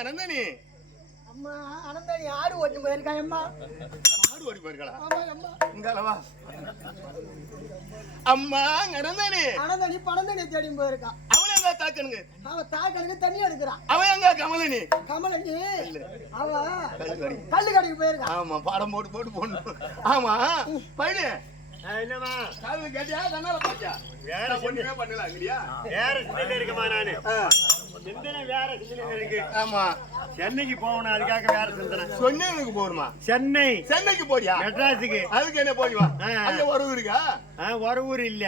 அனந்தனி அம்மா அனந்தனி ஆடு ஓட்டி போயிருக்காங்க அம்மா. ஆடு ஓட்டி போயிருக்கா? ஆமா அம்மா. இங்கலவா அம்மா அனந்தனி அனந்தனி பனந்தனி தேடி போயிருக்கா. அவளே எங்க தாக்கனுங்க? அவ தாக்கனுக்கு தண்ணி எடுக்கறான். அவ எங்க கமலனி? கமலனி அவ கல்லு கடைக்கு போயிருக்கா. ஆமா பாடம் போட்டு போட்டு போணும். ஆமா பையனே என்னமா காது கேட்டியா கண்ணால பாத்தியா? வேற ஒண்ணுமே பண்ணல இல்லையா? வேற சிந்தனை இருக்குமா? நானு சிந்தனை வேற சிந்தனை இருக்கு. ஆமா சென்னைக்கு போகணும், அதுக்காக வேற சிந்தனை. சொன்னேனுக்கு போகணுமா? சென்னைக்கு போறியா? மெட்ராஸுக்கு. அதுக்கு என்ன போய் வா. அங்க ஒரு ஊர் இருக்கா? ஒரு ஊர் இல்ல,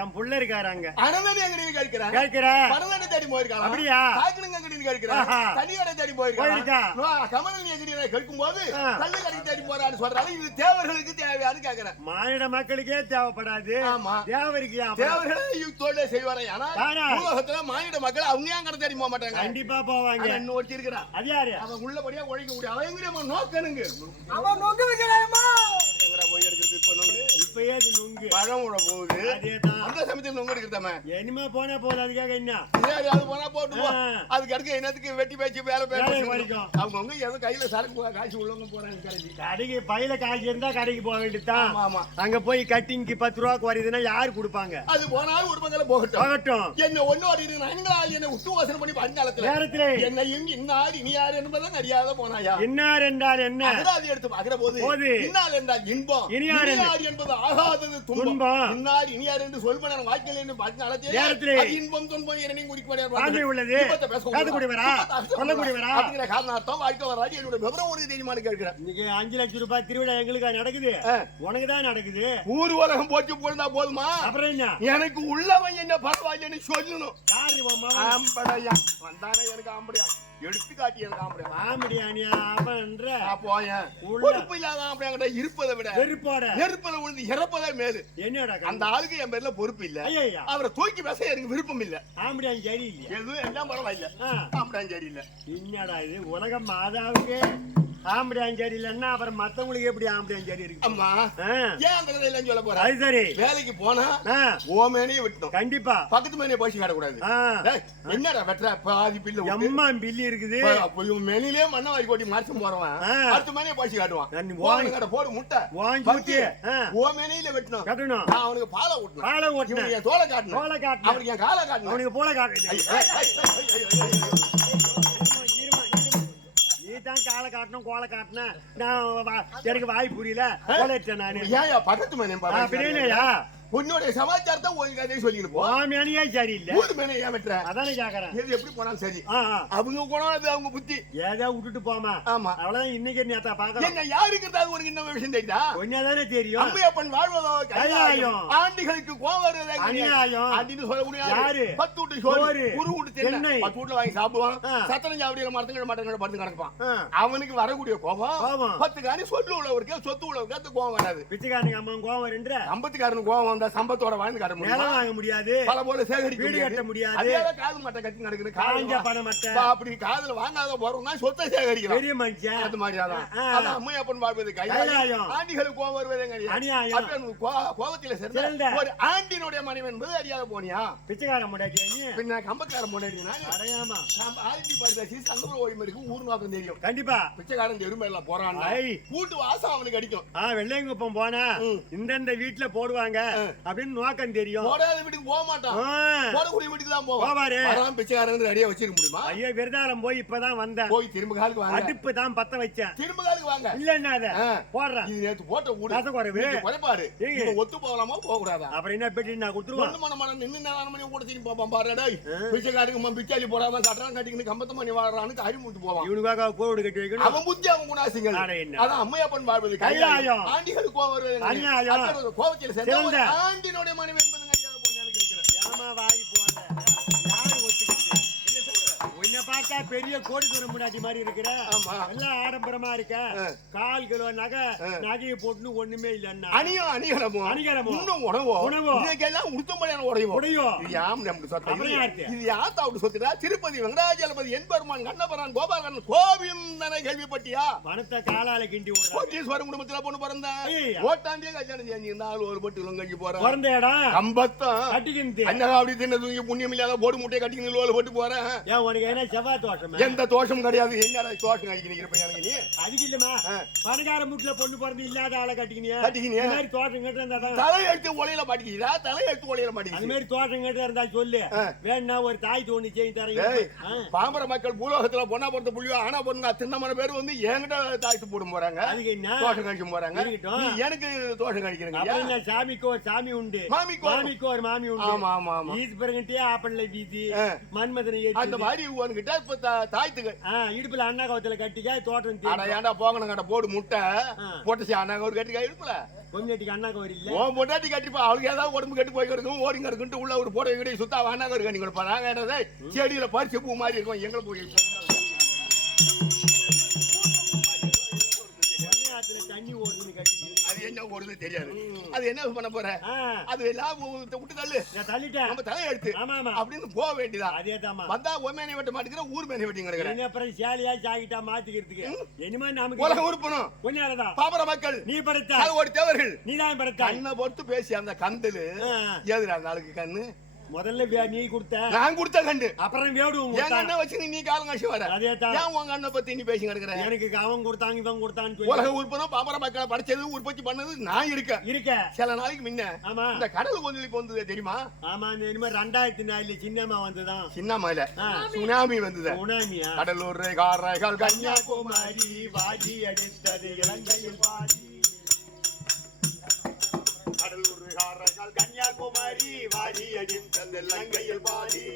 என் புள்ள இருக்காரு அங்க. அனந்தனி எங்க நீ கேட்கிறேன்? பரந்தனி தேடி போயிருக்காங்க. அப்படியா? காக்கணுங்க எங்க நீ கேட்கிறேன்? தண்ணி கடை தேடி போயிருக்காங்க. கமலனி எங்க நீ கேட்கும் போது கல்லு கடைக்கு தேடி போறான்னு சொல்றாங்க. இது தேவர்களுக்கு தேவையான்னு கேக்குறேன். மானிட மக்களுக்கே தேவைப்படாது. ஆமா தேவருக்கு தேவர்களே தொழிலை செய்வாரே. ஆனா உலகத்துல மானிட மக்கள் அவங்க ஏன் கடை தேடி போக மாட்டாங்க? கண்டிப்பா போவாங்க. இன்னும் ஒருத்தி இருக்கிறான். அது யாரு? அவன் உள்ளபடியா உழைக்க முடியும். அவன் எங்க நோக்கணுங்க? அவன் நோக்க வைக்கிறாயம்மா. எங்கடா போய் போய் எடுக்கிறது இப்ப நொங்கு இப்பயே அது நுங்கு பழம் விட போகுது அதேதான் அந்த சமயத்துல நொங்கு எடுக்கிறதாம இனிமே போனா போதும் அதுக்காக என்ன சரி அது போனா போட்டு போ அதுக்கு அடுத்து என்னத்துக்கு வெட்டி பேச்சு வேலை வரைக்கும் அவங்க ஏதோ கையில சரக்கு காய்ச்சி உள்ளவங்க போறாங்க கடைக்கு பையில காய்ச்சி இருந்தா கடைக்கு போக வேண்டியதுதான் ஆமா அங்க போய் கட்டிங்க்கு 10 ரூபா குறையுதுன்னா யாரு கொடுப்பாங்க அது போனாலும் ஒரு பக்கத்துல போகட்டும் என்ன ஒண்ணு என்ன உத்து வாசனை பண்ணி பஞ்சாலத்துல என்னையும் இன்னார் இனியார் என்பதை அறியாத போனாயா இன்னார் என்றால் என்ன அகராதி எடுத்து பார்க்கிற போது இன்னார் என்றால் இன்பம் இனியார் என்பது ஆகாதது துன்பம் இன்னார் இனியார் என்று சொல்பன வாய்க்கல் என்று பஞ்சாலத்தில் இன்பம் துன்பம் இரண்டையும் குறிக்கப்படுகிறது உள்ளது காதுகுடிவரா சொல்லக்கூடியவரா அப்படிங்கிற காரணார்த்தம் வாழ்க்கை வராது என்னோட விவரம் உனக்கு தெரியுமான்னு கேட்கிறேன் இன்னைக்கு 5 லட்சம் ரூபாய் திருவிழா எங்களுக்கு நடக்குது உனக்கு தான் நடக்குது ஊர் உலகம் போச்சு போனா போதுமா அப்புறம் என்ன எனக்கு உள்ளவன் என்ன பரவாயில்லைன்னு சொல்லணும் யாரு ஆம்படையா வந்தானே எனக்கு ஆம்படையா எடுத்து காட்டி எனக்கு ஆம்படியா அவன்ற போயேன் பொறுப்பு இல்லாத ஆம்படையா இருப்பதை விட நெருப்பதை விழுந்து இறப்பதே மேலு என்னடா அந்த ஆளுக்கு என் பேர்ல பொறுப்பு இல்ல அவரை தூக்கி பேச எனக்கு விருப்பம் இல்ல ஆம்படியா சரி இல்ல எதுவும் எல்லாம் பரவாயில்ல ஆம்படையா சரி இல்ல என்னடா இது உலகம் மாதாவுக்கு ஆம்படியான் சரி இல்லன்னா அப்புறம் மத்தவங்களுக்கு எப்படி ஆம்படியான் சரி இருக்கு அம்மா ஏன் அந்த கதை எல்லாம் சொல்ல போறேன் அது சரி வேலைக்கு போனா ஓமேனே விட்டோம் கண்டிப்பா பக்கத்து மேனே போய் காட்டக்கூடாது என்னடா வெட்டுற பாதி பில்லு அம்மா பில்லி இருக்குது மெனிலே மண்ணை வாங்கி கொட்டி மார்ச்சம் போறவன் அடுத்த மேனே போய் காட்டுவான் போடு முட்டை வாங்கி ஓமேனையில வெட்டணும் கட்டணும் நான் அவனுக்கு பாலை ஊட்டணும் என் தோலை காட்டணும் அவனுக்கு என் காலை காட்டணும் அவனுக்கு போல காட்டணும் தான் காலை காட்டணும் கோலை காட்டினேன் நான் எனக்கு வாய் புரியல நானு பக்கத்து மேனையா உன்னுடைய சமாச்சாரத்தை உங்க கதையை சொல்லிட்டு போனியே சரியில்லை ஊர் மேனே ஏன் வெட்டுற அதானே கேக்குறேன் எது எப்படி போனாலும் சரி அவங்க குணம் அது அவங்க புத்தி ஏதோ விட்டுட்டு போமா ஆமா அவ்வளவுதான் இன்னைக்கு நேத்தா பாக்க என்ன யாருக்கு அது ஒரு இன்னும் விஷயம் தெரியுதா கொஞ்சதானே தெரியும் அம்மையப்பன் வாழ்வதோ கையாயம் ஆண்டிகளுக்கு கோவம் வருவதே அநியாயம் அப்படின்னு சொல்ல முடியாது யாரு 10 வீட்டு சோறு ஒரு வீட்டு தென்னை 10 வீட்டுல வாங்கி சாப்பிடுவான் சத்தனம் சாவடியில மரத்துக்கு மட்டங்கள் படுத்து கிடப்பான் அவனுக்கு வரக்கூடிய கோபம் 10 காணி சொல்லு உள்ளவருக்கு சொத்து உள்ளவருக்கு அந்த கோவம் வராது பிச்சைக்காரனுக்கு அம்மா கோவம் வருன்ற ஐம்பத்துக்காரனுக்கு கோவம் சம்பத்தோட வாழ்ந்து காட்ட முடியாது பல போல சேகரிக்க வீடு கட்ட முடியாது அதே காது மட்டை கட்டி நடக்குது காஞ்ச பணம் மட்டை அப்படி காதுல வாங்காத போறோம்னா சொத்தை சேகரிக்கலாம் பெரிய மனுஷன் அது மாதிரி அதான் அம்மையப்பன் வாழ்வது கையாயம் ஆண்டிகளுக்கு கோவம் வருவதே கிடையாது கோபத்தில சேர்ந்த ஒரு ஆண்டினுடைய மனைவி என்பது அறியாத போனியா பிச்சைக்கார முடாட்டி பின்ன கம்பக்கார முடாட்டினா அடையாமா ஆயிரத்தி பரிசாசி சங்கர ஓய்வு இருக்கு ஊர் நோக்கம் தெரியும் கண்டிப்பா பிச்சைக்காரன் எருமை எல்லாம் போறான் கூட்டு வாசம் அவனுக்கு அடிக்கும் வெள்ளையங்குப்பம் போனா இந்த வீட்டுல போடுவாங்க அப்படின்னு நோக்கம் தெரியும் போடாத வீட்டுக்கு போக மாட்டான் போடக்கூடிய வீட்டுக்கு தான் போவாரு பிச்சைக்காரன் ரெடியா வச்சிருக்க முடியுமா ஐயா விருதாரம் போய் இப்பதான் வந்தேன் போய் திரும்ப காலுக்கு வாங்க அடுப்பு தான் பத்த வச்சேன் திரும்ப காலுக்கு வாங்க இல்ல என்ன அத போடுறேன் இது நேத்து போட்ட ஊடு காசு குறைவு குறைபாடு ஒத்து போகலாமா போக கூடாதா அப்புறம் என்ன பெட்டி நான் கொடுத்துருவேன் ஒண்ணு மன நின்னு நேரம் மணி கூட திரும்பி போப்பான் பாரு டேய் பிச்சைக்காரருக்கு பிச்சாலி போடாம கட்டறான் கட்டிக்கிட்டு கம்பத்த மணி வாடுறான்னு அறிமுத்து போவான் இவனுக்காக கோடு கட்டி வைக்கணும் அவன் புத்தி அவன் குணாசிங்கள் அதான் அம்மையப்பன் வாழ்வது கையாயம் ஆண்டிகளுக்கு கோவம் வருவது அநியாயம் கோவத்தில் சேர்ந்த ஆண்டினுடைய மனைவி என்பது அறியாத போனியான்னு கேட்கிறேன் ஏமா வாங்கி போவாங்க யாரு ஒத்துக்கிட்டு உன்னை பார்த்தா பெரிய கோடிக்குற முன்னாடி மாதிரி இருக்கிற எல்லாம் ஆடம்பரமா இருக்க 1/4 கிலோ நகையை போட்டு ஒண்ணுமே இல்லன்னா அணிகலமோ இன்னும் உணவோ இதுக்கெல்லாம் உடுத்தும்படியான உடையும் இது யாம் நம்ம சொத்து இது யாத்தா விட்டு சொத்துடா திருப்பதி வெங்கடாஜலபதி என்பெருமான் கண்ணபுரான் கோபாலன் கோவிந்தனை கேள்விப்பட்டியா மனத்தை காலால கிண்டி கோட்டீஸ்வரன் குடும்பத்துல பொண்ணு பிறந்தா ஓட்டாண்டியே கல்யாணம் செஞ்சிருந்தாலும் ஒரு பட்டு இளங்கஞ்சி போறேன் பிறந்த இடம் கம்பத்தம் கட்டிக்கிந்து அண்ணா அப்படி தின்ன தூங்கி புண்ணியம் இல்லாத போடு முட்டையை கட்டிக்கின்னு லோல போட்டு போறேன் ஏன் உனக்கு என்ன செவ்வாய் தோஷம் எந்த தோஷம் கிடையாது என்னடா தோஷம் கட்டிக்கிற எனக்கு நீ அதுக்கு இல்லமா பணக்கார முட்ல பொண்ணு பிறந்து இல்லாத ஆளை கட்டிக்கினியா மாதிரி தோஷம் கேட்டு இருந்தா தலையெழுத்து ஒலையில மாட்டிக்கிறா தலையெழுத்து ஒலையில மாட்டிக்கிறா அது மாதிரி தோஷம் கேட்டு இருந்தா சொல்லு வேணா ஒரு தாய் தோணி செய்து தரேன் பாமர மக்கள் பூலோகத்துல பொண்ணா பொறுத்த புள்ளியோ ஆனா பொண்ணு தின்னமான பேர் வந்து என்கிட்ட தாய்த்து போடும் போறாங்க அதுக்கு என்ன தோஷம் கழிச்சு போறாங்க எனக்கு தோஷம் கழிக்கிறேங்க சாமிக்கு ஒரு சாமி உண்டு மாமிக்கு ஒரு மாமி உண்டு ஆமா ஆமா ஆமா ஈஸ் பிறங்கிட்டே ஆப்பல்ல வீதி மன்மதனை அந்த மாதிரி உன்கிட்ட இப்ப தாய்த்துக்கு இடுப்புல அண்ணா கவத்துல கட்டிக்க தோட்டம் ஏன்டா போகணும் கட்ட போடு முட்டை போட்டு அண்ணா கவர் கட்டிக்கா இடுப்புல பொண்டாட்டிக்கு அண்ணா கவர் இல்ல ஓ பொண்டாட்டி கட்டிப்பா அவளுக்கு ஏதாவது உடம்பு கட்டி போய் கிடக்கும் ஓடிங்க இருக்குன்ட்டு உள்ள ஒரு போட வீடு சுத்தா அண்ணா கவர் கட்டி கொடுப்பா நாங்க என்னது செடியில பறிச்சு பூ மாதிரி இருக்கும் எங்களை போய் தண்ணி ஓடுதுன்னு கட்டி அது என்ன ஓடுது தெரியாது அது அது என்ன பண்ண போற அது எல்லாம் விட்டு தள்ளு தள்ளிட்டேன் நம்ம தலையெழுத்து அப்படின்னு போக வேண்டியதான் அதேதாமா வந்தா ஒமேனை வெட்ட மாட்டேங்கிற ஊர் மேனை வெட்டி கிடக்குறேன் அப்புறம் சேலியா சாகிட்டா மாத்திக்கிறதுக்கு இனிமே நமக்கு உலகம் உறுப்பணும் கொஞ்சம் பாமர மக்கள் நீ படைத்த ஒரு தேவர்கள் நீதான் படைத்த கண்ணை பொறுத்து பேசி அந்த கந்தலு ஏதுடா அந்த ஆளுக்கு கண்ணு முதல்ல நீ கொடுத்த நான் கொடுத்த கண்டு அப்புறம் வேடுவோம் என் கண்ணை வச்சு நீ காலம் காட்சி வர அதேதான் ஏன் உங்க அண்ணனை பத்தி நீ பேசி கிடக்குற எனக்கு அவன் கொடுத்தாங்க இவன் கொடுத்தான்னு உலக உறுப்பினர் பாமர மக்களை படிச்சது உற்பத்தி பண்ணது நான் இருக்க சில நாளைக்கு முன்ன ஆமா இந்த கடல் கொந்தளிப்பு வந்தது தெரியுமா ஆமா இனிமே 2004 சின்னமா வந்துதான் சின்னமாயில சுனாமி வந்தது சுனாமியா கடலூர் காரைகள் கன்னியாகுமரி வாஜி அடித்தது இலங்கையில் பாடி கடலூர் காரைகள் கன்னியாகுமரி வாஜி அடித்தது இலங்கையில் பாடி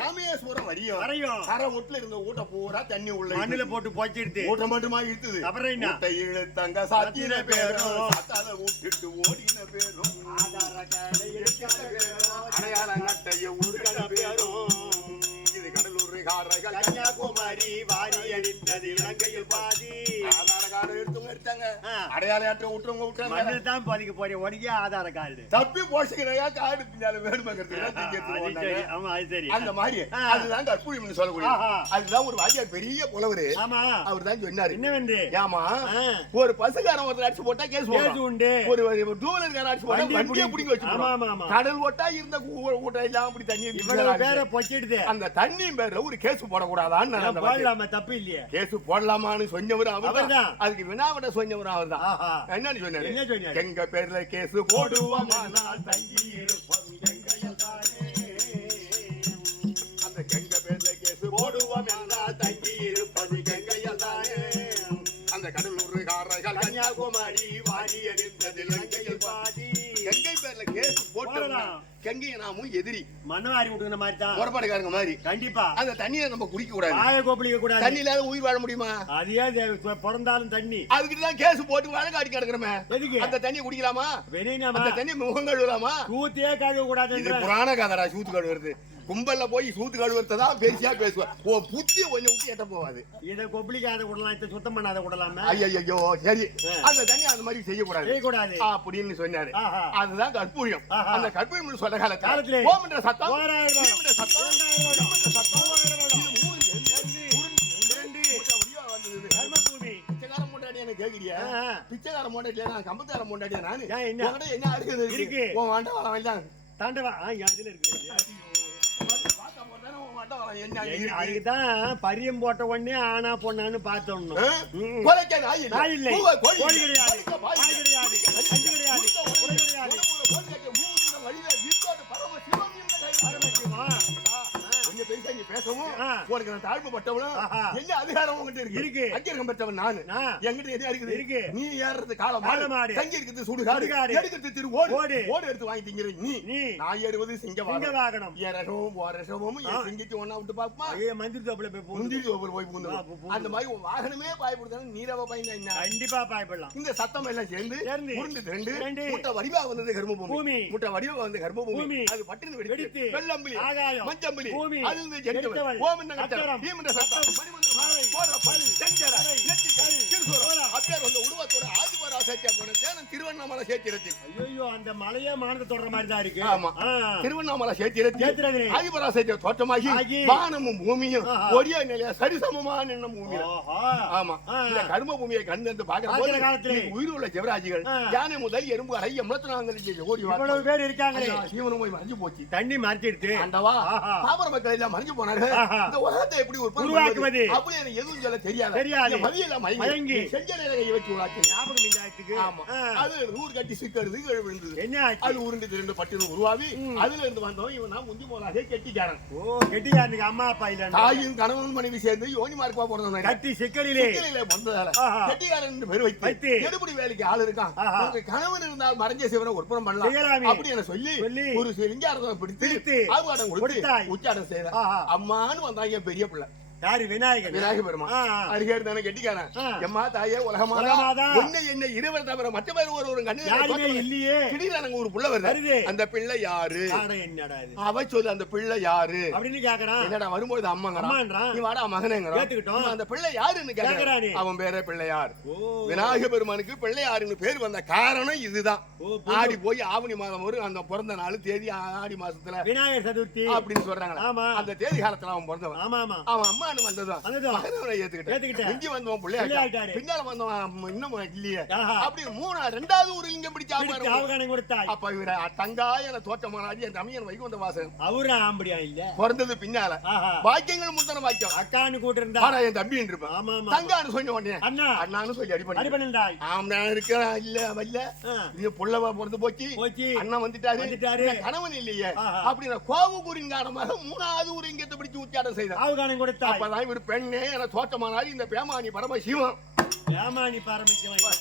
ராமேஸ்வரம் வரையும் கரை வீட்டுல இருந்த ஊட்ட பூரா தண்ணி உள்ள மண்ணுல போட்டு போச்சிடுது ஊட்ட மட்டுமா இழுத்துது அப்புறம் என்ன இழுத்தங்க சாத்தின பேரும் சாத்தால விட்டுட்டு ஓடின பேரும் அடையாளம் கட்டைய உருக்கட பேரும் இது கடலூர் காரைகள் கன்னியாகுமரி வாரி அடித்தது இலங்கையில் பாதி ஆதார கார்டு எடுத்தாங்க அடையாள அட்டை விட்டுறவங்க விட்டாங்க மண்ணில் தான் பதிக்க போறேன் உடனே ஆதார கார்டு தப்பி போச்சுக்கிறா கார்டு பின்னால வேணுமா அந்த மாதிரி அதுதான் கற்பூரின்னு சொல்லக்கூடிய அதுதான் ஒரு வாத்தியார் பெரிய புலவரு அவர் தான் சொன்னாரு என்னவென்று ஆமா ஒரு பசுக்காரன் ஒரு அடிச்சு போட்டா கேஸ் உண்டு ஒரு டூவீலர்காரன் அடிச்சு போட்டா வண்டியை பிடிங்க வச்சு கடல் ஓட்டா இருந்த ஊட்ட எல்லாம் அப்படி தண்ணி பேரை பொச்சிடுது அந்த தண்ணி பேர்ல ஒரு கேஸ் போடக்கூடாதான்னு போடலாமா தப்பு இல்லையே கேஸ் போடலாமான்னு சொன்னவர் அவர் தான் அதுக்கு வினாவிட சொன்னவர் அவர் தான் என்னன்னு சொன்னாரு எங்க பேர்ல கேஸ் போடுவோமானால் தங்கி இருப்போம் அந்த எங்க பேர்ல கேஸ் போடுவோம் என்றால் தங்கி இருப்பது கங்கையில் தானே அந்த கடலூர் காரைகள் கன்னியாகுமரி வாரி அடித்தது இலங்கையில் பாதி கங்கை பேர்ல கேஸ் போட்டோம்னா கங்கையை நாமும் எதிரி மண்ணவாரி விட்டுக்கிற மாதிரி தான் புறப்பாடுக்காரங்க மாதிரி கண்டிப்பா அந்த தண்ணியை நம்ம குடிக்க கூடாது வாயை கோப்பளிக்க கூடாது தண்ணி இல்லாத உயிர் வாழ முடியுமா அதே பிறந்தாலும் தண்ணி அதுக்கிட்ட தான் கேஸ் போட்டு வழக்காடி கிடக்குறமே எதுக்கு அந்த தண்ணியை குடிக்கலாமா வெளியினாமா அந்த தண்ணி முகம் கழுவலாமா சூத்தே கழுவ கூடாது இது புராண கதரா சூத்து கழுவுறது கும்பல்ல போய் சூத்து கழுவுறதான் பெருசா பேசுவேன் ஓ புத்தி கொஞ்சம் விட்டு எட்ட போவாது இதை கொப்பளிக்காத விடலாம் இதை சுத்தம் பண்ணாத விடலாமா ஐயோ சரி அந்த தண்ணி அந்த மாதிரி செய்யக்கூடாது அப்படின்னு சொன்னாரு அதுதான் கற்பூரியம் அந்த கற்பூரியம் சொல்ற காலத்துல ஓம்ன்ற சத்தம் பிச்சைக்கார மோண்டாட்டியா நான் கம்பத்தார மோண்டாட்டியா நானு என்ன இருக்குது உன் வாண்டா தாண்டவா அதுக்குதான் பரியம் போட்ட உடனே ஆனா பொண்ணான்னு பார்த்தோம் நாய் இல்லை கோழி கிடையாது நாய் கிடையாது அஞ்சு கிடையாது கொலை கிடையாது பேசவும் உனக்கு நான் தாழ்வுப்பட்டவனும் என்ன அதிகாரம் உங்ககிட்ட இருக்கு அங்கீகாரம் பெற்றவன் நானு என்கிட்ட என்ன இருக்குது நீ ஏறது காலம் தங்கி இருக்கிறது சுடுகாடு எடுக்கிறது திரு ஓடு எடுத்து வாங்கி திங்கிற நீ நான் ஏறுவது சிங்க வாகனம் என் ரசமும் என் சிங்கத்தை ஒன்னா விட்டு பாப்பா மந்திரி தோப்புல முந்திரி தோப்புல போய் அந்த மாதிரி வாகனமே பாயப்படுத்தாலும் நீரவ பயந்தா கண்டிப்பா பாயப்படலாம் இந்த சத்தம் எல்லாம் சேர்ந்து உருண்டு ரெண்டு முட்டை வடிவா வந்தது கர்ப்பபூமி முட்டை வடிவா வந்து கர்ப்பபூமி அது பட்டுன்னு வெடித்து வெள்ளம்புலி மஞ்சம்புலி அது ஓம் நகரம் தீமன்ற சத்தம் மணிமந்திர போற பல் செஞ்சர நெத்திகள் திருசூர அப்பேர் வந்து உருவத்தோட ஆதிபரா சேத்தியா போன சேனம் திருவண்ணாமலை சேத்திரத்தில் ஐயோ அந்த மலையே மானத தொடற மாதிரி தான் இருக்கு ஆமா திருவண்ணாமலை சேத்திரத்தில் ஆதிபரா சேத்திய தோற்றமாகி வானமும் பூமியும் ஒரே நிலையா சரிசமமான நின்ன பூமி ஆமா இந்த கர்ம பூமியை கண்டு பாக்குற காலத்துல உயிர் உள்ள ஜெவராஜிகள் யானை முதல் எறும்பு வரை எம்மத்தனாங்க ஓடி இவ்வளவு பேர் இருக்காங்க ஜீவனம் போய் மறைஞ்சு போச்சு தண்ணி மறைச்சிடுச்சு ஆண்டவா பாபர மக்கள் எல்லாம் மறைஞ்சு போனாங்க இந்த உலகத்தை எப்படி உருவாக்குவது அப்படி எனக்கு எதுவும் சொல்ல தெரியாது மதியில மயங்கி செஞ்ச நிலையை வச்சு உருவாக்கி ஞாபகம் இல்லாததுக்கு ஆமா அது ஊர் கட்டி சிக்கிறது விழுந்தது என்ன அது உருண்டு திரண்டு பட்டுன்னு உருவாவி அதுல இருந்து வந்தோம் இவன் நான் முந்தி போலாக கெட்டிக்காரன் கெட்டிக்காரனுக்கு அம்மா அப்பா இல்ல தாயும் கணவன் மனைவி சேர்ந்து யோனி மார்க்கா போறதும் கட்டி சிக்கலிலே வந்ததால கெட்டிக்காரன் பேர் வைத்து எடுபடி வேலைக்கு ஆள் இருக்கான் உங்க கணவன் இருந்தால் மறைஞ்ச சிவனை ஒப்பனம் பண்ணலாம் அப்படி என்ன சொல்லி ஒரு சிங்காரத்தை பிடித்து ஆர்ப்பாட்டம் கொடுத்து உச்சாடம் செய்த அம்மான்னு வந்தாங்க பெரிய பிள்ளை யாரு விநாயகர் பெருமான் அருகே தானே கெட்டிக்காரன் எம்மா தாயே உலகமாதா உன்னை என்ன இருவர் தவிர மற்ற பேர் ஒரு கண்ணு இல்லையே திடீர்னு ஒரு புள்ள வருது அந்த பிள்ளை யாரு அவ சொல்லு அந்த பிள்ளை யாரு அப்படின்னு கேக்குறான் என்னடா வரும்போது அம்மாங்கறான் நீ வாடா மகனேங்கறான் அந்த பிள்ளை யாருன்னு கேக்குறான் அவன் பேரே பிள்ளையார் விநாயக பெருமானுக்கு பிள்ளையாருன்னு பேர் வந்த காரணம் இதுதான் ஆடி போய் ஆவணி மாதம் வரும் அந்த பிறந்த நாள் தேதி ஆடி மாசத்துல விநாயகர் சதுர்த்தி அப்படின்னு சொல்றாங்க அந்த தேதி காலத்துல அவன் பிறந்தவன் அவன் அம்மானு வந்ததும் மகனை ஏத்துக்கிட்டான் இங்க வந்தவன் பிள்ளையார் பின்னால வந்தவன் இன்னும் இல்லையே அப்படி ரெண்டாவது ஒரு இங்க பிடிச்சா அப்ப இவர தங்காய தோற்றமானாடி என் தம்பியன் வைகுந்த வாசன் அவரு ஆம்படியா இல்ல பிறந்தது பின்னால வாக்கியங்கள் முந்தன வாக்கியம் அக்கான்னு கூட்டு இருந்தா என் தம்பி இருப்பான் தங்கான்னு சொன்ன உடனே அண்ணான்னு சொல்லி அடி பண்ணிட்டாய் ஆமா இருக்கிறான் இல்ல வல்ல இது புள்ளவா பிறந்து போச்சு அண்ணன் வந்துட்டாரு கணவன் இல்லையே அப்படின்னா கோபக்கூரின் காரணமாக மூணாவது ஒரு இங்கத்தை பிடிச்சு உச்சாடம் செய்தார் அப்பதான் இவர் பெண்ணே என தோற்றமானாடி இந்த பேமானி பரமசிவம் பேமானி பரமசிவம்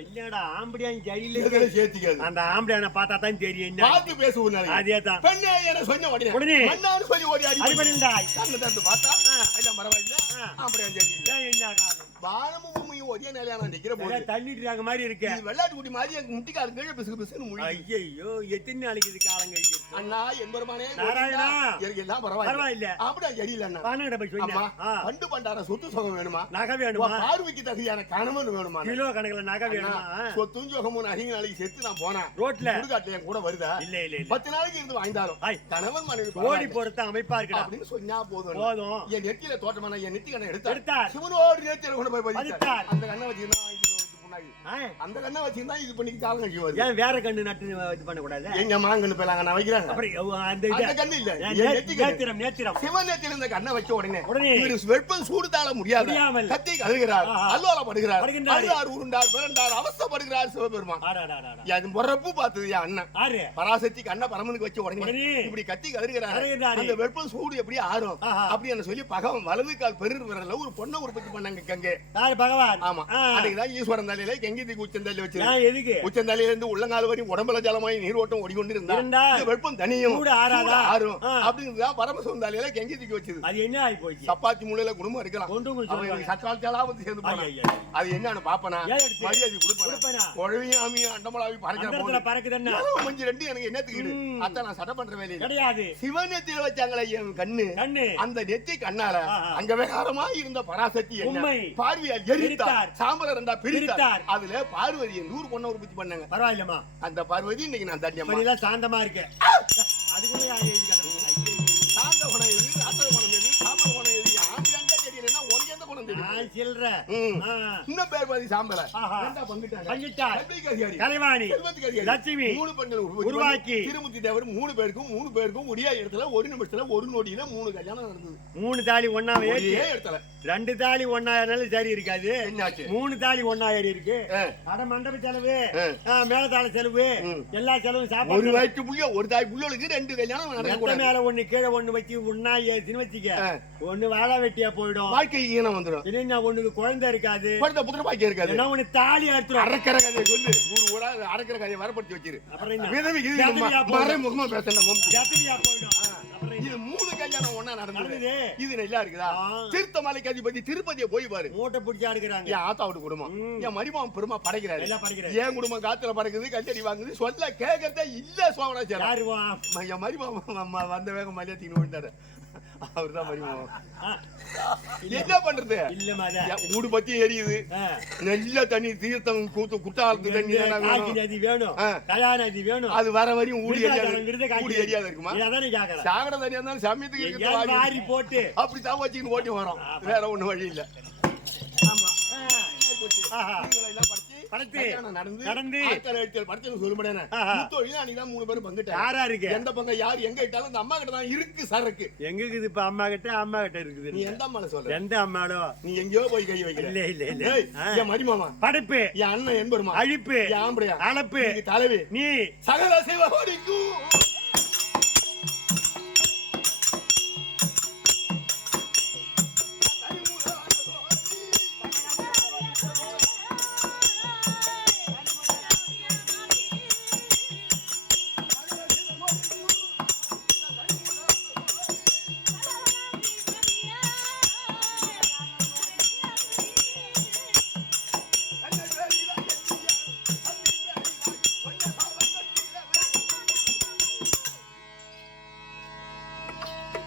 என்னடா ஆம்படியான் ஜெயில சேர்த்திக்காது அந்த ஆம்படியான பார்த்தா தான் தெரியும் பார்த்து பேசுவோம் அதேதான் பெண்ணே என சொன்ன உடனே மண்ணான்னு சொல்லி ஓடி அடி பண்ணிட்டாய் கண்ணு தந்து பார்த்தா எல்லாம் பரவாயில்ல ஆம்படியான் ஜெயில என்ன காரணம் வானமும் பூமியும் ஒரே நிலையான நிக்கிற போது தண்ணிட்டு மாதிரி இருக்கு வெள்ளாட்டு குட்டி மாதிரி எங்க முட்டிக்காரங்க கீழே பிசு பிசுன்னு முடி ஐயோ எத்தனை நாளைக்கு இது காலம் கழிச்சு அண்ணா என்பருமானே நாராயணா எல்லாம் பரவாயில்ல அப்படியே ஜெயில அண்ணா வானட போய் சொல்லு பண்டு பண்டார சொத்து சுகம் வேணுமா நகை வேணுமா பார்வைக்கு தகுதியான கணவன் வேணுமா கிலோ கணக்குல நகை வேணுமா சொத்தும் சுகமும் அதிக நாளைக்கு செத்து நான் போனேன் ரோட்ல சுடுகாட்டுல என் கூட வருதா இல்ல 10 நாளைக்கு இருந்து வாய்ந்தாலும் கணவன் மனைவி ஓடி போறத அமைப்பா இருக்கா அப்படின்னு சொன்னா போதும் என் நெத்தியில தோட்டமான என் நெத்தி கண்ணை எடுத்தார் சிவனோடு நெத்தியில கொண்டு போய் பதித்தார் அந்த கண்ணை வச்சிருந்தா அந்த கண்ணை வச்சிருந்தா இது பண்ணி காலம் கழிச்சு வருது ஏன் வேற கண்ணு நட்டு இது பண்ண கூடாது எங்க மாங்கன்னு போலாங்க நான் வைக்கிறேன் அந்த கண்ணு இல்ல நேத்திரம் சிவன் நேத்திரம் இந்த கண்ணை வச்ச உடனே வெப்பம் சூடு தாழ முடியாது கத்தி கழுகிறார் அல்லோலப்படுகிறார் அழுதார் உருண்டார் பிறண்டார் அவஸ்தப்படுகிறார் சிவபெருமான் முறப்பு பார்த்தது என் அண்ணன் பராசக்தி கண்ணை பரமனுக்கு வச்ச உடனே இப்படி கத்தி கழுகிறார் அந்த வெப்பம் சூடு எப்படி ஆறும் அப்படின்னு சொல்லி பகவான் வலது கால் பெரு விரல்ல ஒரு பொண்ணை உற்பத்தி பண்ணாங்க கங்கே பகவான் ஆமா அதுக்குதான் ஈஸ்வரன் உச்சந்தலையில வச்சு உச்சந்தலையில இருந்து உள்ளங்கால் வரையும் உடம்புல ஜலமாய் நீரோட்டம் ஓடிக்கொண்டிருந்தா வெப்பம் தனியும் ஆறும் அப்படிங்கிறதுதான் பரமசுந்தாலையில கெங்கி தூக்கி வச்சது அது என்ன ஆகி போச்சு சப்பாத்தி முள்ளையில குடும்பம் இருக்கலாம் சத்தால் ஜலாபத்து சேர்ந்து போனாங்க அது என்னன்னு பாப்பனா மரியாதை கொடுப்பேன் குழவையும் ஆமியும் அண்டமலாவி பறக்குதுன்னா மஞ்சள் ரெண்டு எனக்கு என்ன தூக்கிடு அதான் நான் சட்டை பண்ற வேலையில கிடையாது சிவன் நெத்தியில வச்சாங்களே என் கண்ணு அந்த நெத்தி கண்ணால அங்க வேகாரமா இருந்த பராசக்தி என்ன பார்வையால் எரித்தார் சாம்பல ரெண்டா பிரித்தார் அதுல பார்வதி 100 பொண்ணை உற்பத்தி பண்ணாங்க பரவாயில்லமா அந்த பார்வதி இன்னைக்கு நான் தண்ணியம்மா சாந்தமா இருக்கேன் அதுக்குள்ள சாந்த குணம் எது அசல் குணம் எது சாம்பல் குணம் எது ஆம்பியாண்டே தெரியலன்னா உனக்கு எந்த குணம் தெரியும் சில்ற இன்னும் பேர் பாதி சாம்பல ரெண்டா பங்கிட்டார் கலைவாணி லட்சுமி 3 பெண்கள் உருவாக்கி திருமுத்தி தேவர் 3 பேருக்கும் ஒரே இடத்துல ஒரு நிமிஷத்துல ஒரு நொடியில 3 கல்யாணம் நடந்தது 3 தாலி ஒண்ணா ஏறி இடத்துல 2 தாலி ஒண்ணா ஏறினாலும் சரி இருக்காது 3 தாலி ஒண்ணா ஏறி இருக்கு அட மண்டப செலவு மேல தாள செலவு எல்லா செலவும் சாப்பாடு ஒரு வயிற்று புள்ள ஒரு தாய் புள்ளளுக்கு 2 கல்யாணம் நடக்கும் மேல ஒண்ணு கீழே ஒண்ணு வச்சு ஒண்ணா ஏத்தின்னு வச்சிக்க ஒண்ணு வாழை வெட்டியா போயிடும் வாழ்க்கை ஈனம் வந்துரும் இல்லன்னா ஒண்ணுக்கு குழந்தை இருக்காது குழந்தை புத்திர பாக்கியம் இருக்காது என்ன ஒண்ணு தாலி அறுத்துரும் அறக்கிற கதையை சொல்லு ஊரா அறக்கிற கதையை வரப்படுத்தி வச்சிரு அப்புறம் விதவி இது முகமா பேசணும் ஜாத்திரியா போயிடும் இது 3 கல்யாணம் ஒண்ணா நடந்தது இது நல்லா இருக்குதா திருத்தமலைக்கு அதிபதி திருப்பதியை போய் பாரு மூட்டை பிடிச்சா இருக்கிறாங்க என் ஆத்தாவோட குடும்பம் என் மரிமாவன் பெருமா படைக்கிறாரு என் குடும்பம் காத்துல பறக்குது கச்சடி வாங்குது சொல்ல கேட்கறதே இல்ல சோமராஜர் என் மரிமாவன் வந்த வேகம் மலையாத்தின்னு விழுந்தாரு அவர்தான் மரிமாவன் என்ன பண்றது ஊடு பத்தி எரியுது நல்ல தண்ணி தீர்த்தம் குற்றாலத்து தண்ணி வேணும் வேணும் அது வர வரையும் ஊடி எரியாது இருக்குமா சாகர தண்ணி இருந்தாலும் சமயத்துக்கு போட்டு அப்படி தான் வச்சுக்கிட்டு ஓட்டி வரோம் வேற ஒண்ணு வழி இல்ல ஆமா நடந்து எந்த பங்கு யாரு எங்க இட்டாலும் அந்த அம்மா கிட்ட தான் இருக்கு சரக்கு எங்க இருக்குது இப்ப அம்மா கிட்ட இருக்குது நீ எந்த அம்மால சொல்ற எந்த அம்மாடோ நீ எங்கயோ போய் கை வைக்கிற இல்ல என் மரிமாமா படைப்பு என் அண்ணன் என்பருமா அழிப்பு என் ஆம்பளையா அளப்பு தலைவி நீ சகல சிவகோடிக்கும்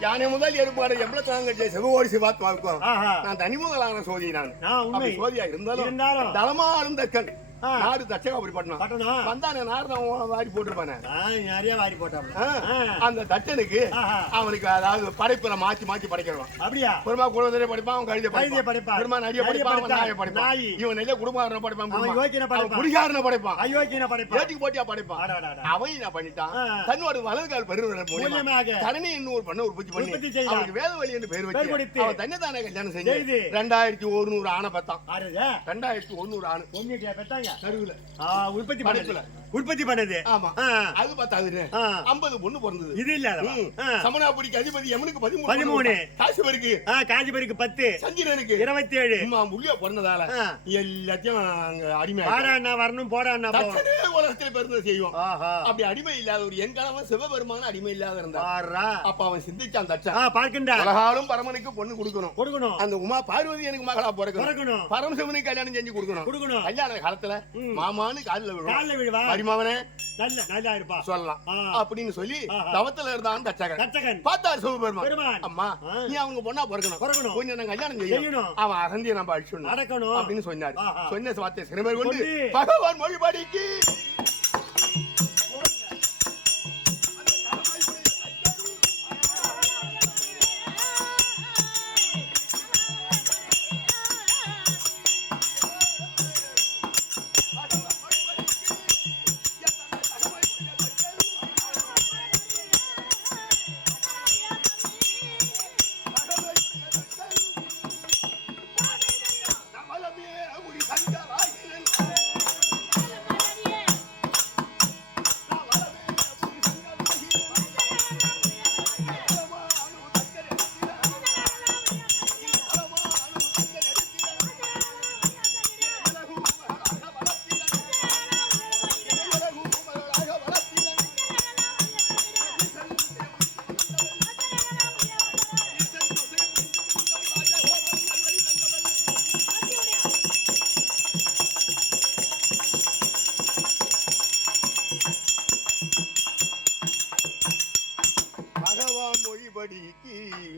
யானை முதல் எருப்பாடு எவ்வளவு தாங்க சிவகோடி சிவாத்மாவுக்கும் நான் தனிமுதலான சோதி நான் சோதியா இருந்தாலும் தலமா இருந்தக்கன் நாடு தட்சகாபுரிப்பட்டினம் வந்தானே நாரதம் வாரி போட்டிருப்பானே நிறைய வாரி போட்டான் அந்த தட்டனுக்கு அவனுக்கு அதாவது படைப்புல மாத்தி மாத்தி படைக்கிறான் அப்படியா பெருமா குழந்தைய படிப்பான் அவன் கழுதிய படிப்பான் பெருமா நடிகை படிப்பான் அவன் நாயை படிப்பான் இவன் நெல்ல குடும்பக்காரன படிப்பான் குடிகாரன படிப்பான் அயோக்கியன படிப்பான் ஏட்டிக்கு போட்டியா படிப்பான் அவன் என்ன பண்ணிட்டான் தன்னோட வலது கால் பெருவரன் மூலமாக தரணி இன்னொரு பண்ண உற்பத்தி பண்ணி அவனுக்கு வேதவழி என்று பேர் வச்சு அவன் தன்னைத்தானே கல்யாணம் செஞ்சு 2100 ஆணை பெத்தான் 2100 ஆணு பெத்தாங்க உற்பத்தி பண்ணது ஆமா அது பார்த்தாது 50 பொண்ணு பிறந்தது இது இல்ல சமணாபுரிக்கு அதிபதி யமனுக்கு 13 காசிபருக்கு 10 சந்திரனுக்கு 27 புள்ளியா பிறந்ததால எல்லாத்தையும் அடிமை வரணும் போடா உலகத்துல பிறந்தது செய்வோம் அப்படி அடிமை இல்லாத ஒரு என் கணவன் சிவபெருமான அடிமை இல்லாத இருந்தான் அப்ப அவன் சிந்திச்சான் தட்சன் உலகாலும் பரமனுக்கு பொண்ணு கொடுக்கணும் அந்த உமா பார்வதி எனக்கு மகளா பிறக்கணும் பரமசிவனுக்கு கல்யாணம் செஞ்சு கொடுக்கணும் கல்யாண காலத்துல மாமான்னு காலில் விழுவா மருமவனே நல்லா இருப்பா சொல்லலாம் அப்படின்னு சொல்லி தவத்துல இருந்தான் தச்சகன் பார்த்தார் சிவபெருமான் அம்மா நீ அவங்க பொண்ணா பிறக்கணும் கொஞ்சம் நான் கல்யாணம் செய்யணும் அவன் அகந்திய நம்ம அழிச்சு நடக்கணும் அப்படின்னு சொன்னாரு சொன்ன வார்த்தை சிறுவர் கொண்டு பகவான் மொழிபாடிக்கு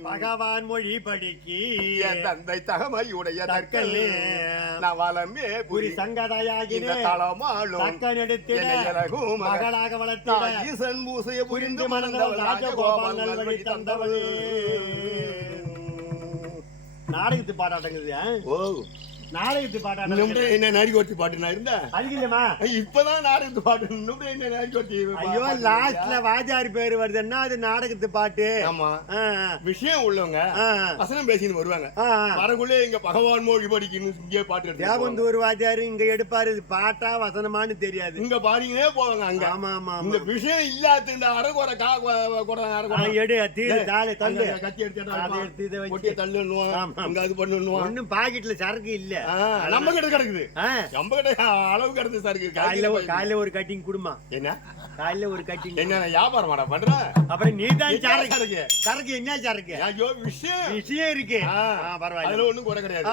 பகவான் மொழி படிக்கி என் தந்தை தகமையுடைய தற்கல்லே நவலமே புரி சங்கதையாகின தளமாளும் தக்கன் எடுத்து மகளாக வளர்த்த ஈசன் பூசைய புரிந்து மணந்தவள் ராஜகோபால் நல்வழி தந்தவள் நாடகத்து பாடாட்டங்குது ஓ நாடகத்து பாட்டு என்ன நாடிக்கோட்டி பாட்டு நான் இருந்தா அதுக்குமா இப்பதான் நாடகத்து பாட்டு என்ன நாடிக்கோட்டி ஐயோ லாஸ்ட்ல வாஜாரி பேரு வருதுன்னா அது நாடகத்து பாட்டு ஆமா விஷயம் உள்ளவங்க வசனம் பேசின்னு வருவாங்க வரக்குள்ளே இங்க பகவான் மொழி படிக்கணும் இங்கே பாட்டு தேவந்து ஒரு வாஜாரு இங்க எடுப்பாரு பாட்டா வசனமானு தெரியாது இங்க பாடினே போவாங்க அங்க ஆமா ஆமா இந்த விஷயம் இல்லாத இந்த அரகுற எடு தீரு தாளை தள்ளு கத்தி எடுத்து தள்ளுன்னுவான் அங்க அது பண்ணுவான் ஒன்னும் பாக்கெட்ல சரக்கு இல்ல நம்ம கிட்ட கிடக்குது நம்ம கிட்ட அளவு கிடக்குது சார் காலையில ஒரு கட்டிங் குடுமா என்ன காலையில ஒரு கட்டிங் என்ன வியாபாரம் பண்ற அப்புறம் நீ தான் சரக்கு சரக்கு என்ன சரக்கு ஐயோ விஷயம் இருக்கு பரவாயில்ல அதுல ஒண்ணும் குறை கிடையாது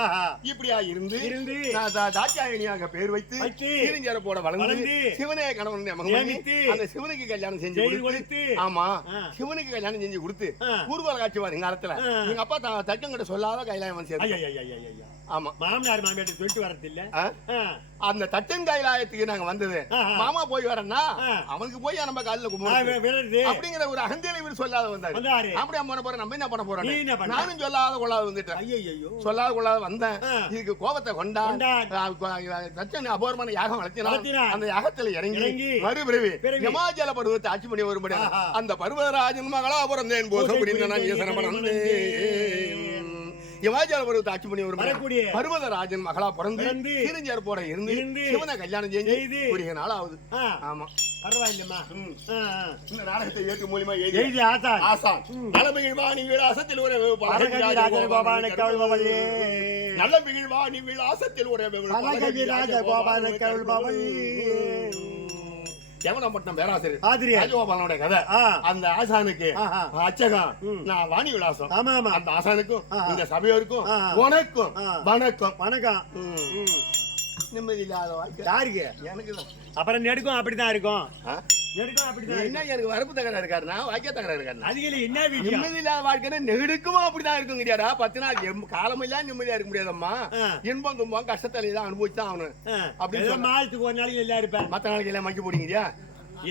இப்படியா இருந்து தாட்சாயணியாக பேர் வைத்து சீரஞ்சேர போட வளர்ந்து சிவனே கணவன் அந்த சிவனுக்கு கல்யாணம் செஞ்சு கொடுத்து ஆமா சிவனுக்கு கல்யாணம் செஞ்சு கொடுத்து ஊர்வல காட்சி வாரு காலத்துல எங்க அப்பா தட்டம் கிட்ட சொல்லாத கைலாயம் வந்து ஆமா மாமனார் மாமியார் சொல்லிட்டு வரது இல்ல அந்த தட்டன் கைலாயத்துக்கு நாங்க வந்தது மாமா போய் வரேன்னா அவனுக்கு போய் நம்ம காலில கும்பிடுறது அப்படிங்கிற ஒரு அகந்தியில இவர் சொல்லாத வந்தாரு அப்படி அம்மா போறேன் நம்ம என்ன பண்ண போறோம் நானும் சொல்லாத கொள்ளாத வந்துட்டேன் சொல்லாத கொள்ளாத வந்தேன் இதுக்கு கோபத்தை கொண்டான் தட்சன் அபோர்மான யாகம் வளர்த்தினான் அந்த யாகத்துல இறங்கி மறுபிறவி இமாச்சல பருவத்தை ஆட்சி பண்ணி வரும்படி அந்த பருவராஜன் மகளா பிறந்தேன் போது புரிந்த நான் ஈசனமன் இமாச்சல பருவத்தை ஆட்சி பண்ணி வரும் பருவதராஜன் மகளா பிறந்து சீரஞ்சேர் போட இருந்து சிவனை கல்யாணம் செஞ்சு ஒரு நாள் ஆகுது ஆமா பரவாயில்லம்மா இந்த நாடகத்தை ஏற்று மூலியமா எழுதி ஆசான் நல்ல மகிழ்வாணி விலாசத்தில் ஒரு ராஜகோபால கவுள்பவள் நல்ல மகிழ்வாணி விலாசத்தில் ஒரு ராஜகோபால கவுள்பவள் தேவனப்பட்டினம் பேராசிரியர் ராஜகோபாலனுடைய கதை அந்த ஆசானுக்கு அச்சகம் நான் வாணி விலாசம் அந்த ஆசானுக்கும் இந்த சபையோருக்கும் உனக்கும் வணக்கம் வணக்கம் நிம்மதி இல்லாத வாழ்க்கை யாருக்கு எனக்கு அப்புறம் நெடுக்கும் அப்படிதான் இருக்கும் எடுக்கும் அப்படிதான். என்ன எனக்கு வரப்பு தகராறு இருக்காருன்னா வாக்கிய தகராறு இருக்காருன்னா அதுல என்ன விஷயம்? நிம்மதி இல்லாத வாழ்க்கை நெருக்கமும் அப்படிதான் இருக்குங்கடியாடா. 10 நாள் காலமெல்லாம் நிம்மதியா இருக்க முடியாதம்மா. இன்பம் துன்பம் கஷ்டத்துல தான் அனுபவிச்சுதான் ஆகணும் அப்படின்னு மாதத்துக்கு ஒரு நாளைக்கு எல்லாம் இருப்பேன். மத்த நாளைக்கு எல்லாம் மக்கி போடுங்கடியா.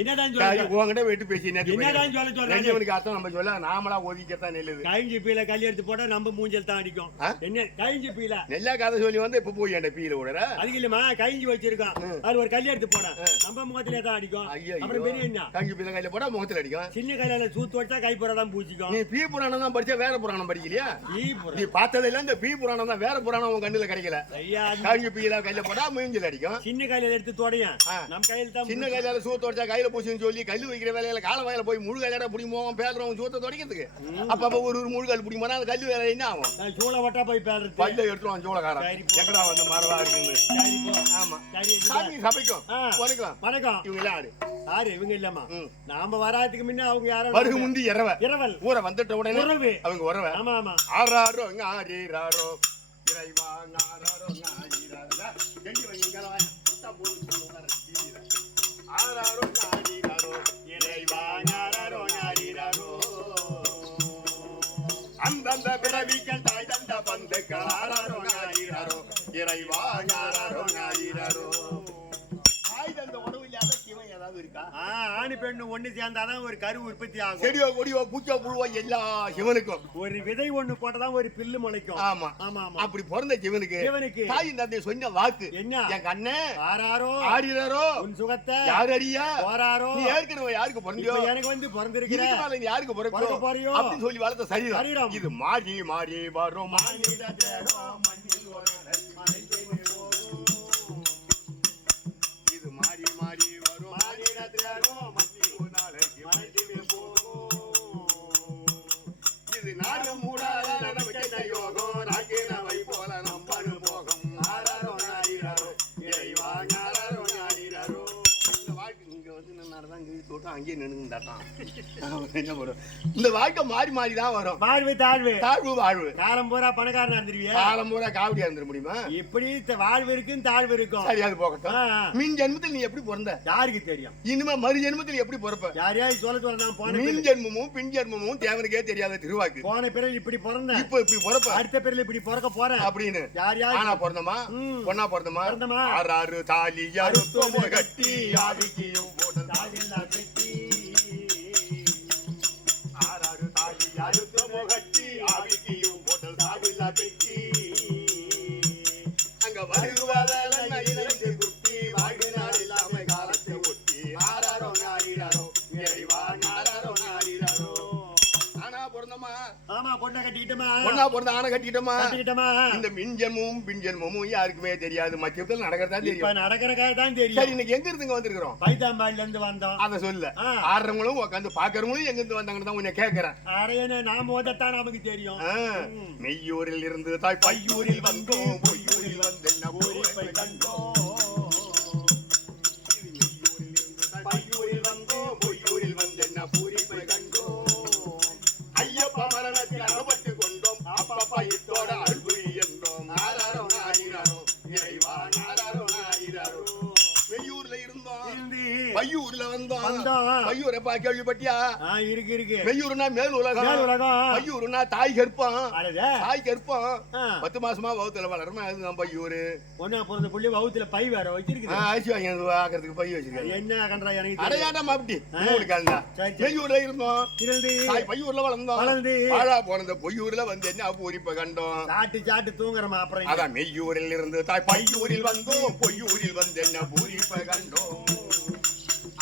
என்னதான் சொல்ல உங்ககிட்ட வெட்டு பேசி என்னதான் சொல்ல சொல்றேன் அர்த்தம் நம்ம சொல்ல நாமளா ஒதுக்கத்தான் நெல்லுது. கைஞ்சி பீல கல்லி எடுத்து போட்டா நம்ம மூஞ்சல் தான் அடிக்கும். என்ன கைஞ்சி பீல நெல்லா கதை சொல்லி வந்து இப்ப போய் என் பீல விடுற அதுக்கு இல்லமா கைஞ்சி வச்சிருக்கான் அது ஒரு கல்லி எடுத்து போட நம்ம முகத்திலே தான் அடிக்கும். அப்புறம் பெரிய என்ன கைஞ்சி பீல கையில போட்டா முகத்துல அடிக்கும். சின்ன கையில சூத்து வச்சா கை புறாதான் பூச்சிக்கும். நீ பீ புராணம் தான் படிச்சா வேற புராணம் படிக்கலையா? நீ பார்த்ததுல இந்த பீ புராணம் தான் வேற புராணம் உன் கண்ணுல கிடைக்கல. கைஞ்சி பீல கையில போட்டா மூஞ்சில அடிக்கும். சின்ன கையில எடுத்து தொடையும் நம்ம கையில தான். சின்ன கையில சூத்து வச்சா கையில பூச்சின்னு சொல்லி கல்லு வைக்கிற வேலையில கால வயல போய் முழு கையில பிடிமோம் பேசுறவங்க சூத்த துடைக்கிறதுக்கு அப்ப ஒரு முழு கல் பிடிக்கும்போது அந்த கல்லு வேலை என்ன ஆகும்? சூளை வட்டா போய் பேசுறது பல்ல எடுத்துருவான் சூளக்காரன். எங்கடா வந்து மரவா இருக்குன்னு. ஆமா சாமி சபைக்கும் வணக்கம் வணக்கம். இவங்க எல்லாம் யாரு? யாரு இவங்க இல்லம்மா நாம வராதுக்கு முன்ன அவங்க யாரும் வருகு முந்தி இரவல் ஊரை வந்துட்ட உடனே உறவு அவங்க உறவை. ஆமா ஆமா ஆறாரோ ஆறீராரோ இறைவா ஆறாரோ ஆறீராரோ எங்க வந்தீங்களா புத்தா போடுங்க ஆறாரோ ஆறீராரோ இறைவா ஆறாரோ ஆறீராரோ அந்தந்த பிறவிகள் தாய் தந்த பந்துக்கள் ஆறாரோ ஆறீராரோ இறைவா ஆறாரோ ஆறீராரோ. தாய் தந்த உறவு இல்லாத சிவன் ஏதாவது இருக்கா? ஆணி பெண்ணு ஒண்ணு சேர்ந்தாதான் ஒரு கரு உற்பத்தி ஆகும். செடியோ கொடியோ பூச்சோ புழுவோ எல்லா சிவனுக்கும் ஒரு விதை ஒண்ணு போட்டதான் ஒரு பில்லு முளைக்கும். ஆமா ஆமா ஆமா. அப்படி பிறந்த சிவனுக்கு தாயின் தந்தை சொன்ன வாக்கு என்ன? என் கண்ணே ஆறாரோ ஆறிறாரோ உன் சுகத்தை யார் அடியா போறாரோ. நீ ஏற்கனவே யாருக்கு பிறந்தியோ எனக்கு வந்து பிறந்திருக்கிற நீ யாருக்கு பிறக்க போறியோ அப்படின்னு சொல்லி வளர்த்த சரீரம் இது மாறி மாறி வரும் இது மாறி மாறி வரும் இது நாடு மூடாத நமக்கு யோகம் ராக்கினவை போல நம்பனு போகும் ஆறாரோ நாயிராரோ இறைவா ஞாராரோ நாயிராரோ. இந்த வாழ்க்கை இங்க வந்து நின்னாதான் தோட்டம் அங்கேயே நின்னுட்டான். என்ன பண்ணும் இந்த வாழ்க்கை மாறி மாறி தான் வரும். வாழ்வு தாழ்வு தாழ்வு வாழ்வு. காலம் பூரா பணக்காரனா இருந்துருவியா? காலம் பூரா காவடியா இருந்துட முடியுமா? இப்படி வாழ்வு இருக்கும் தாழ்வு இருக்கும். சரி அது போகட்டும். மின் ஜென்மத்தில் நீ எப்படி பிறந்த யாருக்கு தெரியும்? இனிமே மறு ஜென்மத்தில் எப்படி பிறப்ப? யாரையாவது சொல்ல நான் போன மின் ஜென்மமும் பின் ஜென்மமும் தேவனுக்கே தெரியாத திருவாக்கு. போன பிறகு இப்படி பிறந்த இப்ப இப்படி பிறப்ப அடுத்த பிறகு இப்படி பிறக்க போறேன் அப்படின்னு யாரையாவது ஆனா பிறந்தமா பொண்ணா பிறந்தமா ஆறாறு தாலி அறுத்தோமோ கட்டி ஆவிக்கியும் போட்ட தாலில்லா கட்டி ஆறாறு தாலி அறுத்தோமோ கட்டி ஆவிக்கியும் போட்ட தாலில்லா கட்டி அங்க வருவதெல்லாம் இணைந்து குட்டி வாழ்கிறார் இல்லாம காலத்தை ஒட்டி ஆறாரோ நாரிடாரோ இறைவா ஆறாரோ நாரிடாரோ. ஆனா பிறந்தமா ஆமா பொண்ணை கட்டிக்கிட்டமா பொண்ணா பிறந்த ஆனை கட்டிக்கிட்டமா இந்த மின்ஜன்மும் பின்ஜன்மும் யாருக்குமே தெரியாது. மத்தியத்தில் நடக்கிறதா தெரியும். நடக்கிறக்காக தான் தெரியும். சரி இன்னைக்கு எங்க இருந்து வந்திருக்கிறோம்? பைத்தாம்பாடில இருந்து வந்தோம். அத சொல்ல ஆடுறவங்களும் உட்காந்து பாக்குறவங்களும் எங்க இருந்து வந்தாங்கன்னு தான் உன்னை கேட்கிறேன். அடையனே நாம வந்தத்தான் நமக்கு தெரியும். மெய்யூரில் இருந்து தாய் பையூரில் வந்தோம் பொய்யூரில் வந்து என்ன ஊரை கண்டோம். பையூரில் வந்தோம் பொய்யூரில் வந்து என்ன பூரிப்பை கண்டோம். ஐயப்ப மரணத்தில் அகப்பட்டு கொண்டோம் அப்பப்பா இத்தோட அன்புரி என்றோம். ஆறாரோ நாயிராரோ இறைவா ஆறாரோ நாயிராரோ. வெய்யூர்ல இருந்தோம் பையூர்ல வந்தோம். பையூரப்பா கேள்விப்பட்டியா? இருக்கு. வெய்யூர்னா மேல் உலகம். பையூர்னா தாய் கற்பம். தாய் கற்பம் 10 மாசமா வவுத்துல வளருமா அதுதான் பையூரு. ஒன்னா பிறந்த புள்ளி வவுத்துல பை வேற வச்சிருக்கு. ஆசி வாங்கி ஆக்கிறதுக்கு பை வச்சிருக்காங்க. என்ன கன்றா எனக்கு அடையாட்டம் அப்படி உங்களுக்கு வெய்யூர்ல இருந்தோம். தாய் பையூர்ல வளர்ந்தோம். வாழா போனது பொய்யூர்ல வந்து என்ன பூரிப்பை கண்டோம். சாட்டு தூங்குறமா அப்புறம் அதான் மெய்யூரில் இருந்து தாய் பையூரில் வந்தோம் பொய்யூரில் வந்து என்ன பூரிப்பை கண்டோம்.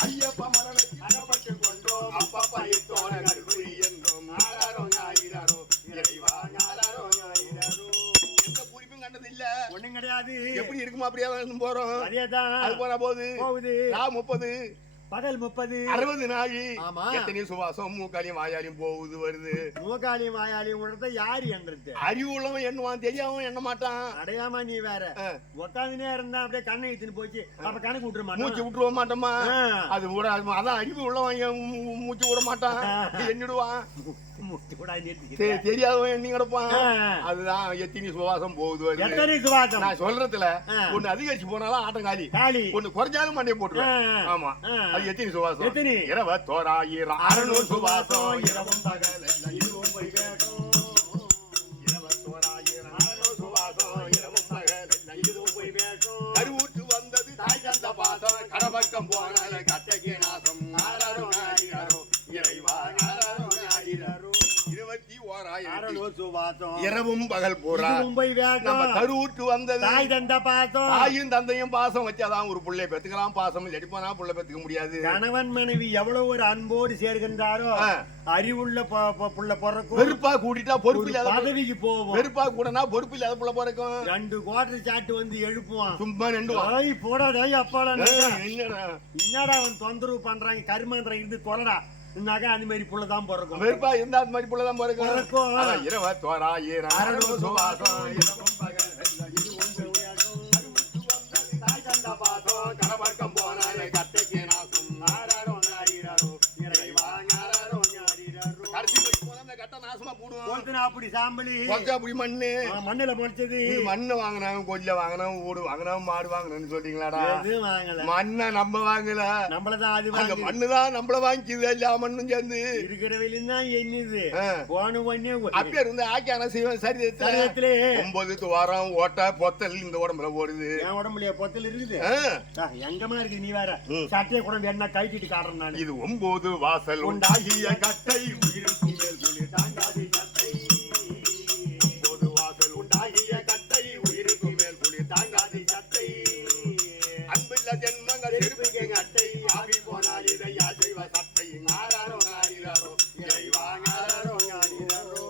ஐயப்ப மரணத்தில் அகப்பட்டு கொண்டோம் அப்பப்பா இத்தோட அன்புரி என்றோம். ஆறாரோ ஞாயிறாரோ இறைவா ஆறாரோ ஞாயிறாரோ. எந்த பூரிப்பும் கண்டது இல்ல ஒண்ணும் கிடையாது. எப்படி இருக்குமா அப்படியே போறோம். அதேதான் அது போனா போகுது 30 பகல் 30 60 நாள் எத்தனை சுவாசம் மூக்காலியும் வாயாலையும் போகுது வருது. மூக்காலியும் வாயாலையும் உடத்த யாரு என்றது அறிவு உள்ளவன் எண்ணுவான் தெரியாம எண்ண மாட்டான். அடையாம நீ வேற உட்காந்துனே இருந்தா அப்படியே கண்ணை இழுத்துன்னு போச்சு அப்ப கணக்கு விட்டுற மாட்டோம். மூச்சு விட்டுருவ மாட்டோமா? அது அதான் அறிவு உள்ளவன் மூச்சு விட மாட்டான் எண்ணிடுவான். முட்டி கூட தெரியாதவன் நீ கிடப்பான். அதுதான் எத்தினி சுவாசம் போகுது. எத்தனை சுவாசம் நான் சொல்றதுல ஒண்ணு அதிகரிச்சு போனாலும் ஆட்டம் காலி, ஒண்ணு குறைஞ்சாலும் மண்டையை போட்டுருவேன். ஆமா, அது எத்தினி சுவாசம்? 21,600 சுவாசம். இரவும் பகல் இதுவும் போய் வேட்டும். 21,600 சுவாசம். இரவும் பகல் இதுவும் போய் வேட்டும். கருவுற்று வந்தது தாய் தந்த பாசம். கடபக்கம் போனால கட்டைக்கு நாசம். ஆராரும் ஆடினாரோ இறைவா, ஆராரும் ஆடினாரோ. 21,600 சுவாசம். இரவும் பகல் போறா. நம்ம கருவுற்று வந்தது தாய் தந்த பாசம். தாயும் தந்தையும் பாசம் வச்சாதான் ஒரு புள்ளை பெத்துக்கலாம். பாசம் எடுப்பனா புள்ளை பெத்துக்க முடியாது. கணவன் மனைவி எவ்வளவு ஒரு அன்போடு சேர்கின்றாரோ அறிவுள்ள புள்ள பிறக்கும். வெறுப்பா கூட்டிட்டா பொறுப்பு இல்லாத பதவிக்கு போவோம். வெறுப்பா கூடனா பொறுப்பு இல்லாத புள்ள பிறக்கும். 2 குவார்டர் சாட்டு வந்து எழுப்புவான். சும்மா நின்று போடாதே அப்பாடா, என்னடா அவன் தொந்தரவு பண்றாங்க, கருமாந்திரம் இருந்து தொலைடா அந்த மாதிரி புள்ளதான் பிறக்கும். வெறுப்பா இருந்தா அந்த மாதிரி புள்ளதான் பிறக்கும். 21,600 சுவாசம். இரவும் பகல் இதுவும் தாய் தந்த பாசம். கடபக்கம் போனாலே கட்டைக்கு நாசம். ஆராரோ நாடிராரோ இறைவா, ஆராரோ நாடிராரோ. கடைசி போய் போனா அந்த கட்டை நாசமா போடுவோம். அப்படி சாம்பலி அப்படி மண்ணுல முடிச்சது. மண்ணு வாங்கினவன், கொல்ல வாங்கினவன், ஊடு வாங்கினவன், மாடு வாங்கினு சொல்றீங்களாடா? மண்ணை நம்ம வாங்கல, நம்மளதான். அது அந்த மண்ணுதான் நம்மள வாங்கிக்குது. எல்லா மண்ணும் சேர்ந்து இருக்கிற வெளியும் என்னது போன பண்ணி அப்ப இருந்து ஆக்கியான செய்வன். சரித்திலே 9 துவாரம் ஓட்ட பொத்தல் இந்த உடம்புல ஓடுது. என் உடம்புல பொத்தல் இருக்குது. எங்கமா இருக்கு? நீ வேற சட்டையை கூட வேணா கைட்டிட்டு காட்டுறேன் நான். இது 9 வாசல் உண்டாகிய கட்டை உயிருக்கும் மேல் குளி தாங்காது சட்டை. 9 வாசல் உண்டாகிய கட்டை உயிருக்கும் மேல் குளி தாங்காது சட்டை. அன்புள்ள ஜென்மங்கள் இருப்புக்கு அட்டை. ஆவி போனால் இதையா செய்வ சட்டை. ஆராரோ ஆரிராரோ இறைவா, ஆராரோ ஆரிராரோ.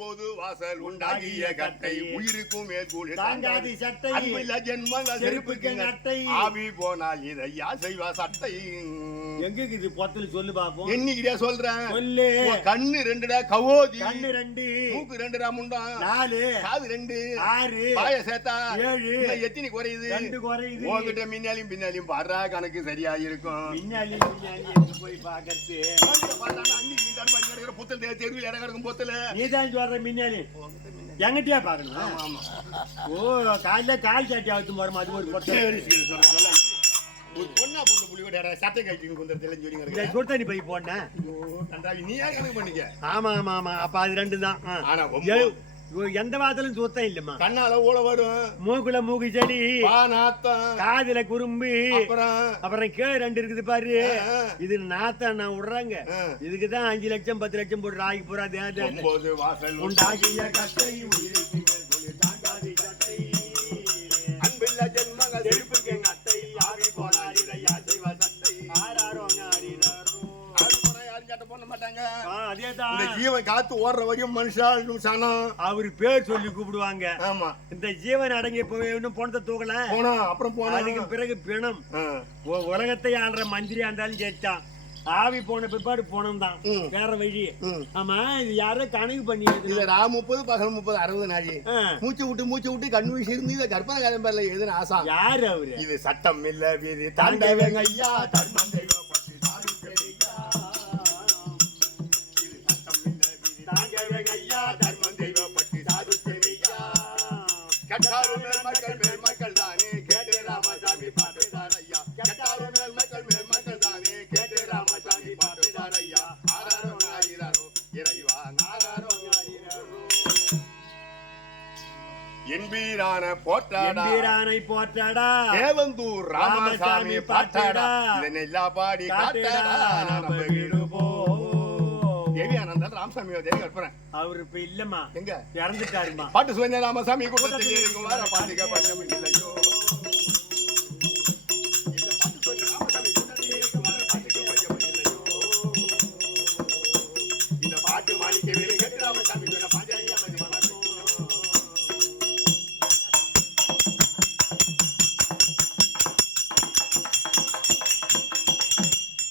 9 வாசல் உண்டாகிய கட்டை உயிருக்கும் மேல் குளி தாங்காது சட்டை. அன்புள்ள ஜென்மங்கள் இருப்புக்கு அட்டை. ஆவி போனால் இதையா செய்வ சட்டை. எங்க இது பொத்தல் சொல்லு பாப்போம். என்னைக்கிட்டே சொல்றேன் சொல்லு. கண்ணு 2டா கவோதி. கண்ணு 2, மூக்கு 2டா முண்டா 4, காது 2, 6, வாய சேத்தா 7. எத்தனை குறையுது? 2 குறையுது. உங்ககிட்ட மின்னாலியும் பின்னாலியும் பாடுறா கணக்கு சரியா இருக்கும். மின்னாலி எங்க போய் பாக்கறது? புத்தல் தெருவில் இடம் கிடக்கும் பொத்தல நீதான் சொல்ற மின்னாலி எங்கிட்டயா பாக்கணும். ஓ காலைல கால் சாட்டி ஆகுது வரும். அது ஒரு பொத்தல் ஒரு பொண்ணா பொண்ணு புள்ளி சட்டை கழிச்சு சொல்லி சுடுதண்ணி போய் போனேன். நீ ஏன் கணக்கு பண்ணிக்க? ஆமா ஆமா ஆமா. அப்ப அது 2 தான். ஆனா எந்த வாதலும் சுத்தம் இல்லம்மா. கண்ணால ஊழ வரும். மூக்குல மூக்கு செடி, காதுல குறும்பு, அப்புறம் கே 2 இருக்குது பாரு. இது நாத்தான் நான் விடுறாங்க. இதுக்குதான் 5 லட்சம் 10 லட்சம் போட்டு ராகி பூரா உண்டாகிய கட்டை தாங்காதி சட்டை. அன்பில்ல ஜென்மங்கள் எழுப்புக்கு அட்டை. ஆவி போனால் இதையா செய்வ சட்டை. ஆராரோ ஆரிராரோ. ஜீவன் காத்து ஓடுற வரையும் மனுஷன் சனம் அவரு பேர் சொல்லி கூப்பிடுவாங்க. ஆமா, இந்த ஜீவன் அடங்கி போனதை தூக்கல போனா அப்புறம் போனா அதுக்கு பிறகு பிணம். உலகத்தை ஆடுற மந்திரியா இருந்தாலும் சேர்த்தான். ஆவி போன பிற்பாடு போனம் தான், வேற வழி. ஆமா, இது யாரோ கணக்கு பண்ணி 30 பகல் 30 60 நாளி மூச்சு விட்டு கண்ணு சேர்ந்து இதை கற்பனை காலம் பேர்ல எழுதுன ஆசா. யாரு அவரு? இது சட்டம் இல்ல வீதி தாண்டவங்க ஐயா தர்மம் தெய்வம் மக்கள் தானே கேட்டு ராமசாமி பாட்டுதான் ஐயா. மக்கள் தானே கேட்டு ராமசாமி பாட்டுதான் ஐயா. ஆராரோ ஆரிராரோ இறைவா, ஆராரோ ஆரிராரோ. என்பீரான போற்றாடா தேவந்தூர் ராமசாமி பாட்டாடா. இதனை எல்லா பாடி காட்டாடா நம்ம வீடு போ. தேவியானந்தன் ராமசாமி தேவி கற்பனை அவரு இப்ப இல்லம்மா, எங்க இறந்துட்டாருமா. பாட்டு சுவந்த ராமசாமி கூட்டத்தில் இருக்கும் வர பாட்டுக பஞ்சம் இல்லையோ. இந்த பாட்டு சுவந்த ராமசாமி கூட்டத்தில் இருக்கும் வர பாட்டுக பஞ்சம் இல்லையோ. இந்த பாட்டு மாணிக்க வேலை கேட்டு ராமசாமி சொன்ன பாஞ்சாலியா மதி மனசோ.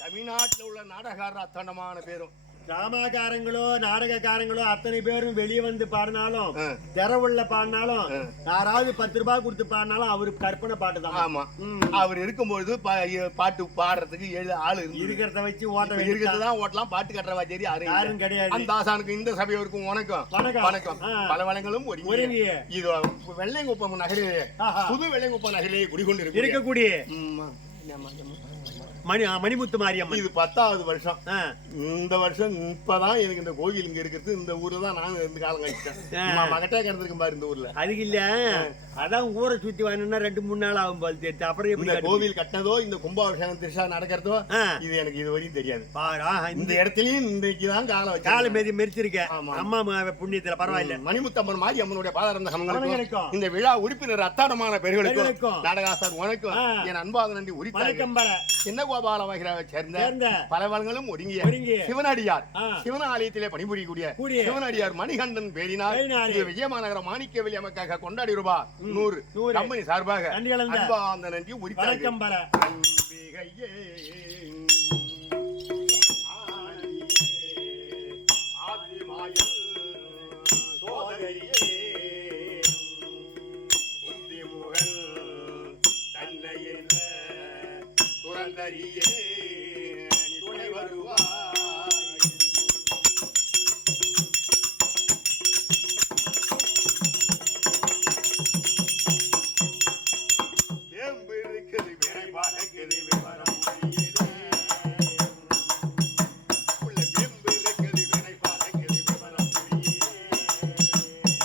தமிழ்நாட்டில் உள்ள நாடகாரர் அத்தனமான பேரும் டிராமாக்காரங்களோ நாடகக்காரங்களோ அத்தனை பேரும் வெளியே வந்து பாடினாலும் தெரவுள்ள பாடினாலும் யாராவது 10 ரூபாய் கொடுத்து பாடினாலும் அவருக்கு கற்பனை பாட்டு தான். ஆமா, அவர் இருக்கும்போது பாட்டு பாடுறதுக்கு 7 ஆள் இருக்கிறத வச்சு ஓட்ட இருக்கிறதுதான் ஓட்டலாம். பாட்டு கட்டுறவா சரி யாரும் கிடையாது. அந்த ஆசானுக்கு இந்த சபையோருக்கும் வணக்கம். பல வளங்களும் ஒருங்கி இது வெள்ளையங்குப்பம் நகரிலே புது வெள்ளையங்குப்பம் நகரிலே குடிகொண்டு இருக்கக்கூடிய மணிமுத்து மாரியம்மன். இது 10வது வருஷம். இந்த வருஷம் இப்பதான் எனக்கு இந்த கோவில் இங்க இருக்கிறது. இந்த ஊர்ல தான் நான் இந்த காலம் கழிச்சேன். மகட்டே கிடந்திருக்கும் பாரு இந்த ஊர்ல. அதுக்கு இல்ல, அதான் ஊரை சுத்தி வரணும்னா 2-3 நாள் ஆகும் போல் தெரியுது. அப்புறம் இந்த கோவில் கட்டினதோ இந்த கும்பாபிஷேகம் திருஷா நடக்கிறதோ இது எனக்கு இது வரையும் தெரியாது. இந்த இடத்துலயும் இன்றைக்குதான் காலம் மெரிச்சிருக்கேன். அம்மா புண்ணியத்துல பரவாயில்ல. மணிமுத்தம்மன் மாதிரி அம்மனுடைய பாதாரந்தம் இந்த விழா உறுப்பினர் அத்தாடமான பெருகளுக்கும் நாடகாசார் உனக்கும் என் அன்பாத நன்றி உரித்தாங்க. சின்ன கோபால வகைராவை சேர்ந்த பலவங்களும் ஒடுங்கிய சிவனடியார் சிவன ஆலயத்திலே பணிபுரியக்கூடிய சிவனடியார் மணிகண்டன் பேரினார் விஜயமாநகர மாணிக்க வெளியமக்காக கொண்டாடி ரூபாய் 100 கம்பெனி சார்பாக அன்பார்ந்த நன்றி உரித்தாங்க. துணை வருவாய் வேம்பு இருக்குது விரைவாக விவரம் உள்ள வேம்பு இருக்குது விரைவாக விவரம்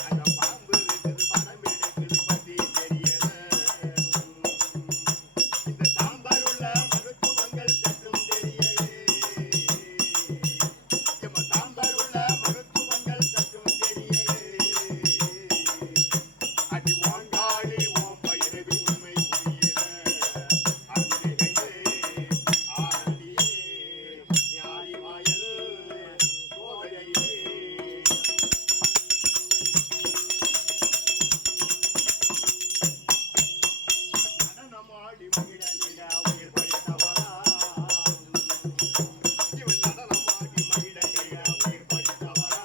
அந்த பாம்பு இருக்குது பணம் இருக்குது பத்தி தெரியல. இந்த சாம்பார் உள்ள மருத்துவங்கள் சற்றும் தெரியல. சாம்பார் உள்ள மருத்துவங்கள் சற்றும் தெரியல. அடி வாங்காளி ஓம் பயிரவி உண்மை புரியல. அம்பிகையே ஆனந்தியே ஞானி வாயல் சோதனையே நடனமாடி மகிழ உயிர் பறித்தவளா. இவன் நடனமாடி மகிழ உயிர் பறித்தவளா.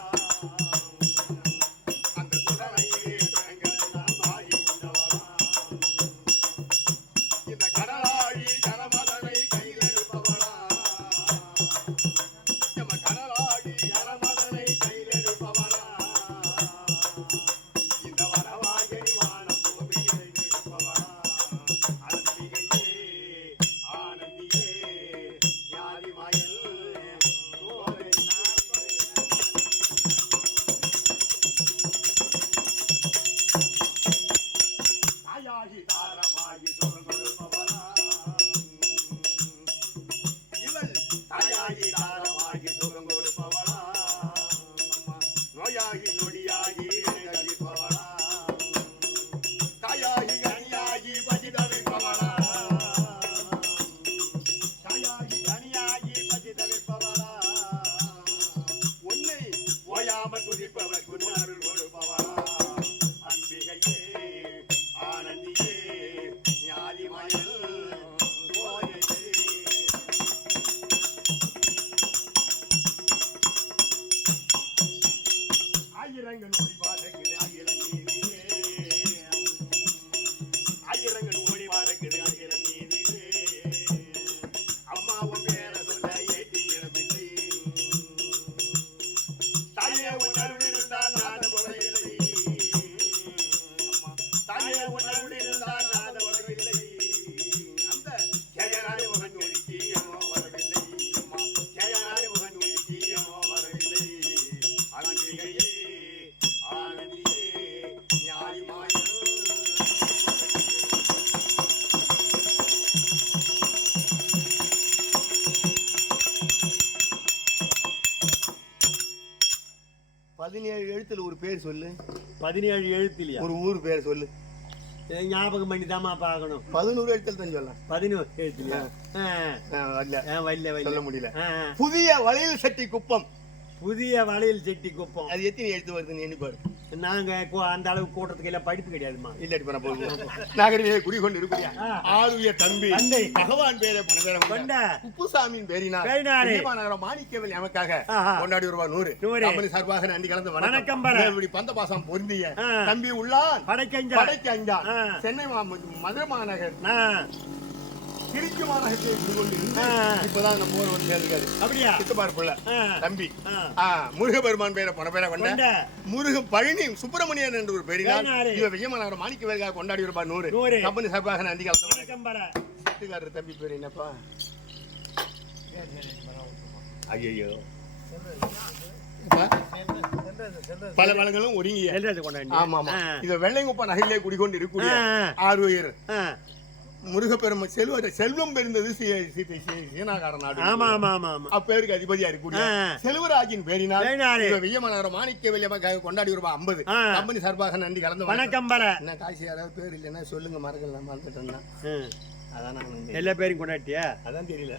அந்த சுடலையிலே தங்கள் தாய் உண்டவளா. இந்த கடலாழி கரமதனை கையிலெடுப்பவளா. எம கடலாழி கரமதனை கையிலெடுப்பவளா. இந்த வரவாயணி வானம் பூமியில் இருப்பவளா. அம்பிகையே ஆனந்தியே ஞானி வாயல் தாயாகி தாரமாகி சொல் கொடுப்பவளா. இவள் தாயாகி தாரமாகி சுகம் கொடுப்பவளா. நோயாகி நொடியாகி கழிப்பவளா. தாயாகி கனியாகி பசி தவிர்ப்பவளா. தாயாகி கனியாகி பசி தவிர்ப்பவளா. உன்னை ஓயாமல் துதிப்பவர் குருணருள் கொடுப்பவளா. அம்பிகையே ஆனந்தியே ஞானி மயல் ஓரையே. ஆயிரங்கள் ஓடி பாருங்கள் ஆயிரம் நீதியே. ஆயிரங்கள் ஓடி பாருங்கள் ஆயிரம் நீதியே. அம்மாவும் பேர சொல்ல ஏற்றி இறப்பில்லை. தாயே உணர்விருந்தால் நாத குறையில்லை. தாயே உணர்விருந்தால் நாத குறையில்லை. அந்த ஜெயனாரி முகன் ஒதுக்கியமோ வரவில்லை. அம்மா ஜெயனாரி முகன் ஒதுக்கியமோ வரவில்லை. அம்பிகையே ஆனந்தியே ஞானி மாயல். எழுத்துல ஒரு பேர் சொல்லு. 17 எழுத்துலயா? ஒரு ஊர் பேர் சொல்லு. ஞாபகம் பண்ணி தாமா பார்க்கணும். 11 எழுத்துல தான் சொல்லலாம். 11 எழுத்துலயா? சொல்ல முடியல. புதிய வளையல் சட்டி குப்பம். புதிய வளையல் சட்டி குப்பம். அது எத்தனை எழுத்து வருதுன்னு எண்ணிப்பாடு. நாங்க அந்த அளவுக்கு கூட்டத்துக்கு எல்லாம் படிப்பு கிடையாதுமா. இல்லாட்டி பண்ண போகுது நகரிலே குடிகொண்டு இருக்கிறியா ஆறுய தம்பி தந்தை பகவான் பேரை பணபேரம் கொண்ட குப்புசாமியின் பேரினார் நகரம் மாணிக்கவல் எமக்காக கொண்டாடி ரூபாய் 100 கம்பெனி சார்பாக நன்றி கலந்து வணக்கம். இப்படி பந்த பாசம் பொருந்திய தம்பி உள்ளான் படைக்கு அஞ்சான் சென்னை மதுரை மாநகர் திருச்சி மாநகரத்தை இப்பதான் நம்ம ஊர் வந்து சேர்ந்துக்காரு. அப்படியா சித்தப்பாரு புள்ள தம்பி முருகபெருமான் பேரை பணபேரம் கொண்ட முருக பழனி சுப்பிரமணியன் என்ற ஒரு பெரியார் இவ விஜயமாநகரம் மாணிக்க வேலைக்காக கொண்டாடி ரூபாய் 100 கம்பெனி சார்பாக நன்றி கலந்து வீட்டுக்காரர் தம்பி பேர் என்னப்பா? ஐயோ பல வளங்களும் ஒருங்கிய ஆமா ஆமா இத வெள்ளைங்குப்பா நகையிலே குடிக்கொண்டு இருக்கக்கூடிய ஆறுயிர் முருகப்பெருமை செல்வம் பெருந்தது சீனாகார நாடு. அப்பேருக்கு அதிபதியா இருக்கக்கூடிய செல்வராஜின் பேரினால் விஜயமாநகரம் மாணிக்க வெள்ளையமாக கொண்டாடி ரூபாய் 50 கம்பெனி சார்பாக நன்றி கலந்து வணக்கம். என்ன காசு யாராவது பேர் இல்லைன்னா சொல்லுங்க மறக்கலாம் மறந்துட்டேன்னா எல்லா பேரும் கொண்டாட்டியா அதான் தெரியல.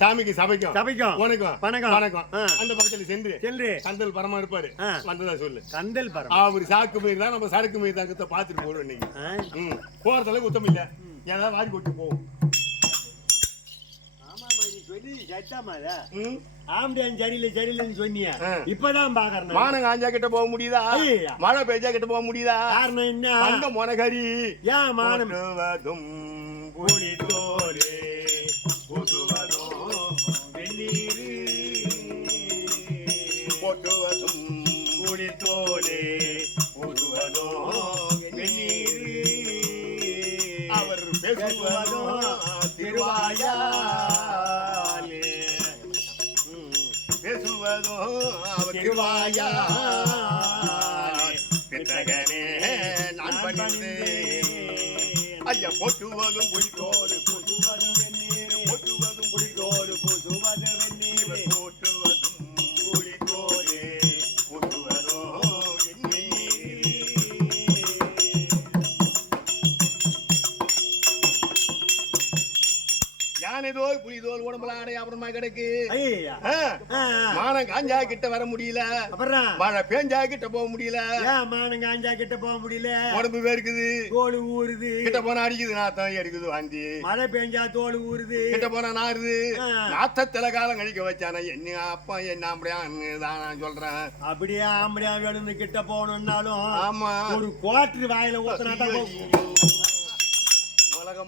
சாமிக்கு சபைக்கும் உனக்கும் வணக்கம். அந்த பக்கத்துல சென்று கந்தல் பரமா இருப்பாரு வந்ததா சொல்லு. கந்தல் பரம் அவரு சாக்கு மயிர் தான் நம்ம சரக்கு மயிர் தாங்கத்தை பாத்துட்டு போறோம். இன்னைக்கு போறதுல குத்தம் இல்ல ஏதாவது வாரி கொட்டு போவோம். சரியில்லைன்னு சொன்னியா இப்பதான் பாக்குறேன். மானம் காஞ்சா கிட்ட போக முடியுதா? மழை பெய்ஞ்சா கிட்ட போக முடியுதா? காரணம் என்ன? அந்த மொனகரி ஏன் மானம் புலித்தோலே புதுவதோ வெந்நீரு பொட்டுவதும் புலித்தோலே புதுவதோ வெந்நீரு அவர் பேசுவதோ திருவாயாலே பேசுவதோ அவர் திருவாயாலே பித்தகனே நான் பணிந்தேன் ஐயா பொட்டுவதும் புலித்தோடு புதுவதும் வெந்நீர் பொட்டுவதும் புலித்தோடு புதுவது வெந்நீர் பொட்டுவதும் புலித்தோடு புதுவதோ வெந்நீர். யானைதோல் புலிதோல் உடம்புல அப்புறமா கிடக்கு. மானம் காஞ்சா கிட்ட வர முடியல, மழை பேஞ்சா கிட்ட போக முடியல. மானம் காஞ்சா கிட்ட போக முடியல, உடம்பு வேர்க்குது, தோல் ஊறுது, கிட்ட போனா அடிக்குது, நாத்தம் எடுக்குது, வாந்தி. மழை பெஞ்சா தோல் ஊறுது, கிட்ட போனா நாறுது. நாத்தத்தில காலம் கழிக்க வச்சான என்ன அப்பா என்ன அப்படியா நான் சொல்றேன். அப்படியே ஆம்படியா வேணும்னு கிட்ட போகணும்னாலும் ஆமா ஒரு குவாட்டர் வாயில ஊத்தினாட்டா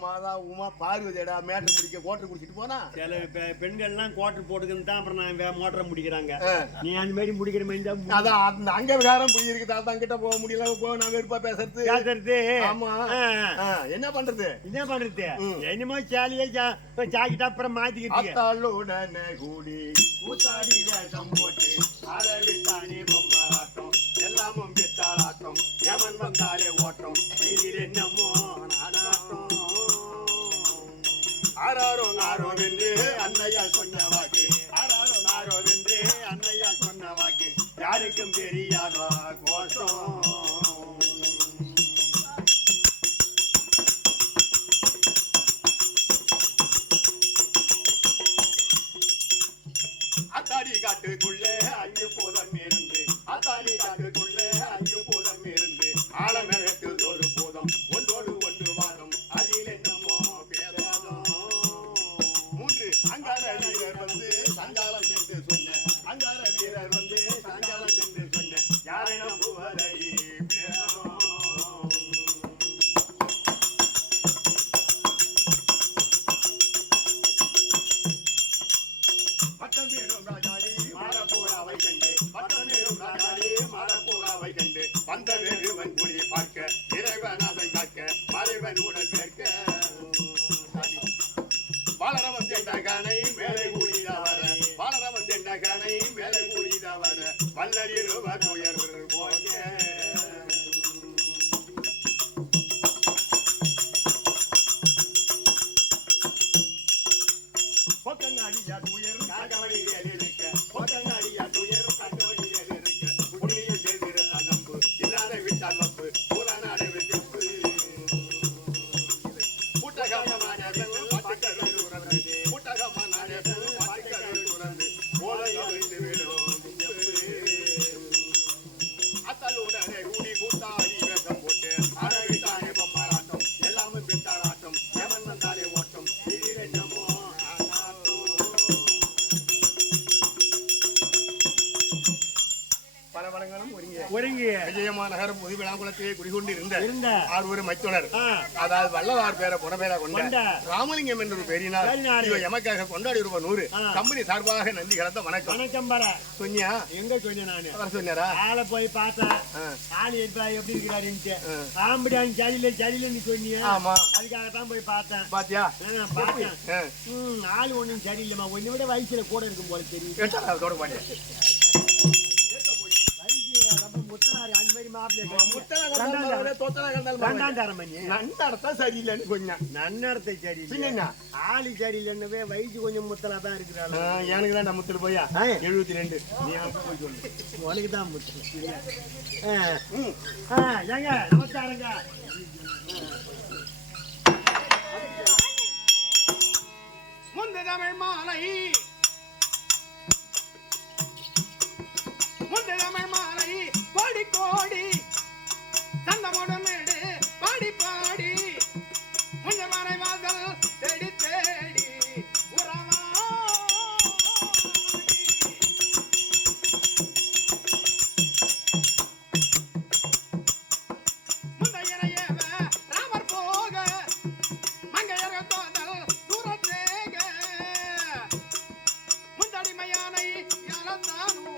மாதா உமா பார்வதிடா மேட்டர் முடிக்க கோட்டர் குடிச்சிட்டு போனா சில பெண்கள்லாம் கோட்டர் போட்டுக்கிட்டு தான் அப்புறம் நான் மோட்டரை முடிக்கிறாங்க. நீ அந்த மாதிரி முடிக்கிற மாதிரி அதான் அந்த அங்க விகாரம் போய் இருக்கு தான் கிட்ட போக முடியல. நான் வெறுப்பா பேசுறது ஆமா என்ன பண்றது என்னமோ சேலியா ஜாக்கிட்ட அப்புறம் மாத்திக்கிட்டு கூடி கூத்தாடி வேஷம் போட்டு ஆடவிட்டானே பொம்மாட்டம் எல்லாமும் பித்தாளாட்டம் எவன் வந்தாலே ஓட்டம் இதில் என்னமோ நாடாட்டம். ஆராரோ நாரோ வென்று அன்னையா சொன்ன வாக்கு ஆராரோ நாரோ வென்று அன்னையா சொன்ன வாக்கு யாருக்கும் தெரியாதா கோஷம். அத்தாடி காட்டுக்குள்ளே அஞ்சு போதம் இருந்து அத்தாடி காட்டுக்குள்ளே அஞ்சு போதம் இருந்து ஆழமிரட்டு ஒரு போதம் ஒன்றோடு ஒன்று வாதம் அதில் என்னமோ பேராதம். அங்கார வீரர் வந்து சங்காலம் என்று சொன்ன அங்கார வீரர் வந்து சங்காலம் என்று சொன்ன யாரை நம்புவதை பட்டம் வீடும் ராஜாடி மாறப்போராவை கண்டு பட்டம் வீடும் ராஜாடி மாறப்போராவை கண்டு வந்த வேறுவன் கூறி பார்க்க இறைவன் அதை காக்க மறைவன் உடல் கேட்க பாலரவன் தெண்டகனை மேலே கூடியவர பாலரவன் தெண்டகனை மேலே கூடியவர வல்லறியவர் உயர் போக பொக்கங்காடியா துயர் காகவழியில் இருக்க பொக்கங்காடியா துயர் காகவழியில் இருக்க புண்ணியம் செய்திருந்த நம்பு இல்லாத விட்டால் வப்பு புறநாடு வெட்டிப்பு கூட்டகமான அத்தலுடனே கூத்தாடி வேஷம் போட்டு ஆரவித்தானே பொம்மாராட்டம் எல்லாமே பித்தாராட்டம் ஏமன் வந்தாலே ஓட்டம் இது ரெண்டமோ பல படங்களும் ஒருங்கிய விஜயமாநகர் புதுவிழாங்குளத்திலே குடிகொண்டு இருந்த ஆறு மைத்துனர் அதாவது வல்லவார் பேர புறப்பேரா கொண்ட ராமலிங்கம் என்ற ஒரு பெரியனார் இவர் எமக்காக கொண்டாடி ரூபாய் 100 கம்பெனி சார்பாக நன்றி கலந்த வணக்கம் சொன்னியா எங்க சொன்னேன் நானு அவர் சொன்னாரா ஆளை போய் பார்த்தா ஆளு எப்படி இருக்கிறாருன்னு ஆம்படியான் சரியில்லைன்னு சொன்னியா ஆமா அதுக்காக தான் போய் பார்த்தேன் பாத்தியா பார்த்தேன் ஆளு ஒண்ணும் சரியில்லைமா ஒன்னு விட வயசுல கூட இருக்கும் போல தெரியும் தொட மாட்டேன் நன்னடத்தை சரியில்லை ஆளு சரியில்லைன்னு வயசு கொஞ்சம் முத்தலா தான் இருக்கிறாங்க எனக்கு தான் முத்தல் போயா 72 நீ போய் சொல்லு உனக்கு தான் முத்தல் ஏங்க நமஸ்காரங்க முந்த தமிழ் மாலை கோடி கோடி தந்தமுடன் பாடி பாடி முந்த மறை வாசல் தேடி தேடி முந்தையரையவ ராமர் போக மங்கையர தோதல் தூரத்தேக முந்தடிமையானை யாரத்தானோ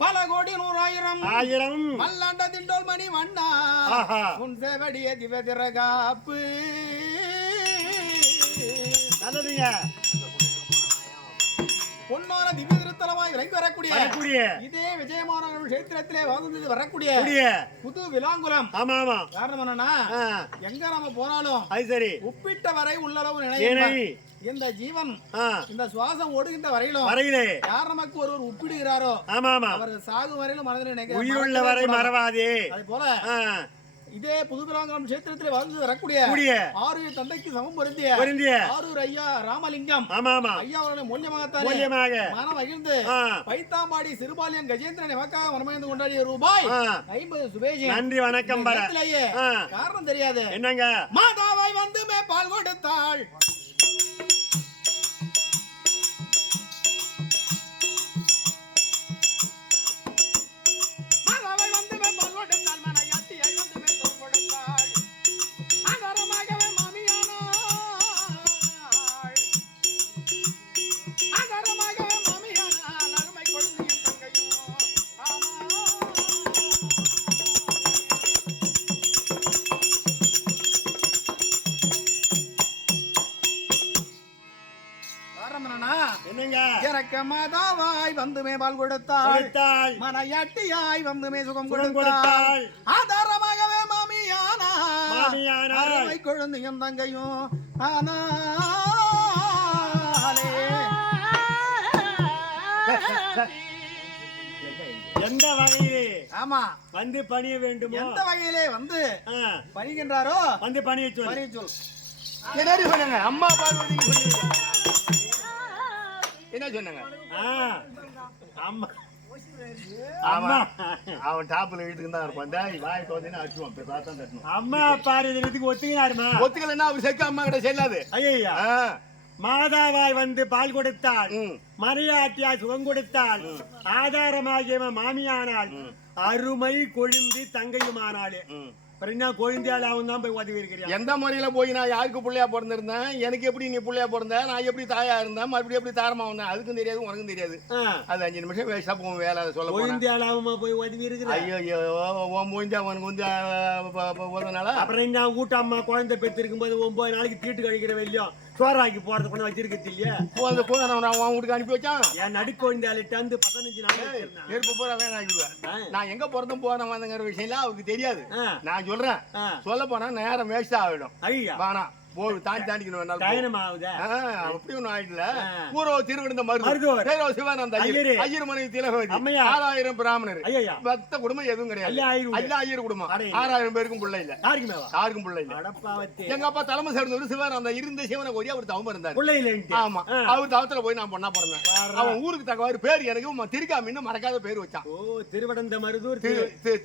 பல கோடி 100,000 மல்லாண்ட திண்டோல் மணி வண்ணா உன் சேவடிய திவதிரகாப்பு நல்லதுங்க பொன்னான திவ்ய திருத்தலமாய் விளங்கி வரக்கூடிய இதே விஜயமான கஷேத்திரத்திலே வாழ்ந்து வரக்கூடிய புது விலாங்குளம் ஆமா ஆமா காரணம் என்னன்னா எங்க நம்ம போனாலும் அது சரி உப்பிட்ட வரை உள்ளளவு நினை இந்த ஜீவன் இந்த சுவாசம் ஓடுகின்ற வரையிலே யார் நமக்கு ஒருவர் உப்பிடுகிறாரோ அவர் சாகு வரையிலும் மனதில் நினைக்க உயிருள்ள வரை மறவாதே அதே போல இதே புதுவிலாங்குளம் கஷேத்திரத்திலே வாழ்ந்து வரக்கூடிய ஆறு தந்தைக்கு சமம் பொருந்திய ஆரூர் ஐயா ராமலிங்கம் ஐயா அவர்களை மூல்யமாக மனம் மகிழ்ந்து பைத்தாம்பாடி சிறுபாலியம் கஜேந்திரன் எமக்காக மனமகிழ்ந்து கொண்டாடிய ரூபாய் 50 சுபேஜி நன்றி வணக்கம் காரணம் தெரியாது என்னங்க மாதாவாய் வந்து பால் கொடுத்தாள் மாதாவாய் வந்துமே பால் கொடுத்தாள் மனையாட்டியாய் வந்துமே சுகம் கொடுத்தாள் ஆதாரமாகவே மாமியானாய் குழந்தையும் தங்கையும் ஆனாலே எந்த வகையிலே ஆமா வந்து பணிய வேண்டும் எந்த வகையிலே வந்து பணிகின்றாரோ வந்து பணிய சொல் சொன்னாங்க அம்மா பார்வதி என்ன சொன்னாங்க அவன் டாப்ல வீட்டுக்கு தான் இருப்பான் வாய் தோந்தினா அடிச்சுவான் அம்மா பாரு ஒத்துக்கினாருமா ஒத்துக்கலன்னா அவர் செக்க அம்மா கிட்ட செல்லாது ஐயா மாதாவாய் வந்து பால் கொடுத்தாள் மரியாட்டியாய் சுகம் கொடுத்தாள் ஆதாரமாகிய மாமியானாள் அருமை கொழுந்து தங்கையுமானாளே எந்த முறையில போய் நான் யாருக்கு பிள்ளையா பிறந்திருந்தேன் எனக்கு எப்படி நீ பிள்ளையா பிறந்த நான் எப்படி தாயா இருந்தேன் மறுபடியும் எப்படி தாரமா வந்தேன் அதுக்கும் தெரியாது உனக்கும் தெரியாது அது 5 நிமிஷம் வேஸ்டா போகும் வேலை சொல்ல போய் ஐயோ அவனுக்கு வந்து அப்புறம் நான் வீட்டு அம்மா குழந்தை பெற்று இருக்கும் போது 9 நாளைக்கு தீட்டு கழிக்கிற வெளியும் சோறாக்கி போறது கொண்டு வச்சிருக்கிறது இல்லையா அந்த கோதனை அவன் வீட்டுக்கு அனுப்பி வச்சான். என் நடுக்கொண்டாலிட்டு வந்து 15 நாள் வச்சிருந்தேன். நெருப்பு பூரா வேணாம் ஆகிடுவேன். நான் எங்க பிறந்தும் போன வந்தங்கிற விஷயம்லாம் அவருக்கு தெரியாது. நான் சொல்றேன், சொல்ல போனா நேரம் வேஸ்ட் ஆகிடும். ஐயா வேணாம் போய் தாண்டிக்கணும். அப்படி ஒன்னும் ஆயிடல. பூர்வ திருவிழுந்த மருத்துவர் சிவானந்த ஐயர் மனைவி திலகவதி 6000 பிராமணர் பக்த குடும்பம் எதுவும் கிடையாது. ஐயர் குடும்பம் 6000 பேருக்கும் பிள்ளை இல்ல. யாருக்கும் பிள்ளை இல்ல. எங்க அப்பா தலைமை சேர்ந்தவர் சிவானந்தா இருந்த சிவனை கோரி அவர் தவம் இருந்தார். ஆமா, அவர் தவத்துல போய் நான் பொண்ணா பிறந்தேன். அவன் ஊருக்கு தக்கவாறு பேர் எனக்கு திருக்காமின்னு மறக்காத பேர் வச்சான். திருவடந்த மருதூர்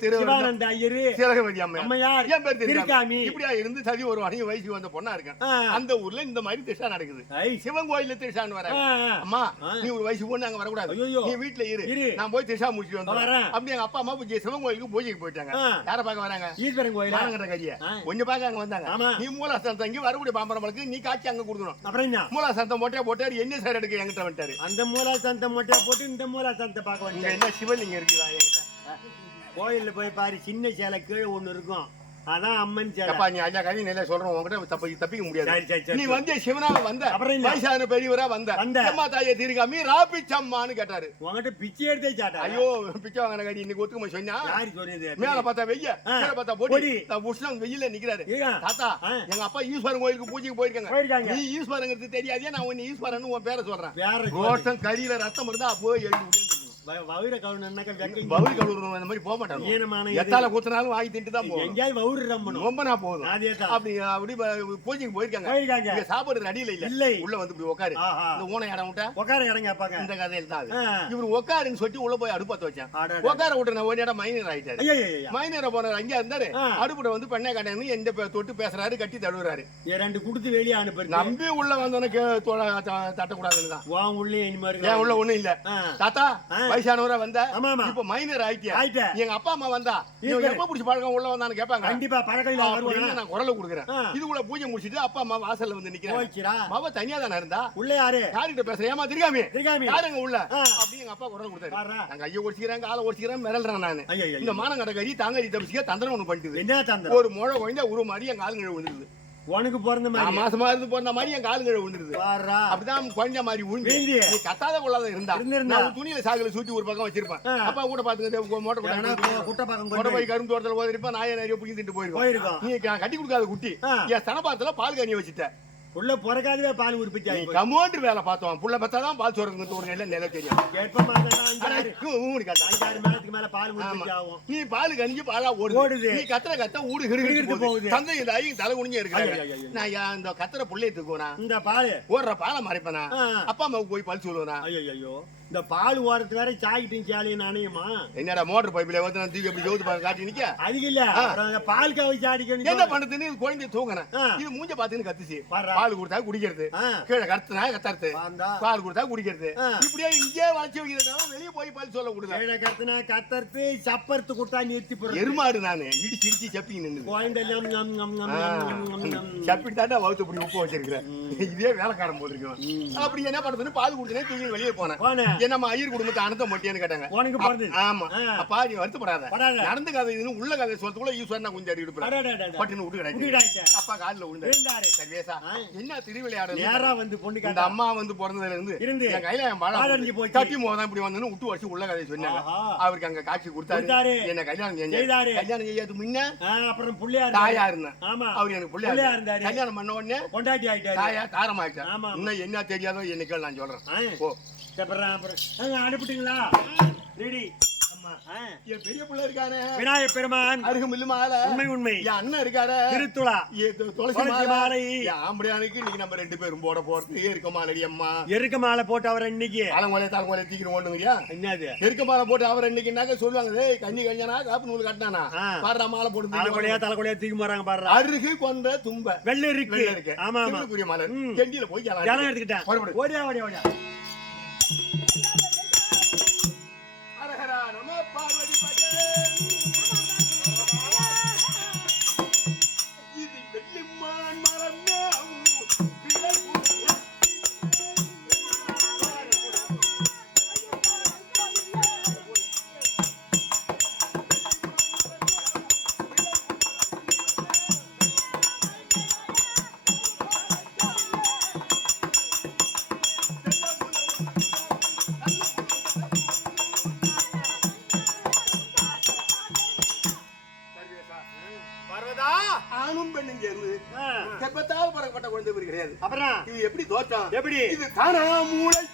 திருவானந்த ஐயர் திலகவதி அம்மையார். என் பேர் திருக்காமி. இப்படியா இருந்து சதி ஒரு வயசுக்கு வந்த பொண்ணா அந்த ஊர்ல இந்த மாதிரி திருஷா நடக்குது. சிவன் கோயில்ல திருஷான்னு வர அம்மா நீ ஒரு வயசு பொண்ணு அங்க வரக்கூடாது, நீ வீட்டுல இரு, நான் போய் திருஷா முடிச்சு வந்துடுறேன். அப்படி எங்க அப்பா அம்மா சிவன் கோயிலுக்கு பூஜைக்கு போயிட்டாங்க. யார பாக்க வராங்க? ஈஸ்வரன் கோயில் கரிய கொஞ்சம் பாக்க அங்க வந்தாங்க. நீ மூலாஸ்தானம் தங்கி வரக்கூடிய பாம்பரமளுக்கு நீ காட்சி அங்க கொடுக்கணும். அப்புறம் மூலாஸ்தானத்தை மொட்டையா போட்டாரு. என்ன சார் எடுக்க என்கிட்ட வந்துட்டாரு. அந்த மூலாஸ்தானத்தை மொட்டையா போட்டு இந்த மூலாஸ்தானத்தை பாக்க வந்து என்ன சிவலிங்கம் இருக்குதா என்கிட்ட? கோயில்ல போய் பாரு, சின்ன சேலை கீழே ஒண்ணு இருக்கும். அதான் அம்மன் சேலை. நீ ஐயா கதை நல்லா சொல்றோம், உங்ககிட்ட தப்பிக்க முடியாது. நீ வந்து சிவனாக வந்த வயசான பெரியவரா வந்த அம்மா தாயை திருக்காமி ராபிச்சம்மான்னு கேட்டாரு. உங்ககிட்ட பிச்சை எடுத்தே சாட்டா. ஐயோ பிச்சை வாங்கின கடி இன்னைக்கு ஒத்துக்குமா சொன்னா? மேல பார்த்தா வெய்ய, கீழே பார்த்தா போடி, உஷ்ணம் வெயில நிக்கிறாரு. தாத்தா எங்க அப்பா ஈஸ்வரன் கோயிலுக்கு பூஜைக்கு போயிருக்காங்க. நீ ஈஸ்வரங்கிறது தெரியாதே, நான் உன்னை ஈஸ்வரன் உன் பேரை சொல்றேன். ரோஷம் கரியில ரத்தம் இருந்தா போய் எழுதி முடியாது. வவுர கவுனன்னாக்க வெங்க வவுர கவுறணும் அந்த மாதிரி போக மாட்டாங்க. ஏனமான எத்தால கூத்துனாலும் வாங்கி தின்ட்டு தான் போவோம். எங்கயாவது வவுர ரம்பணும் ரொம்பனா போதும். அதேதான். அப்படி பூஜைக்கு போயிருக்காங்க. இங்க சாப்பாடு ரெடியில இல்ல. உள்ள வந்து இப்படி உட்காரு. இந்த ஊனை இடம் விட்டா உட்கார இடம் கேட்பாங்க. இந்த கதையில தான் இவரு உட்காருன்னு சொல்லி உள்ள போய் அடுப்பத்த வச்சான். உட்கார விட்டு ஒரு இடம் மைனர் ஆயிட்டாரு. மைனரை போனாரு, அங்கே இருந்தாரு. அடுப்புட வந்து பெண்ணை கட்டணு எந்த தொட்டு பேசுறாரு, கட்டி தழுவுறாரு. ரெண்டு குடுத்து வெளியே அனுப்புறது. நம்பி உள்ள வந்தோன்னு தட்டக்கூடாதுன்னு தான். உன் உள்ளே ஏன் உள்ள ஒண்ணும் இல்ல. தாத்தா வயசானவரா வந்த இப்ப மைனர் ஆயிட்டியா? எங்க அப்பா அம்மா வந்தா எப்ப புடிச்சு பழக்கம் உள்ள வந்தான்னு கேட்பாங்க. கண்டிப்பா பழக்கம் வருவாங்க. நான் குரலை கொடுக்குறேன். இதுக்குள்ள பூஜை முடிச்சிட்டு அப்பா அம்மா வாசல்ல வந்து நிக்கிறேன். மாவ தனியா தானே இருந்தா உள்ள யாரு யார்கிட்ட பேசுற? ஏமா திருகாமி யாருங்க உள்ள அப்படி எங்க அப்பா குரல் கொடுத்தாரு. நாங்க ஐயோ ஒடிச்சுக்கிறேன், காலை ஒடிச்சுக்கிறேன், மிரல்றேன் நானு. இந்த மானங்கட கறி தாங்கறி தப்பிச்சுக்க தந்திரம் ஒண்ணு பண்ணிட்டு என்ன தந்திரம்? ஒரு முழ குழந்தை உரு மாதிரி என் காலுங்க விழுந்துருது. உனக்கு பிறந்த மாதிரி மாசமா இருந்து பிறந்த மாதிரி என் காலுங்க விழுந்துருது. அப்படிதான் குழந்தை மாதிரி விழுந்து நீ கத்தாத கொள்ளாத இருந்தா நான் துணியில சாகுல சுத்தி ஒரு பக்கம் வச்சிருப்பேன். அப்பா கூட பாத்துக்கிட்டு மோட்டர் போய் கரும்பு தோட்டத்துல போயிருப்பேன். நாயை நிறைய புடிச்சு திட்டு போயிருக்கோம். நீ கட்டி கொடுக்காத குட்டி என் சனபாத்துல பால் கனிய வச்சுட்ட. புள்ள பிறக்காதவே பால் உற்பத்தி ஆகி கமோண்டு வேலை பார்த்தோம். புள்ள பத்தாதான் பால் சோறுக்கு ஒரு நிலை நிலை தெரியும். நீ பால் கணிஞ்சு பாலா ஓடுது. நீ கத்திர கத்த ஊடு கிடுகிட்டு போகுது. தந்தை இந்த ஐயும் தலை குனிஞ்சு இருக்காங்க. நான் இந்த கத்திர புள்ளைய தூக்குவனா, இந்த பால் ஓடுற பாலை மறைப்பனா, அப்பா அம்மாவுக்கு போய் பல் சொல்லுவனா. ஐயோ இந்த பால் ஓரத்து வேற சாக்கிட்டும் சாலையும் நாணயமா என்னடா மோட்டர் பைப்ல வந்து நான் தூக்கி அப்படி ஜோதி பார்க்க காட்டி நிக்க. அதுக்கு இல்ல பால் கவி சாடிக்கணும். என்ன பண்றதுன்னு குழந்தை தூங்கினேன். இது மூஞ்ச பாத்துன்னு கத்துச்சு. பால் கொடுத்தா குடிக்கிறது, கீழே கத்துனா கத்துறது, பால் கொடுத்தா குடிக்கிறது. இப்படியே இங்கே வளர்ச்சி வைக்கிறதுனால வெளியே போய் பால் சொல்ல கொடுங்க. கீழே கத்துனா கத்துறது, சப்பரத்து கொடுத்தா நிறுத்தி போற எருமாடு நானு இடி சிரிச்சு சப்பி நின்று சப்பிட்டு தாண்டா வகுத்து இப்படி உப்பு வச்சிருக்கிறேன். இதே வேலைக்காரன் போட்டிருக்கேன். அப்படி என்ன பண்றதுன்னு பால் கொடுத்தனே தூக்கி வெளியே போனேன். என்னம்மா ஐயர் குடும்பத்தை அனந்த மொட்டியான்னு கேட்டாங்க. ஆமா அப்பா நீ வருத்தப்படாத, நடந்த கதை இதுன்னு உள்ள கதை சொல்றதுக்குள்ள ஈஸ்வரன் கொஞ்சம் அறிவிப்பேன் பட்டினு விட்டு கிடையாது. அப்பா காலில் விழுந்தாரு. சர்வேசா என்ன திருவிளையாடு நேரா வந்து பொண்ணு இந்த அம்மா வந்து பிறந்ததுல இருந்து என் கையில என் பாடம் தட்டி மோதான் இப்படி வந்து விட்டு வச்சு உள்ள கதை சொன்னாங்க. அவருக்கு அங்க காட்சி கொடுத்தாரு. என்ன கல்யாணம் செஞ்சாரு. கல்யாணம் செய்யாது முன்ன அப்புறம் புள்ளையா தாயா இருந்தேன். அவர் எனக்கு புள்ளையா இருந்தாரு. கல்யாணம் பண்ண உடனே கொண்டாட்டி ஆயிட்டாரு. தாயா தாரம் ஆயிட்டாரு. இன்னும் என்ன தெரியாதோ என்னைக்கு நான் சொல்றேன். ஓ அனுப்பிட்டீங்களா? ரெடி. என் பெரிய பிள்ளை இருக்கானே விநாயகப் பெருமான் அருகும் இல்லமால உண்மை உண்மை. என் அண்ணன் இருக்காரு திருத்துளா துளசி மாலை. ஆம்படியானுக்கு இன்னைக்கு நம்ம 2 பேரும் போட போறது எருக்க மாலை. அம்மா எருக்க மாலை போட்டு அவர் இன்னைக்கு தலைமுறை தலைமுறை தீக்கிற ஒண்ணுங்கயா. என்னது எருக்க மாலை போட்டு அவர் இன்னைக்குனாக்க சொல்லுவாங்க, கண்ணி கல்யாணா காப்பு நூல் கட்டினானா பாடுற மாலை போட்டு தலைக்குழையா தூக்கி போறாங்க. பாடுற அருகு கொண்ட தும்ப வெள்ளை இருக்கு. ஆமா ஆமா புரிய மாலை கெண்டியில போய் ஜலம் எடுத்துக்கிட்டேன். ஓடியா ஓடியா ஓடியா. கிடையாது. அப்புறம் இது எப்படி தோற்றம்? எப்படி? இது தானா மூளைச்ச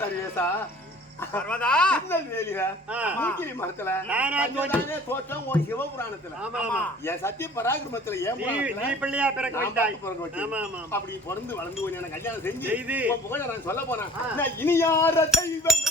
சர்வேசா பர்வதா திருநெல்வேலியில மூங்கிலி மரத்துல தோற்றம் உன் சிவபுராணத்துல என் சத்திய பராக்கிரமத்துல நீ பிள்ளையா பிறக்க வைத்தாய். அப்படி பிறந்து வளர்ந்து எனக்கு கல்யாணம் செஞ்சு உன் புகழ நான் சொல்ல போனேன். இனி யார தெய்வம்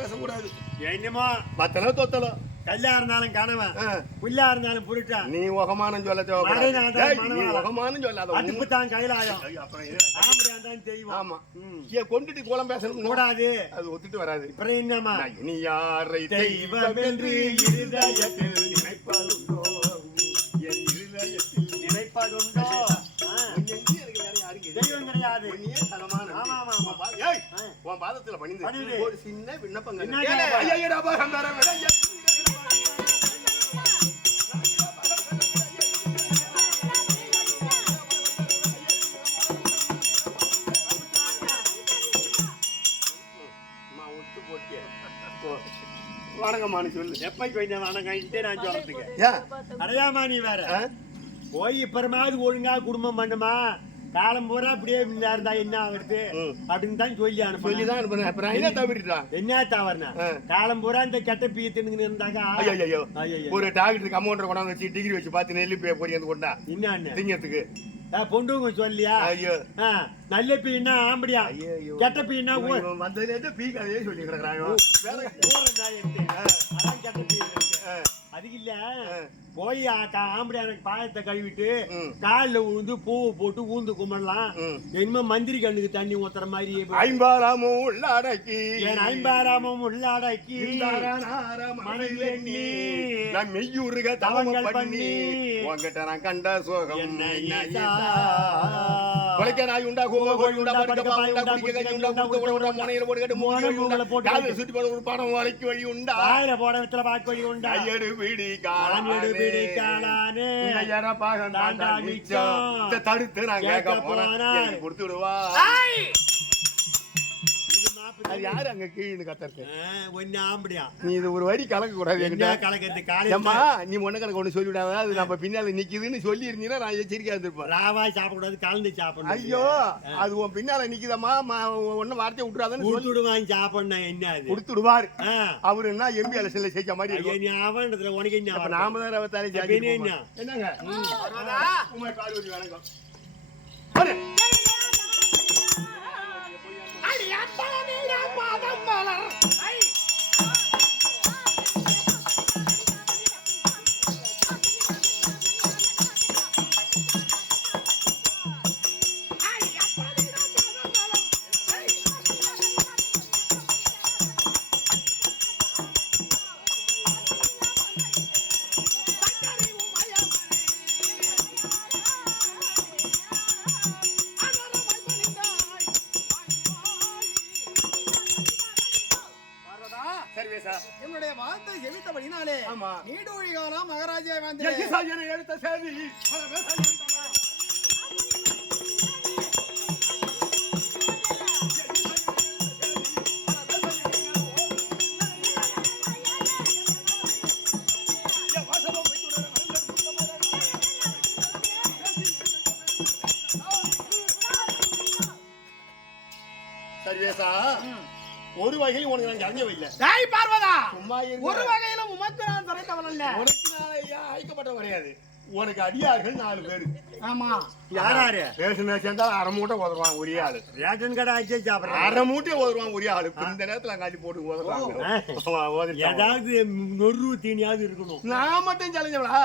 பேசக்கூடாது. என்னமோ மத்தன தோத்தலம் கல்லா இருந்தாலும் கணவன் புல்லா இருந்தாலும் புருட்டா நீ உகமானம் சொல்ல உகமானம் சொல்லாத அதுக்கு தான் கைலாயம். அப்புறம் தெரியும். ஆமா கொண்டுட்டு கோலம் பேசணும் கூடாது. அது ஒத்துட்டு வராது. அப்புறம் என்னமா இனி யாரை தெய்வம் என்று இருதயத்தில் நினைப்பதுண்டோ என் இருதயத்தில் நினைப்பதுண்டோ தெய்வம் கிடையாது. உன் பாதத்துல பணிந்து ஒரு சின்ன விண்ணப்பம். வணக்கம்மான்னு சொல்லு. எப்ப கொஞ்சம் வணக்கம் நான் சொல்றதுக்கு அடையாமா நீ வேற போய் இப்பறமாவது ஒழுங்கா குடும்பம் பண்ணுமா, காலம் பூரா அப்படியே இருந்தா என்ன ஆகுறது அப்படின்னு தான் சொல்லிதான் என்ன தவறுனா காலம் பூரா இந்த கெட்ட பீய தின்னு இருந்தாக்கா ஒரு டாக்டருக்கு அமௌண்ட் கொண்டாந்து வச்சு டிகிரி வச்சு பார்த்து நெல்லு போய் கொண்டா என்ன திங்கிறதுக்கு பொண்டுங்க சொல்லியா நல்ல பீனா ஆம்படியா கெட்ட பீனா வந்ததுல பீ கதையே சொல்லி கிடக்குறாங்க. கெட்ட பீ அதுக்கு இல்ல போய் ஆம்படியா எனக்கு பாயத்தை கழுவிட்டு காலில் விழுந்து பூவை போட்டு ஊந்து கும்பிடலாம். என்ன மந்திரி கண்ணுக்கு தண்ணி ஊத்துற மாதிரி ஐம்பாராமும் உள்ளடக்கி என் ஐம்பாராமும் உள்ளடக்கி மெய்யூருக தவங்கள் பண்ணி உங்ககிட்ட நான் கண்ட சோகம் கொலைக்க நாய் உண்டா கோழி உண்டா படுக்க உண்டா குடிக்க கஞ்சி உண்டா குடுக்க உண்டா முனையில போட்டு சுத்தி போட ஒரு படம் வளைக்கு வழி உண்டா ஆயிர போட வித்துல பாக்கு வழி உண்டா எடுபிடி காலானே தடுத்து நான் கேட்க போனேன் கொடுத்து விடுவா. அது யாரு அங்க கீழே கத்தருக்கு நீ இது ஒரு வரி கலக்க கூடாது. நீ ஒண்ணு கணக்கு ஒண்ணு சொல்லிவிடாத அது நம்ம பின்னால நிக்குதுன்னு சொல்லி இருந்தீங்கன்னா நான் எச்சரிக்கையா இருந்திருப்பேன். ராவாய் சாப்பிடக்கூடாது கலந்து சாப்பிடணும். ஐயோ அது உன் பின்னால நிக்குதம்மா ஒன்னும் வார்த்தையை விட்டுறாதுன்னு கொடுத்துடுவாங்க சாப்பிடணும். என்ன கொடுத்து விடுவாரு அவரு என்ன எம்பி எலெக்ஷன்ல ஜெயிக்க மாதிரி அவன்றதுல உனக்கு என்ன நாம தான் அவத்தாலே என்னங்க பார்வதி வணக்கம். என்னுடைய வார்த்தை செவித்தபடினாலே நீடூழி காலம் மகாராஜா வந்து எடுத்த செய்தி சர்வேசா ஒரு வகையில் உனக்கு நான் அறிஞ்ச வைக்கல. டேய் பார்வதா சும்மா ஒரு வகையில உமக்கு நான் தரைத்தவன் இல்ல. உனக்கு நான் ஐக்கப்பட்ட கிடையாது. உனக்கு அடியார்கள் 4 பேரு. ஆமா யாராரு ரேஷன் சேர்ந்தா அரை மூட்டை உதருவான் ஒரே ஆளு. ரேஷன் கடை ஆச்சு சாப்பிடுறேன் அரை மூட்டை உதருவான் ஒரே ஆளு. இந்த நேரத்துல காட்டி போட்டு உதறாங்க. ஏதாவது நொறு தீனியாவது இருக்கணும். நான் மட்டும் செலஞ்சவளா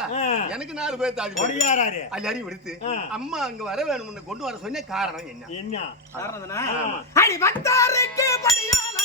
எனக்கு 4 பேர் தாடி யாராரு எல்லாரையும் விடுத்து அம்மா அங்க வர வேணும்னு கொண்டு வர சொன்ன காரணம் என்ன காரணம் அடி வந்தாருக்கு படியால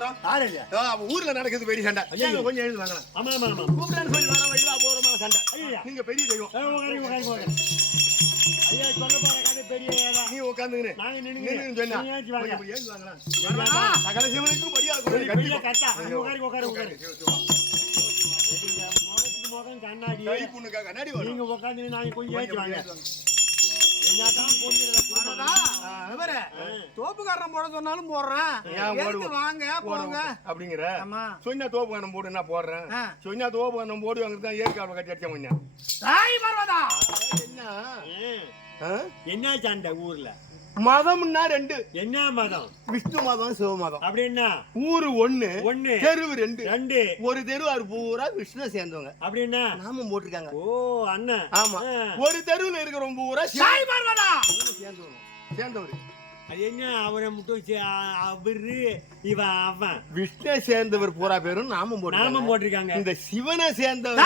மாட்டோம் யாரு இல்ல அப்ப ஊர்ல நடக்குது பெரிய சண்டை ஐயோ. கொஞ்சம் எழுந்து வாங்கலாம் ஆமா ஆமா ஆமா கூப்பிடான்னு சொல்லி வர வழியில அபூர்வமான சண்டை ஐயா. நீங்க பெரிய தெய்வம் ஐயா சொல்ல போற கதை பெரிய ஏதா. நீ உட்காந்துங்க நாங்க நின்னு நின்னுங்க. சொன்னா நீங்க ஏஞ்சி வாங்க. கொஞ்சம் எழுந்து வாங்கலாம் சகல சிவனுக்கும் மரியாதை பெரிய கொடுங்க பெரிய கண்டிப்பா கட்டா. நீங்க உட்காரு. முகத்துக்கு முகம் கண்ணாடி. கை புண்ணுக்கா கண்ணாடி வரும் நீங்க உட்காந்து நாங்க கொஞ்சம் ஏஞ்சி வாங்க. என்னதான் பொண்ணுல வரதா? இவரு, தோப்புக்காரன் போட சொன்னாலும் போடுறேன். ஏன் எடுத்து போடுவோம்? வாங்க போங்க. அப்படிங்கிற ஆமா. சொன்னா தோப்பு கண்ணம் போடு நான் போடுறேன் ஆ. சொன்னா தோப்பு கண்ணம் போடு அங்க தான் ஏற்காடு கட்டி அடிச்ச கொஞ்சம் தாய் பர்வதா. என்ன ஆ? என்ன சண்டை ஊர்ல? மதம்னா ரெண்டு என்ன மதம்? விஷ்ணு மதம் சிவ மதம் அப்படின்னா ஊரு ஒண்ணு ஒண்ணு தெருவு ரெண்டு ரெண்டு ஒரு தெருவாரு பூரா விஷ்ணு சேர்ந்தவங்க அப்படின்னா நாமம் போட்டிருக்காங்க ஓ அண்ணன் ஆமா ஒரு தெருவுல இருக்கிறவங்க பூரா தாய் பர்வதா. சேர்ந்தவர் அது என்ன அவரை மட்டும் அவரு இவன் அவன் விஷ்ணு சேர்ந்தவர் பூரா பேரும் நாமம் நாமம் போட்டிருக்காங்க போட்டிருக்காங்க. இந்த சிவனை சேர்ந்தவர்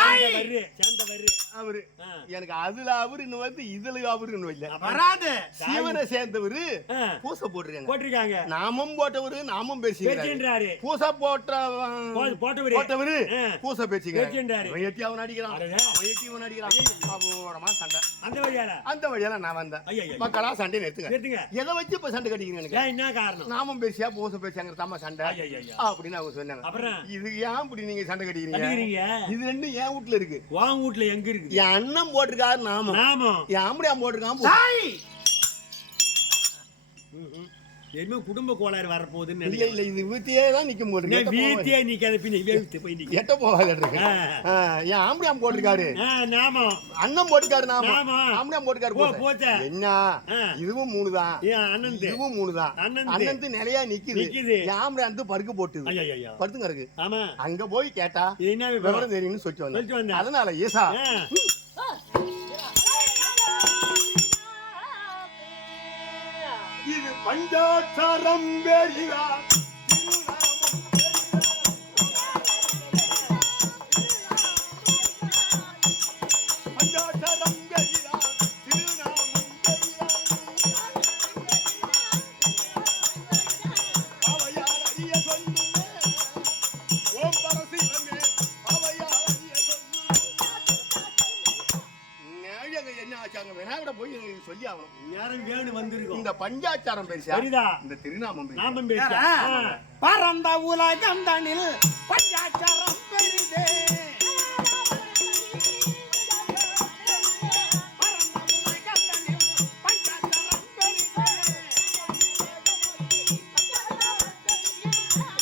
சேர்ந்தவரு அவரு எனக்கு அதுல அவருன்னு வந்து இதுல அவருன்னு இல்ல வராது. சிவனை சேர்ந்தவரு பூசை போட்டிருக்காங்க போட்டிருக்காங்க. நாமம் போட்டவரு நாமம் பேசுகிறாரு பேச்சுன்றாரு. பூசை போட்டவரு போட்டவரு பூசை பேச்சுக்கிறாரு பேச்சுன்றாரு. அவன் எட்டி அவன் அடிக்கிறான் அடடே. அவன் எட்டி அவன் அடிக்கிறான் அபூர்வமா சண்டை அந்த வழியால அந்த வழியால நான் வந்தேன் ஐயா, ஐயா. மக்களா சண்டை நிறுத்துங்க கேட்டுங்க. எதை வச்சு இப்ப சண்டை கட்டிக்கிறீங்க எனக்கு ஏன் என்ன காரணம்? நாமம் பேசியா பூசை பேசியாங்க தம்ம சண்டை ஐயா, ஐயா, ஐயா. அப்படின்னு அவங்க சொன்னாங்க அப்புறம் இது ஏன் இப்படி நீங்க சண்டை கட்டிக்கிறீங்க அடிக்கிறீங்க. இது ரெண்டும் என் வீட்டுல இருக்கு வாங்க வீட்டுல எங்க இருக்குது? என் அண்ணன் போட்டிருக்காரு நாமம் நாமம். என் ஆம்படியா போட்டிருக்கான் பூசை. தாய். என்ன குடும்ப கோளாறு வரப்போகுதுன்னு இல்ல நினைக்கிறேன். இல்ல இது வீட்டையே தான் நிக்கும் போது வீட்டையே நிக்காத பின்ன வீட்டு போய் நிக்க. எட்ட போகாத இருக்கு என் ஆம்படியா போட்டிருக்காரு நாமம். அண்ணன் போட்டுக்காரு நாம நாமம். ஆம்படியா போட்டுக்காரு போ, பூசை. போச்சே. என்ன ஆ. இதுவும் மூணுதான் ஏன் அண்ணன்து? இதுவும் மூணுதான் அண்ணன்து. அண்ணன் நிலையா நிக்குது நிக்குது. என் ஆம்படியா வந்து படுக்க போட்டுது ஐயா, ஐயா. படுத்துங்க இருக்கு ஆமா. அங்க போய் கேட்டா இது என்ன விவரம் தெரியும்னு சொல்லிட்டு சொல்லிட்டு வந்தேன் வந்தேன். அதனால ஏசா இது பஞ்சாட்சரம் வேலியா பஞ்சாட்சரம் வேலியா திருநாமம் வேலியா அவையார் அறிய சொல்லுமே ஓம் பரசிவமே அவையார் அறிய சொல்லுமே என்ன ஆச்சாங்க விநாயகரை போய் எனக்கு சொல்லி ஆகணும் நேரம் வேணும் வந்திருக்கோம். இந்த பஞ்சாச்சாரம் பேசியா சரிதா. இந்த திருநாமம் பேசியா நாமம் பேச. பரந்த உலகம் தனில் பஞ்சாட்சரம் பெரிதே. பரந்த உலகம் தனில் பஞ்சாட்சரம் பெரிதே.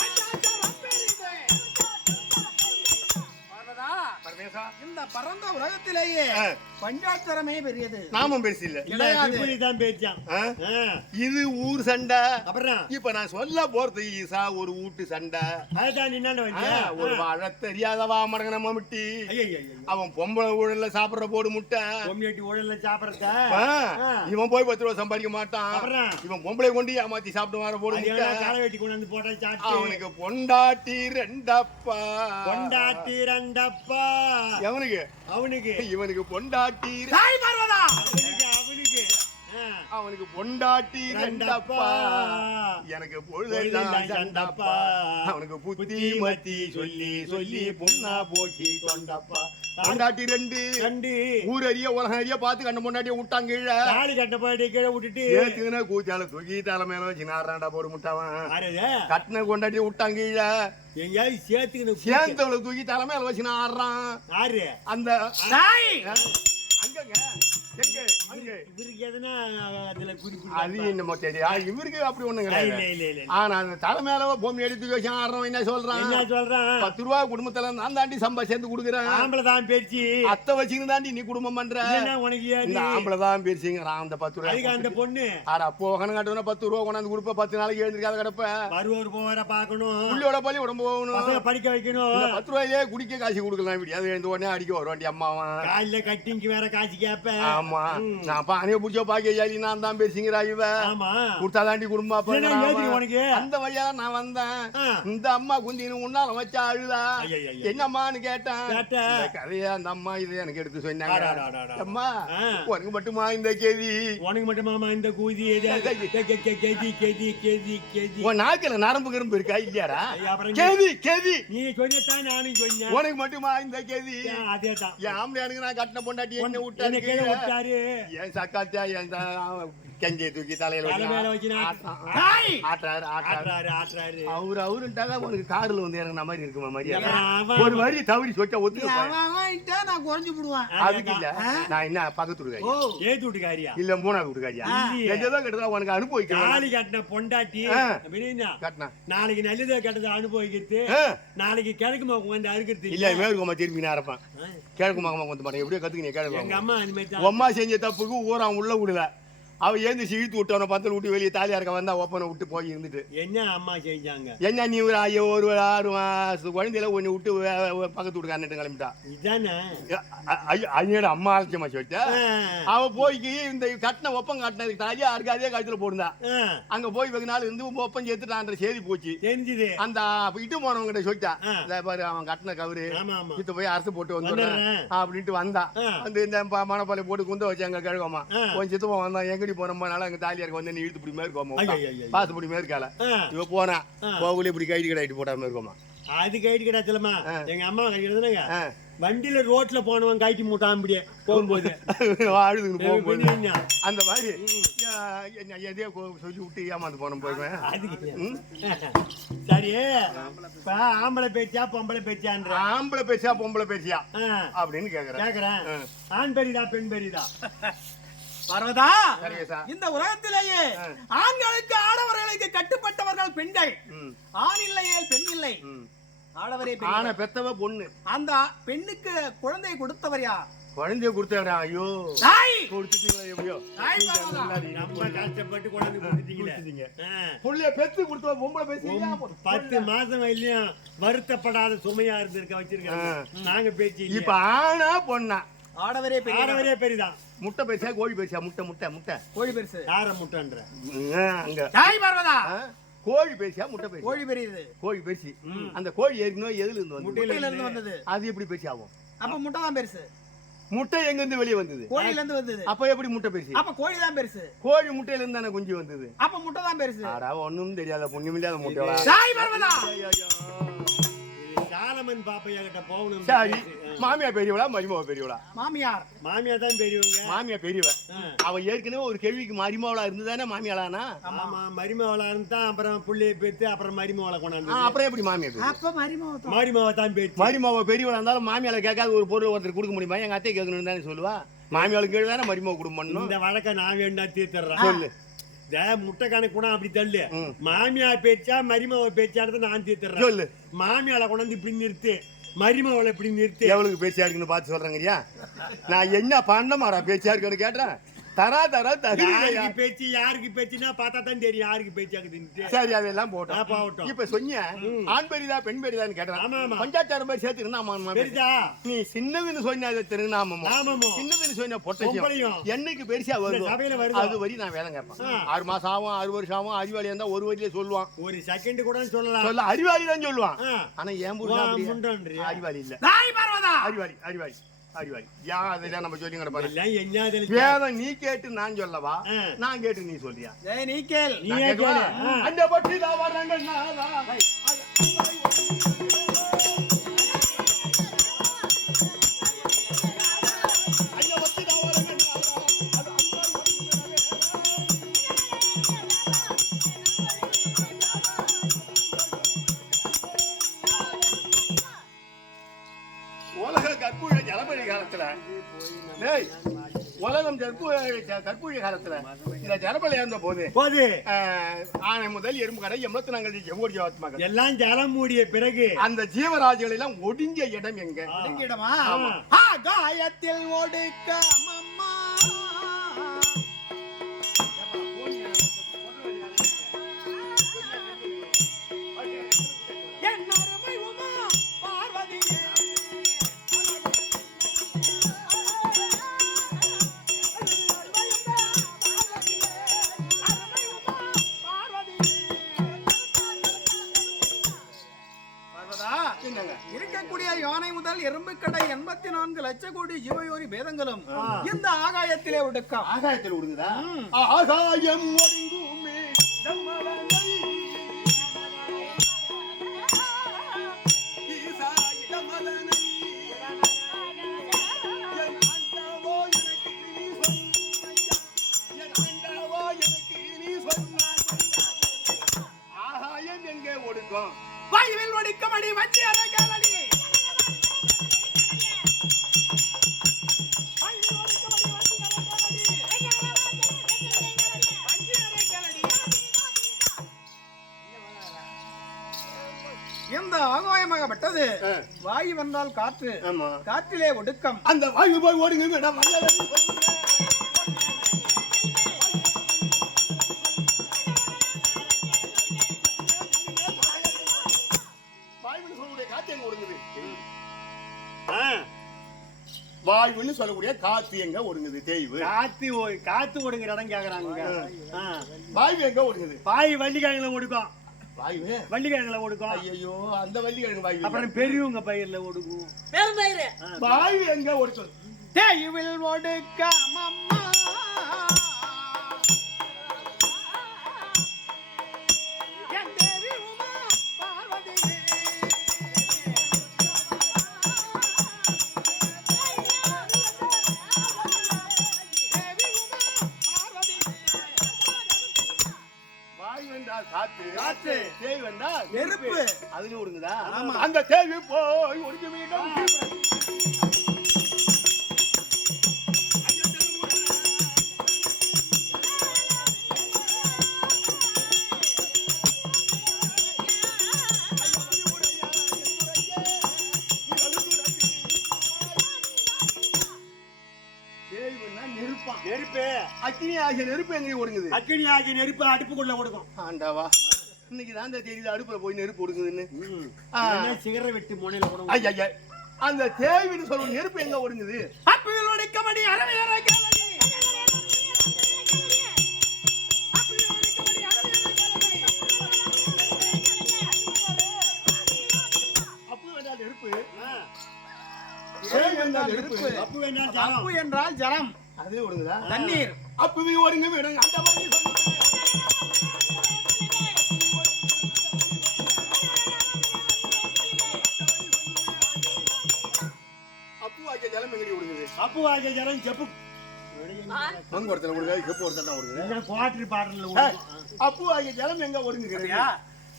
பஞ்சாட்சரம் பெரிதே. பர்வதா, பரமேசா இந்த பரந்த உலகத்திலேயே ஆ. பஞ்சாட்சரமே பெரியது. நாமம் பேசி இல்ல இல்ல, இப்படிதான் பேச்சான். ஆ? இது ஊர் சண்டை அப்புறம் இப்ப நான் சொல்ல போறது ஈசா ஒரு வீட்டு சண்டை அதுதான் நின்னாண்டு ஆ, வந்தியா? ஒரு வாழ தெரியாதவா மரங்க நம்ம மிட்டி ஐயா, ஐயா, ஐயா. அவன் பொம்பளை ஊழல்ல சாப்பிடுற போடு முட்டை பொம்மியாட்டி உடல்ல சாப்பிடறத. ஆ, இவன் போய் 10 ரூபா சம்பாதிக்க மாட்டான் அப்புறம்? இவன் பொம்பளை கொண்டு ஏமாத்தி சாப்பிட்டு வர போடு அது முட்டை எல்லாம் காலை வெட்டி கொண்டு வந்து போட்டா சாப்பிட்டு. அவனுக்கு பொண்டாட்டி ரெண்டப்பா கொண்டாட்டி ரெண்டப்பா. எவனுக்கு அவனுக்கு இவனுக்கு பொண்டாட்டி தாய் பர்வதா. அவனுக்கு அவனுக்கு பொண்டாட்டி ரெண்டப்பா எனக்கு பொழுதெல்லாம் சண்டப்பா அவனுக்கு புத்தி மத்தி சொல்லி சொல்லி பொண்ணா போச்சு தொண்டப்பா பொண்டாட்டி ரெண்டு ஊரறிய உலகம் அறிய பார்த்து கண்ண பொண்டாட்டிய விட்டாங்க கீழே தாலி கட்ட பாட்டி கீழே விட்டுட்டு ஏத்துக்குன்னா கூச்சால தூக்கி தலை மேல வச்சு நாராண்டா போடு முட்டாவன் ஆறுது. கட்டின கொண்டாட்டிய விட்டாங்க கீழே எங்கேயாவது சேர்த்துக்கணும். சேர்ந்தவளை தூக்கி தலை மேல வச்சு ஆடுறான் ஆறு அந்த தாய். அங்கங்க எங்க அங்க இவருக்கு எதுனா அதுல அது என்னமோ தெரியும் இவருக்கு அப்படி ஒண்ணும் கிடையாது இல்ல இல்ல இல்ல. ஆனா அந்த தலை மேல பொம்மை எடுத்து வச்சு ஆடுறவன் என்ன சொல்றான் என்ன சொல்றான்? 10 ரூபா குடும்பத்துல நான் தாண்டி சேர்ந்து கொடுக்குறேன் ஆம்பளை தான் பேச்சு. அத்தை வச்சுக்கின்னு தாண்டி நீ குடும்பம் பண்ற என்ன உனக்கு ஏது? இந்த ஆம்பளை தான் பேசிங்கிறான் அந்த 10 ரூபா அதுக்கு அந்த பொண்ணு ஆடா போகணும் கட்டணும் 10 ரூபா கொண்டாந்து கொடுப்ப 10 நாளைக்கு எழுந்திருக்காத கிடப்ப வருவோர் போவார பாக்கணும். புள்ளியோட பள்ளி உடம்பு போகணும் பசங்க படிக்க வைக்கணும். இந்த 10 ரூபாயே குடிக்க காசு கொடுக்கலாம் இப்படி அது எழுந்த உடனே அடிக்க வரும் வண்டி அம்மாவன் காலைல கட்டிங்க்கு வேற காசு கேப்ப. ஆமா நான் பானைய புடிச்ச பாக்கியாலி நான் தான் பேசிங்கிறா இவ. ஆமா குடுத்தாதாண்டி குடும்பம் அப்ப உனக்கு அந்த வழியா நான் வந்தேன். இந்த அம்மா குந்தின்னு உன்னால வச்சா அழுதா. என்னம்மான்னு கேட்டேன். கதையா அந்த அம்மா இது எனக்கு எடுத்து சொன்னாங்க. அம்மா உனக்கு மட்டுமா இந்த கேதி? உனக்கு மட்டுமாமா இந்த கூதி? உன் நாக்குல நரம்பு கரும்பு இருக்கா இல்லையாடா? கேதி கேதி நீ சொன்னதான் நானும் சொன்னேன். உனக்கு மட்டுமா இந்த கேதி? அதேதான் என் ஆம்பளையானுக்கு நான் கட்டின பொண்டாட்டி என்ன விட்டாரு. என் சக்காத்தியா என் கெஞ்சியை தூக்கி தலையில ஆட்டுறாரு. அவருன்ட்டாக உனக்கு கார்ல வந்து எனக்கு மாதிரி இருக்குமா மரியாதை? ஒரு வரி தவறி சொச்சா ஒத்து நான் குறைஞ்சு போடுவேன். அதுக்கு இல்ல நான் என்ன பக்கத்து வீட்டுக்காரியா? ஏத்து வீட்டுக்காரியா? இல்ல மூணாவது வீட்டுக்காரியா? எதோ கேட்டதா உனக்கு அனுபவிக்கிறேன். நாளைக்கு கட்டின பொண்டாட்டி கட்டினா நாளைக்கு நல்லதோ கெட்டதை அனுபவிக்கிறது. நாளைக்கு கிழக்கு மாக்கம் வந்து அறுக்கிறது இல்ல மேற்குமா திரும்பி நான் இருப்பேன். கிழக்கு மாக்கமா வந்து மாட்டேன். எப்படியோ கத்துக்கினீங்க கிழக்கு எங்க அம்மா அந்த மாதிரி அம்மா செஞ்ச தப்புக்கு ஊரா உள்ள விடல. அவ ஏந்து இழுத்து விட்டவன பத்தல் விட்டு வெளியே தாலியா இருக்க வந்தா ஒப்பனை விட்டு போய் இருந்துட்டு என்ன அம்மா செஞ்சாங்க? என்ன நீ ஒரு 6 மாசம் குழந்தையில ஒண்ணு விட்டு பக்கத்து வீட்டுக்காரன்ட்டு கிளம்பிட்டா. இதானே ஐயோட அம்மா அழைச்சமா சொல்லிட்டா. அவ போய் இந்த கட்டின ஒப்பம் கட்டினதுக்கு தாலியா இருக்கு அதே காலத்துல போடுந்தா. அங்க போய் வெகு நாள் இருந்து ஒப்பம் சேர்த்துட்டான்ற செய்தி போச்சு. தெரிஞ்சுது. அந்த இட்டு போனவங்க கிட்ட சொல்லிட்டா பாரு அவன் கட்டின கவுரு இத்த போய் அரசு போட்டு வந்துடுறேன் அப்படின்ட்டு வந்தா. வந்து இந்த மணப்பாலை போட்டு குந்த வச்சாங்க கிழக்கமா கொஞ்சம் சித்தமா வந்தான். எங்கடி போனோம்னால அங்க தாலியா இருக்க வந்து இழுத்து பிடி மாதிரி இருக்கோமா பாசு பிடி மாதிரி இருக்கால. இவ போனா கோகுல இப்படி கைடு கடாயிட்டு போட்டா மாதிரி இருக்கோமா. அது கைடு கிடைச்சலமா எங்க அம்மா கைடுங்க வண்டியில ரோட்ல போனவன் கைட்டி மூட்டாம்பிடியே போகும்போது அழுதுன்னு போகும்போது அந்த மாதிரி எதையோ சொல்லி விட்டு ஏமாந்து போன போயிருவேன். சரி ஆம்பளை பேச்சியா பொம்பளை பேச்சியான்ற? ஆம்பளை பேச்சியா பொம்பளை பேச்சியா அப்படின்னு கேக்குறேன். ஆண் பெரிதா பெண் பெரிதா? பார்வதா, இந்த உலகத்திலேயே ஆண்களுக்கு ஆடவர்களுக்கு கட்டுப்பட்டவர்கள் பெண்கள். ஆண் இல்லையே பெண் இல்லை. ஆடவரே ஆன பெத்தவ பொண்ணு. அந்த பெண்ணுக்கு குழந்தையை கொடுத்தவர் யார்? குழந்தைய கொடுத்தவரா? ஐயோ கொடுத்துட்டீங்களா? எப்படியோ நம்ம கஷ்டப்பட்டு குழந்தை கொடுத்துட்டீங்க. புள்ளைய பெத்து கொடுத்தவ பொம்பளை பேசி 10 மாசம் இல்லையா வருத்தப்படாத சுமையா இருந்திருக்க வச்சிருக்காங்க. நாங்க பேச்சு இப்ப ஆனா பொண்ணா? ஆடவரே பெரிதான். முட்டை பெருசா கோழி பெருசா? முட்டை முட்டை முட்டை கோழி பெருசு. யார முட்டைன்ற? அங்க தாய் பார்வதா கோழி பெருசா முட்டை பெருசு? கோழி பெரியது. கோழி பெருசு. அந்த கோழி ஏற்கனவே எதுல இருந்து வந்து? முட்டையில இருந்து வந்தது. அது எப்படி பெருசு ஆகும்? அப்ப முட்டை தான் பெருசு. முட்டை எங்க இருந்து வெளியே வந்தது? கோழில இருந்து வந்தது. அப்ப எப்படி முட்டை பெருசு? அப்ப கோழி தான் பெருசு. கோழி முட்டையில இருந்து தானே குஞ்சு வந்தது. அப்ப முட்டை தான் பெருசு. ஆடா ஒண்ணும் தெரியாத புண்ணியமில்லாத முட்டையா? தாய் பார்வதா சாலமன் பாப்பையா கிட்ட போகணும். சரி மாமியா பெரியவளா மருமவ பெரியவளா? மாமியார். மாமியா தான் பெரியவங்க. மாமியா பெரியவ. அவ ஏற்கனவே ஒரு கேள்விக்கு மருமவளா இருந்துதானே மாமியாளானா? ஆமா மருமவளா இருந்தா அப்புறம் புள்ளைய பெத்து அப்புறம் மருமவளை கொண்டாந்து. அப்புறம் எப்படி மாமியா பெரிய? அப்ப மருமவ தான் பெத்து. மருமவ பெரியவளா இருந்தாலும் மாமியால கேட்காத ஒரு பொருள் ஒருத்தர் கொடுக்க முடியுமா? எங்க அத்தை கேட்கணும்னு தானே சொல்லுவா. மாமியாளுக்கு கீழே தானே மருமவ குடும்பம் பண்ணணும். இந்த வழக்க நான் வேண்டா தீர்த்துறேன். சொல்லு. முட்டை கணக்கு கூட அப்படி தள்ளு. மாமியா பேச்சா மருமவ பேச்சானது நான் தீர்த்துறேன். சொல்லு. மாமியால கொண்டாந்து இப்படி நிறுத்து, மருமவளை இப்படி நிறுத்து. எவ்வளவு பேச்சா இருக்குன்னு பார்த்து சொல்றேங்கய்யா. நான் என்ன பண்ண மாறா பேச்சா இருக்குன்னு கேட்டேன். பேச்சு யாருக்கு பேச்சுன்னா பார்த்தா தான் தெரியும் யாருக்கு பேச்சாக்குதுன்னு. சரி அதெல்லாம் போட்டோம். இப்ப சொன்னிய ஆண் பெரிதா பெண் பெரிதான்னு கேட்டேன். பஞ்சாச்சாரம் பேர் சேர்த்து நீ சின்னதுன்னு சொன்ன திருநாமமும் சின்னதுன்னு சொன்ன பொட்டையும் என்னைக்கு பெருசா வரும் அது வரி நான் வேலை கேட்பேன். 6 மாசம் ஆகும் 6 வருஷம் ஆகும். அறிவாளி இருந்தா ஒரு வரியில சொல்லுவான். ஒரு செகண்ட் கூட சொல்லலாம். சொல்ல அறிவாளி தான் சொல்லுவான். ஆனா ஏன் அறிவாளி இல்ல. அறிவாளி அறிவாளி அறிவாளி யாதெல்லாம் நம்ம சொல்லி கிடப்பாரு. வேதம் நீ கேட்டு நான் சொல்லவா? நான் கேட்டு நீ சொல்றியா? நீ கேள். அந்த பற்றி தான் வர்றாங்க. உலகம் கற்பூழி காலத்துல இந்த ஜலபலை இருந்த போது ஆனை முதல் எறும்பு கடை எவ்வளவு எல்லாம் ஜலம் மூடிய பிறகு அந்த ஜீவராஜிகள் எல்லாம் ஒடுங்கிய இடம் எங்க? இடமா காயத்தில் ஒடுக்க 84 லட்சம் கோடி ஜீவயோனி பேதங்களும் இந்த ஆகாயத்திலே ஒடுக்கம். ஆகாயத்தில் ஒடுங்குதா? ஆகாயம் ஒடுங்குமே நம்மளனை ஈசா இடமலனை என் ஆண்டவோ எனக்கு நீ சொன்னையா, என் ஆண்டவோ எனக்கு நீ சொன்னாய். ஆகாயம் எங்கே ஒடுக்கும்? வாயுவில் ஒடுக்கம் அடி வஞ்சி அரகலடி. இந்த ஆகாயமாகப்பட்டது வாயு வந்தால் காற்று, காற்றிலே ஒடுக்கம். அந்த வாயு போய் ஓடுங்க விட மல்லவன் வாயுன்னு சொல்லக்கூடிய காத்து எங்க ஒடுங்குது? வாயுன்னு சொல்லக்கூடிய காத்து எங்க ஒடுங்குது? தேய்வு. காத்து ஒடுங்குற இடம் கேக்குறாங்க. வாயு எங்க ஒடுங்குது? பாய் வள்ளிக்கிழங்குல ஒடுக்கும். வாயு வள்ளிக்கிழங்குல ஒடுக்கும். ஐயோ, அந்த வள்ளிக்கிழங்கு வாயு. அப்புறம் பெரியவங்க பயிர்ல ஒடுக்கும். வாயு எங்க ஒடுக்கும்? தேயுவில் ஒடுக்கம் அம்மா. என் தேவி உமா பார்வதியே. தேவி உமா பார்வதியே. வாயு என்றால் காத்து, காற்று. தேய்வு என்றால் நெருப்பு. அதுல ஒடுங்குதா? ஆமா. அந்த தேய்வு போய் ஒடுங்க மீண்டும் நெருப்பு. அக்கினி ஆகிய நெருப்பு எங்க ஒடுங்குது? அக்கினி ஆகிய நெருப்பு அடுப்புக்குள்ள ஒடுக்கும். ஆண்டவா, இன்னைக்கு தான் தெரியுது அடுப்புல போய் நெருப்பு ஒடுங்குதுன்னு. சிகரெட் வெட்டி முனையில ஒடுக்கும். ஐயா, அந்த தேய்வுன்னு சொல்ற நெருப்பு எங்க ஒடுங்குது? அப்பில் ஒடுக்கம் அடி அரவே அரகலடி. அப்பு என்றால் நெருப்பு, தேய்வு என்றால் நெருப்பு. அப்பு வேண்டாம் ஜலம். அப்பு என்றால் ஜலம், அது ஒடுங்குதா? தண்ணீர். அப்புவி ஒடுங்க விடுங்க அந்த மாதிரி சொல்லுங்க. அப்பு ஆகிய ஜலம் எங்கடி ஒடுங்குது? அப்பு ஆகிய ஜலம் செப்பு மங்கு ஒருத்தல ஒடுங்குது, செப்பு ஒருத்தல ஒடுங்குது. குவாட்டர் பாட்டில் ஒடுக்கும். அப்பு ஆகிய ஜலம் எங்க ஒடுங்குது?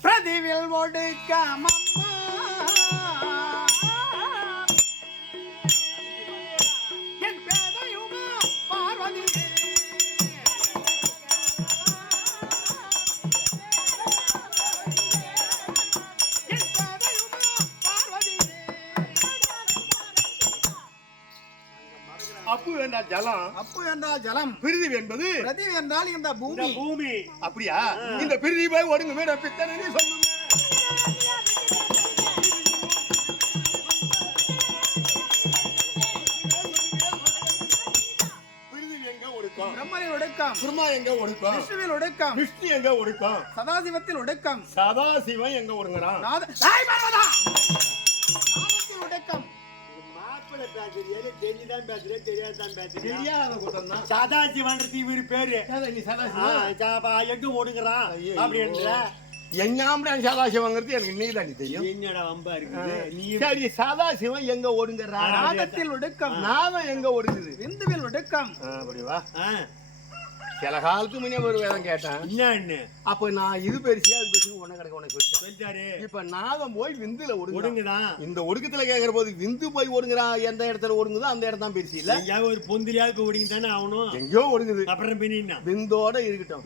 பிரதிவில் ஒடுக்கம் அம்மா. என் பேதையுமா பார்வதியே. என் பேதையுமா பார்வதியே. அப்பு என்றால் ஜலம், அப்பு என்றால் ஜலம், பிரிதிவி என்பது பிரதிவி என்றால் இந்த பூமி. பூமி. அப்படியா? இந்த பிரிதி போய் ஒடுங்க மேட பித்தனை சொல்லுங்க. பிரிதிவி எங்க ஒடுக்கம்? பிரம்மனில் ஒடுக்கம். பிரம்மா எங்க ஒடுக்கம்? விஷ்ணுவில் ஒடுக்கம். விஷ்ணு எங்க ஒடுக்கம்? சதாசிவத்தில் ஒடுக்கம். சதாசிவன் எங்க ஒடுங்குறான்? தாய் பார்வதா. நாதத்தில் ஒடுக்கம். மாப்பிள்ளை பேசுறீங்க, தெரிஞ்சுதான் பேசுறேன், தெரியாதான் பேசுறேன். தெரியாத கூட்டம் தான். சதாசிவன்றது இவரு பேரு. நீ சதாசிவன் எங்க ஓடுங்கிறான் அப்படின்ற எங்காம சதாசிவங்கிறது எனக்கு இன்னைக்கு தான் தெரியும். என்னடா வம்பா இருக்குது. நீ சரி, சதாசிவன் எங்க ஒடுங்குறான்? நாதத்தில் ஒடுக்கம். நாதம் எங்க ஒடுங்குது? விந்துவில் ஒடுக்கம். அப்படிவா? சில காலத்துக்கு முன்னே ஒரு வேதம் கேட்டேன். என்ன அப்ப நான் இது பெருசு அது பெருசு ஒண்ணு கிடக்க உனக்கு சொல்லிட்டாரு. இப்ப நாதம் போய் விந்துல ஒடுங்குதான். இந்த ஒடுக்கத்துல கேக்குற போது விந்து போய் ஒடுங்குறான். எந்த இடத்துல ஒடுங்குதோ அந்த இடம் தான் பெருசு இல்ல. எங்கேயாவது ஒரு பொந்திலியாவது போய் ஒடுங்கி தானே ஆகணும். எங்கேயோ ஒடுங்குது. அப்புறம் பின்னா விந்தோட இருக்கட்டும்.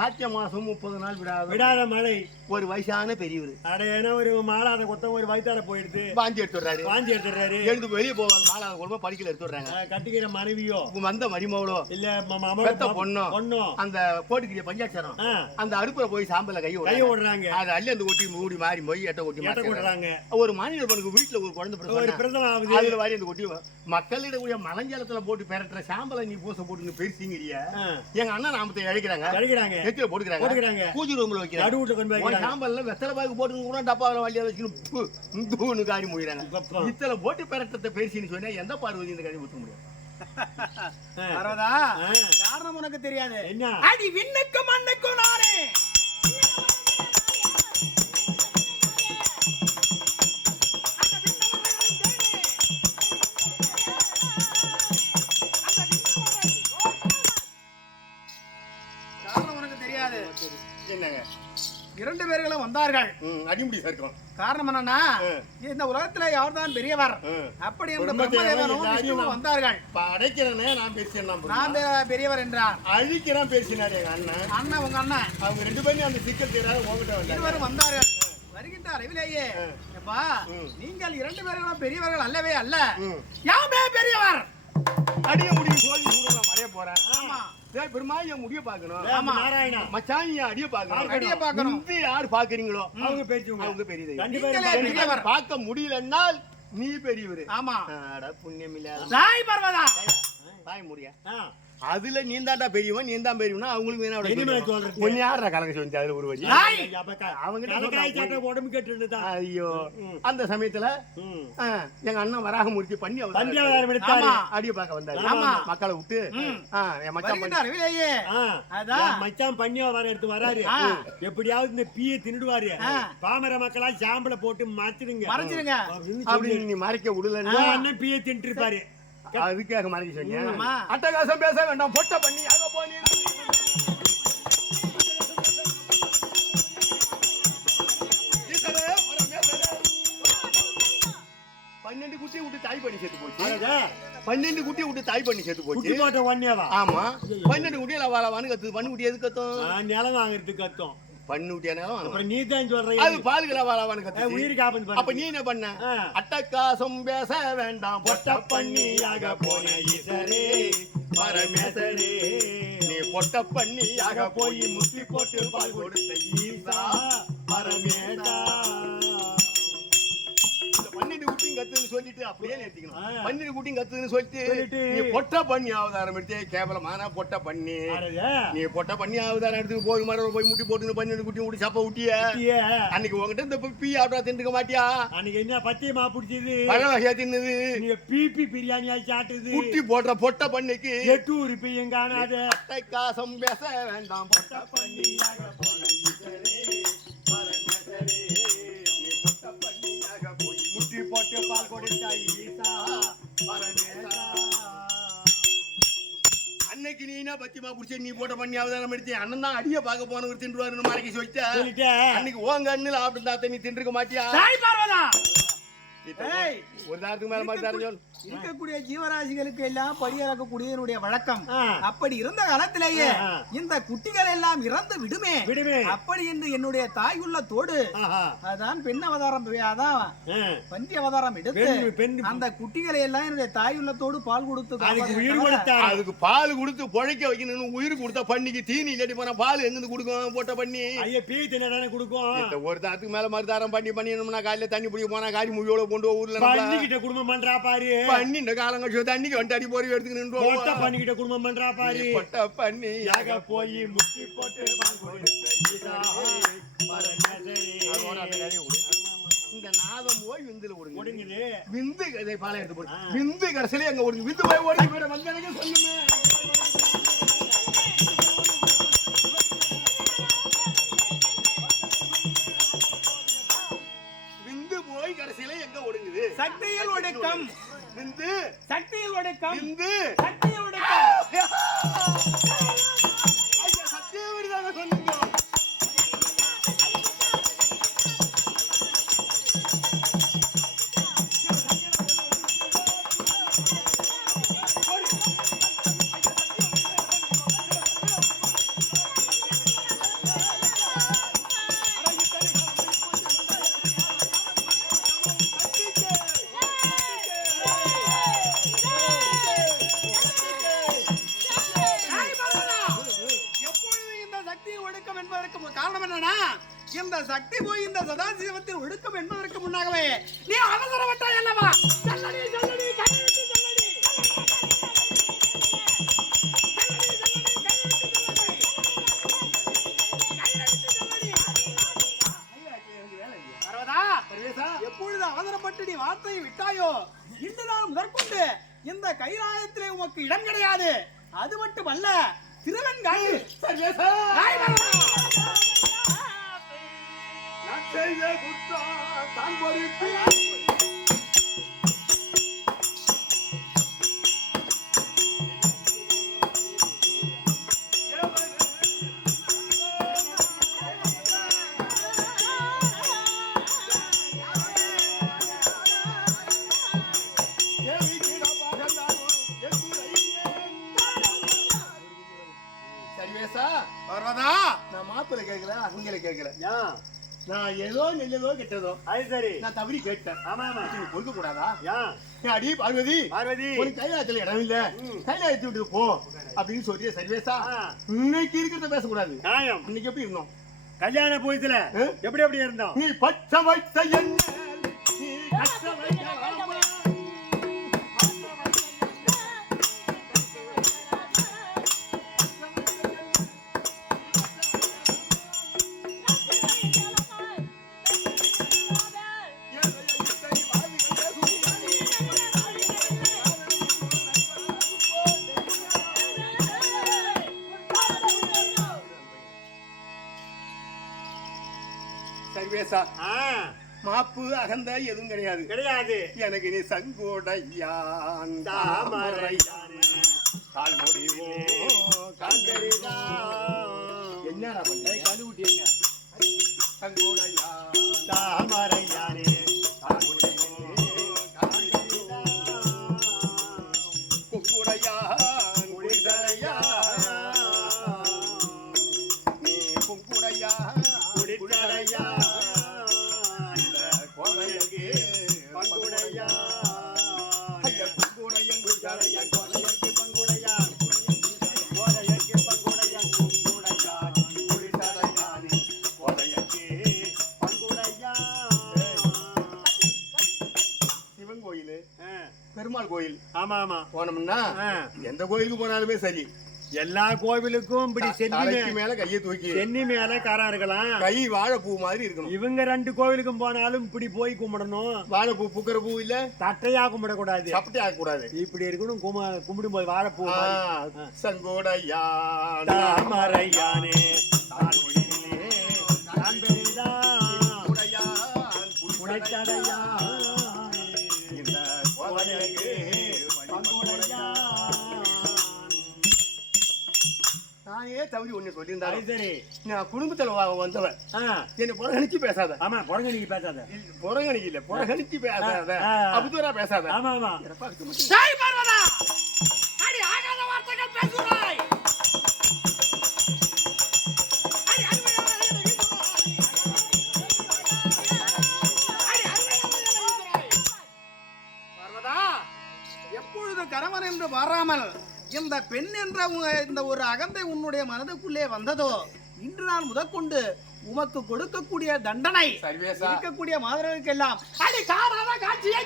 காய்ச்ச மாசம் 30 நாள் விடாத மழை. ஒரு வயசான பெரியவர் அடையான ஒரு மாலாத கொத்தம் ஒரு வயிற்றார போயிடுது. வாந்தி எடுத்துடுறாரு. வாந்தி எடுத்துடுறாரு. எழுந்து வெளியே போவாங்க. மாலாத குடும்பம் படிக்கல எடுத்துடுறாங்க. கட்டிக்கிற மனைவியோ வந்த மருமகளோ இல்ல பெத்த பொண்ணோ பொண்ணும் அந்த போட்டுக்கிற பஞ்சாட்சரம் அந்த அடுப்புல போய் சாம்பல கை விடுறாங்க. அதை அள்ளி அந்த கொட்டி மூடி மாறி போய் எட்ட கொட்டி விடுறாங்க. ஒரு மாநில பொண்ணுக்கு வீட்டுல ஒரு குழந்தை பிறந்தவன் அதுல வாரி அந்த கொட்டி மக்களிட கூடிய மலஞ்சாலத்துல போட்டு பெறட்டுற சாம்பலை நீ பூசை போட்டு பெருசிங்கிறிய எங்க அண்ணன் நாமத்தை அழைக்கிறாங்க நெத்தில போட்டுக்கிறாங்க பூஜை ரூம்ல வைக்கிறாங்க சாம்பல்ல வெத்தலை பாக்கு போட்டு கூட டப்பாவில வண்டியா வச்சுக்கணும் காரி முடிகிறாங்க. இத்தனை போட்டு பெறட்டத்தை பெருசின்னு சொன்னா எந்த பார்வதி இந்த காரி ஊத்த முடியும்? காரணம் உனக்கு தெரியாது. என்ன அடி விண்ணுக்கும் மண்ணுக்கும் நானே என்னங்க இரண்டு பேர்களும் வந்தார்கள். அடிமுடி சேர்க்கும். காரணம் என்னன்னா இந்த உலகத்துல யார்தான் பெரியவர் அப்படி என்று பிரம்மதேவனும் விஷ்ணுவும் வந்தார்கள். அடைக்கிறனே நான் பேசினேன் நான் பெரியவர் என்றார். அழிக்கிறான் பேசினார் எங்க அண்ணன் உங்க அண்ணன் அவங்க ரெண்டு பேரும் அந்த சிக்கல் தீராத உங்ககிட்ட வந்தாங்க. இருவரும் வந்தார்கள். வருகின்ற அறிவிலேயே எப்பா நீங்கள் இரண்டு பேர்களும் பெரியவர்கள் அல்லவே அல்ல, யாமே பெரியவர். அடிய முடியும் சோழி சூடுறேன் மறைய போறேன். ஆமா பெருமாள் முடிய பாக்கணும். ஆமா நாராயணா மச்சான் அடிய பாக்கணும். அடிய பாக்கணும். யார் பாக்குறீங்களோ அவங்க பேசுவாங்க. அவங்க பெரியது. பெரியவர் பார்க்க முடியலன்னால் நீ பெரியவர். ஆமா அட புண்ணியம் இல்லாத தாய் பர்வதா தாய் முடியா அதுல நீ தாண்டா பெரியவன் நீ தான் பெரியவனா அவங்களுக்கு வேணா ஒன்னு யாரா கலக்க சொல்லி அதுல ஒரு வழி அவங்க உடம்பு கேட்டு. ஐயோ அந்த சமயத்துல எங்க அண்ணன் வராகமூர்த்தி பண்ணி அடிய பார்க்க வந்தாரு. மக்களை விட்டு மச்சான் பண்ணி வர எடுத்து வராரு. எப்படியாவது இந்த பீய தின்னுடுவாரு. பாமர மக்களா சாம்பல போட்டு மறைச்சிடுங்க அப்படின்னு நீ மறைக்க விடல. அண்ணன் பீய தின்ட்டு இருப்பாரு. அதுக்காக மறைக்க சொன்னீங்க. அட்டகாசம் பேச வேண்டாம் பொட்ட பண்ணி ஆக போனீங்க. 12 குட்டி விட்டு தாய் பண்ணி செத்து போச்சு. 12 குட்டி விட்டு தாய் பண்ணி செத்து போச்சு. ஆமா 12 குட்டியில வாழவான்னு கத்து. பண்ணு குட்டி எதுக்கு கத்தும்? நிலம் வாங்குறதுக்கு கத்தும். பண்ணு குட்டியா நீ தான் சொல்ற அது பாலுகள வாழவான்னு கத்து. உயிர் காப்பன். அப்ப நீ என்ன பண்ண? அட்டகாசம் பேச வேண்டாம் பொட்ட பண்ணியாக போன ஈசரே பரமேசரே நீ பொட்ட பண்ணியாக போய் முத்தி போட்டு பால் கொடுத்த ஈசா பரமேசா. 12 குட்டியும் கத்துன்னு சொல்லிட்டு அப்படியே நிறுத்திக்கணும். 12 குட்டியும் கத்துன்னு சொல்லிட்டு நீ பொட்ட பண்ணி அவதாரம் எடுத்து கேவலமான பொட்ட பண்ணி நீ பொட்ட பண்ணி அவதாரம் எடுத்து போய் மரம் போய் முட்டி போட்டு 12 குட்டி முடி சப்ப விட்டிய. அன்னைக்கு உங்ககிட்ட இந்த பீ ஆட்டா தின்னுக்க மாட்டியா? அன்னைக்கு என்ன பத்தியமா பிடிச்சது பழ வகையா தின்னது பிபி பிரியாணியா சாட்டுது. குட்டி போடுற பொட்ட பண்ணிக்கு 8 உறுப்பியும் காணாத. அட்டைக்காசம் பேச வேண்டாம் பொட்ட பண்ணியாக போன ஈசரே பரமேசரே நீ பொட்ட பண்ணியாக போய் முட்டி போட்டு பால் கொடுத்த ஈசா பரமேசா. அன்னைக்கு நீ என்ன பத்தியமா புடிச்ச நீ போட்ட பண்ணி அவதாரம் எடுத்து அண்ணன் தான் அடிய பார்க்க போனவர் தின்றுவாருன்னு மறைக்க சொல்லிட்ட. அன்னைக்கு உங்க அண்ணில் ஆப்பிட்டு தாத்த நீ தின்றுக்க மாட்டியா? ஒரு நேரத்துக்கு மேல மாதிரி இருக்கக்கூடிய ஜீவராசிகளுக்கு எல்லாம் படியிறக்கக்கூடிய வழக்கம். அப்படி இருந்த காலத்திலேயே இந்த குட்டிகள் எல்லாம் இறந்து விடுமே அப்படி என்று என்னுடைய தாய் உள்ள தோடு அதான் பெண் அவதாரம் பன்றி அவதாரம் எடுத்து அந்த குட்டிகளை எல்லாம் என்னுடைய தாய் உள்ளத்தோடு பால் கொடுத்து அதுக்கு பால் கொடுத்து பொழைக்க வைக்கணும். உயிர் கொடுத்தா பண்ணிக்கு தீனி இல்லாட்டி போனா பால் எங்கிருந்து கொடுக்கும்? போட்ட பண்ணி கொடுக்கும். ஒரு தாரத்துக்கு மேல மறுதாரம் பண்ணி பண்ணிடணும்னா காலையில தண்ணி பிடிக்க போனா காரி முடியோட கொண்டு ஊர்ல குடும்பம் பண்றா பாரு. பண்ணிட்ட காலம் கழிச்சு தண்ணிக்கு வந்து அடி போய் எடுத்துக்கிட்டு பண்ணிக்கிட்ட குடும்பம் பண்றா பாரு. பொட்ட பண்ணி போய் முட்டி போட்டு இந்த நாதம் போய் விந்துல ஓடுங்குது. விந்து கதை பாலை எடுத்து போய் விந்து கடைசியில எங்க ஓடுங்க விந்து போய் ஓடி போயிட வந்து எனக்கு சொல்லுமே. சக்தியில் ஒடுக்கம் விந்து சக்தியில் ஒடுக்கம் விந்து சக்தியில் ஒடுக்கம். ஐயா சத்தியவரிதாக சொன்னீங்க. என்பதற்கு காரணம் என்னன்னா, இந்த சக்தி போய் இந்த சதாசிவத்தில் ஒடுக்கம் என்பதற்கு முன்னாகவே நீ அவசரப்பட்டாய் அல்லவா? சொல்லடி சொல்லடி கைவிட்டு சொல்லடி. எப்பொழுது அவசரப்பட்டு நீ வார்த்தையை விட்டாயோ, இன்று நான் முதற்கொண்டு இந்த கைலாயத்திலே உமக்கு இடம் கிடையாது. அது மட்டுமல்ல, திருவெண்காடு நான் மாப்பிள்ளை கேட்கல, அங்கல கேட்கல. நான் ஏதோ நெல்லதோ கெட்டதோ அது சரி, நான் தவறி கேட்டேன். ஆமா ஆமா, கொடுக்க கூடாதா? அடி பார்வதி, பார்வதி, உனக்கு கைலாயத்துல இடம் இல்ல, கைலாயத்தை விட்டு போ அப்படின்னு சொல்லிய சர்வேசா. இன்னைக்கு இருக்கிறத பேசக்கூடாது. நியாயம். இன்னைக்கு எப்படி இருந்தோம்? கல்யாண பூஜையில எப்படி எப்படி இருந்தோம்? நீ பச்சை வைத்த என்ன, நீ கஷ்ட வைத்த மாப்பு அகந்த எதுவும் கிடையாது கிடையாது. எனக்கு நீ சங்கோடையான் கால் முடிவோ என்னடா பண்ண கழுவிட்டீங்க? சங்கோடையா தாமரையானே கால் முடிவோ குங்குடையான் குடிதலையா நீ குங்குடையா குடிதலையா பெருமாள் கோயில். ஆமா ஆமா, போனோம்னா எந்த கோயிலுக்கு போனாலுமே சரி, எல்லா கோவிலுக்கும் இப்படி சென்னி மேல கையை தூக்கி சென்னி மேல காரா இருக்கலாம், கை வாழைப்பூ மாதிரி இருக்கணும். இவங்க ரெண்டு கோவிலுக்கும் போனாலும் இப்படி போய் கும்பிடணும். வாழைப்பூ பூக்கிற பூ இல்ல, தட்டையா கும்பிடக்கூடாது, சப்பட்டையா கூடாது, இப்படி இருக்கணும். கும்பிடும் போது வாழைப்பூ சங்கோடையா தாமரையானே நானே தவறி ஒண்ணு சொல்லியிருந்தாலும் சரி, நான் குடும்பத்துல வந்தவன், என்ன புறகணிச்சு பேசாத. ஆமா, புறகணிக்கு பேசாத, புறகணிக்கு இல்ல, புறகணிச்சு பேசாத, அபுதூரா பேசாத. ஆமா ஆமா. எப்பொழுது கணவன் என்று வராமல் இந்த பெண் என்ற இந்த ஒரு அகந்தை உன்னுடைய மனதுக்குள்ளே வந்ததோ, இன்று நான் முதற்கொண்டு உமக்கு கொடுக்கக்கூடிய தண்டனை இருக்கக்கூடிய மாதர்களுக்கெல்லாம் அடி காணாத காட்சியை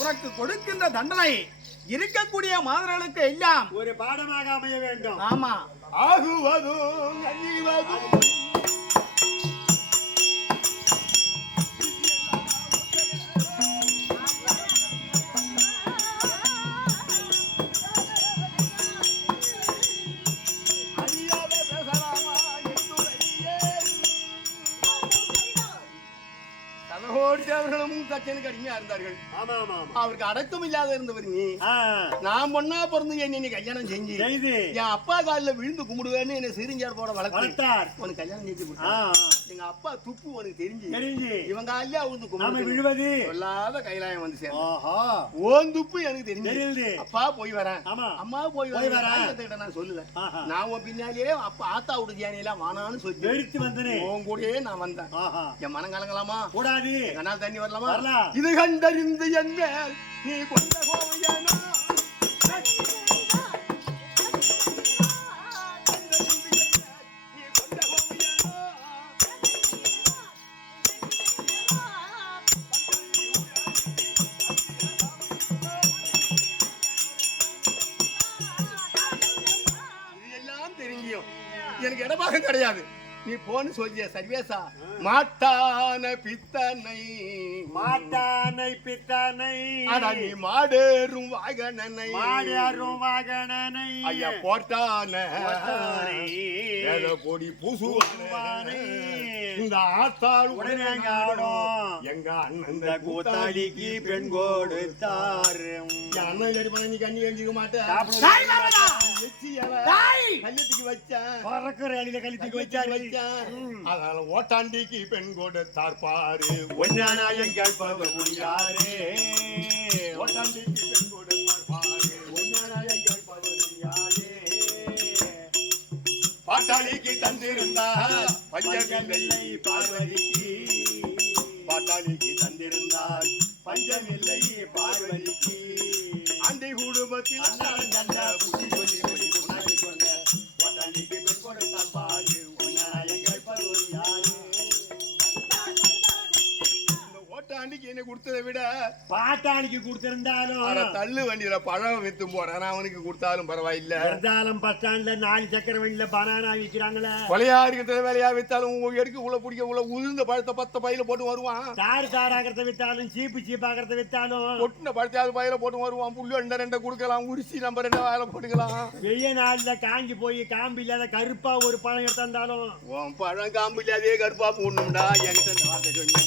உனக்கு கொடுக்கின்ற தண்டனை இருக்கக்கூடிய மாதர்களுக்கு எல்லாம் ஒரு பாடமாக அமைய வேண்டும். ஆமா, ஆகுவதும் அழிவதும் கச்சனுக்கு அடிமையா இருந்தார்கள். அவருக்கு அடக்கம் இல்லாத இருந்தவர் நீ. நான் பொண்ணா பிறந்து என்ன கல்யாணம் செஞ்சு என் அப்பா காலில் விழுந்து கும்பிடுவேன்னு என்ன சிரிஞ்சார் போட வளர்த்தார். உனக்கு கல்யாணம் செஞ்சு எங்க அப்பா துப்பு உனக்கு தெரிஞ்சு இவங்க அல்ல வந்து நாம விழுவது சொல்லாத கைலாயம் வந்து சேர்ந்து ஆஹா ஓன் துப்பு எனக்கு தெரியுது. அப்பா போய் வரேன் ஆமா அம்மா போய் வரேன் நான் சொல்லல நான் உன் பின்னாலேயே அப்பா ஆத்தா விடு தியானியெல்லாம் வானான்னு சொல்லி வெறுத்து வந்தேன் உன் கூடயே நான் வந்தேன் என் மனம் கலங்கலாமா கூடாது கண்ணால் தண்ணி வரலாமா இது கண்டறிந்து என்ன நீ கொண்ட கோவையானா எனக்கு இடமாக கிடையாது நீ போன்னு சொல்லிய சர்வேசா மாட்டான பித்தனை அட நீ மாடேறும் வாகனனை ஐயா போட்டான கொடி பூசுவானே இந்த ஆத்தாள் உடனே எங்க அண்ணன் கூத்தாடிக்கு பெண் கொடுத்தாரு அண்ணன் ரெடி பண்ணி கண்ணி கஞ்சிக்க மாட்டேன் கல்யாணத்துக்கு வச்சேன் பறக்கிற அணில கல்யாணத்துக்கு வச்சாரு அதனால ஓட்டாண்டிக்கு பெண் கொடுத்தார் பாரு ஒன்னானாயம் கேட்பவர் யாரே ஓட்டாண்டிக்கு பெண் கொடுத்தார் பாரு ஒன்னானாயம் கேட்பவர் யாரே பாட்டாளிக்கு தந்திருந்தார் பஞ்சமில்லை பார்வதிக்கு பாட்டாளிக்கு தந்திருந்தார் பஞ்சமில்லை பார்வதிக்கு அண்டை குடும்பத்தில் அண்ணன் கண்ட புத்தி சொல்லி சொல்லி புனாடி சொன்ன ஓட்டாண்டிக்கு பெண் கொடுத்தார் பாரு ஒன்னானாயம் கேட்பவர் யாரே ஓட்டாண்டிக்கு என்ன கொடுத்ததை விட பாட்டாளிக்கு கொடுத்திருந்தாலும் தள்ளு வண்டியில பழம் வித்து போறேன் அவனுக்கு கொடுத்தாலும் பரவாயில்ல இருந்தாலும் பஸ் ஸ்டாண்ட்ல 4 சக்கர வண்டியில பனானா விக்கிறாங்களே கொலையா இருக்கிற வேலையா வித்தாலும் உங்க எடுக்க உள்ள பிடிக்க உள்ள உதிர்ந்த பழத்தை 10 பையில போட்டு வருவான் தாராகிறத வித்தாலும் சீப்பாகிறத வித்தாலும் ஒட்டின பழத்தையாவது பையில போட்டு வருவான் புல்லு 2 கொடுக்கலாம் உரிசி நம்பர் 2 வாயில போட்டுக்கலாம் வெய்ய நாள்ல காஞ்சி போய் காம்பு இல்லாத கருப்பா ஒரு பழம் எடுத்தாலும் உன் பழம் காம்பு இல்லாதே கருப்பா போடணும்டா என்கிட்ட இந்த வார்த்தை சொன்னீங்க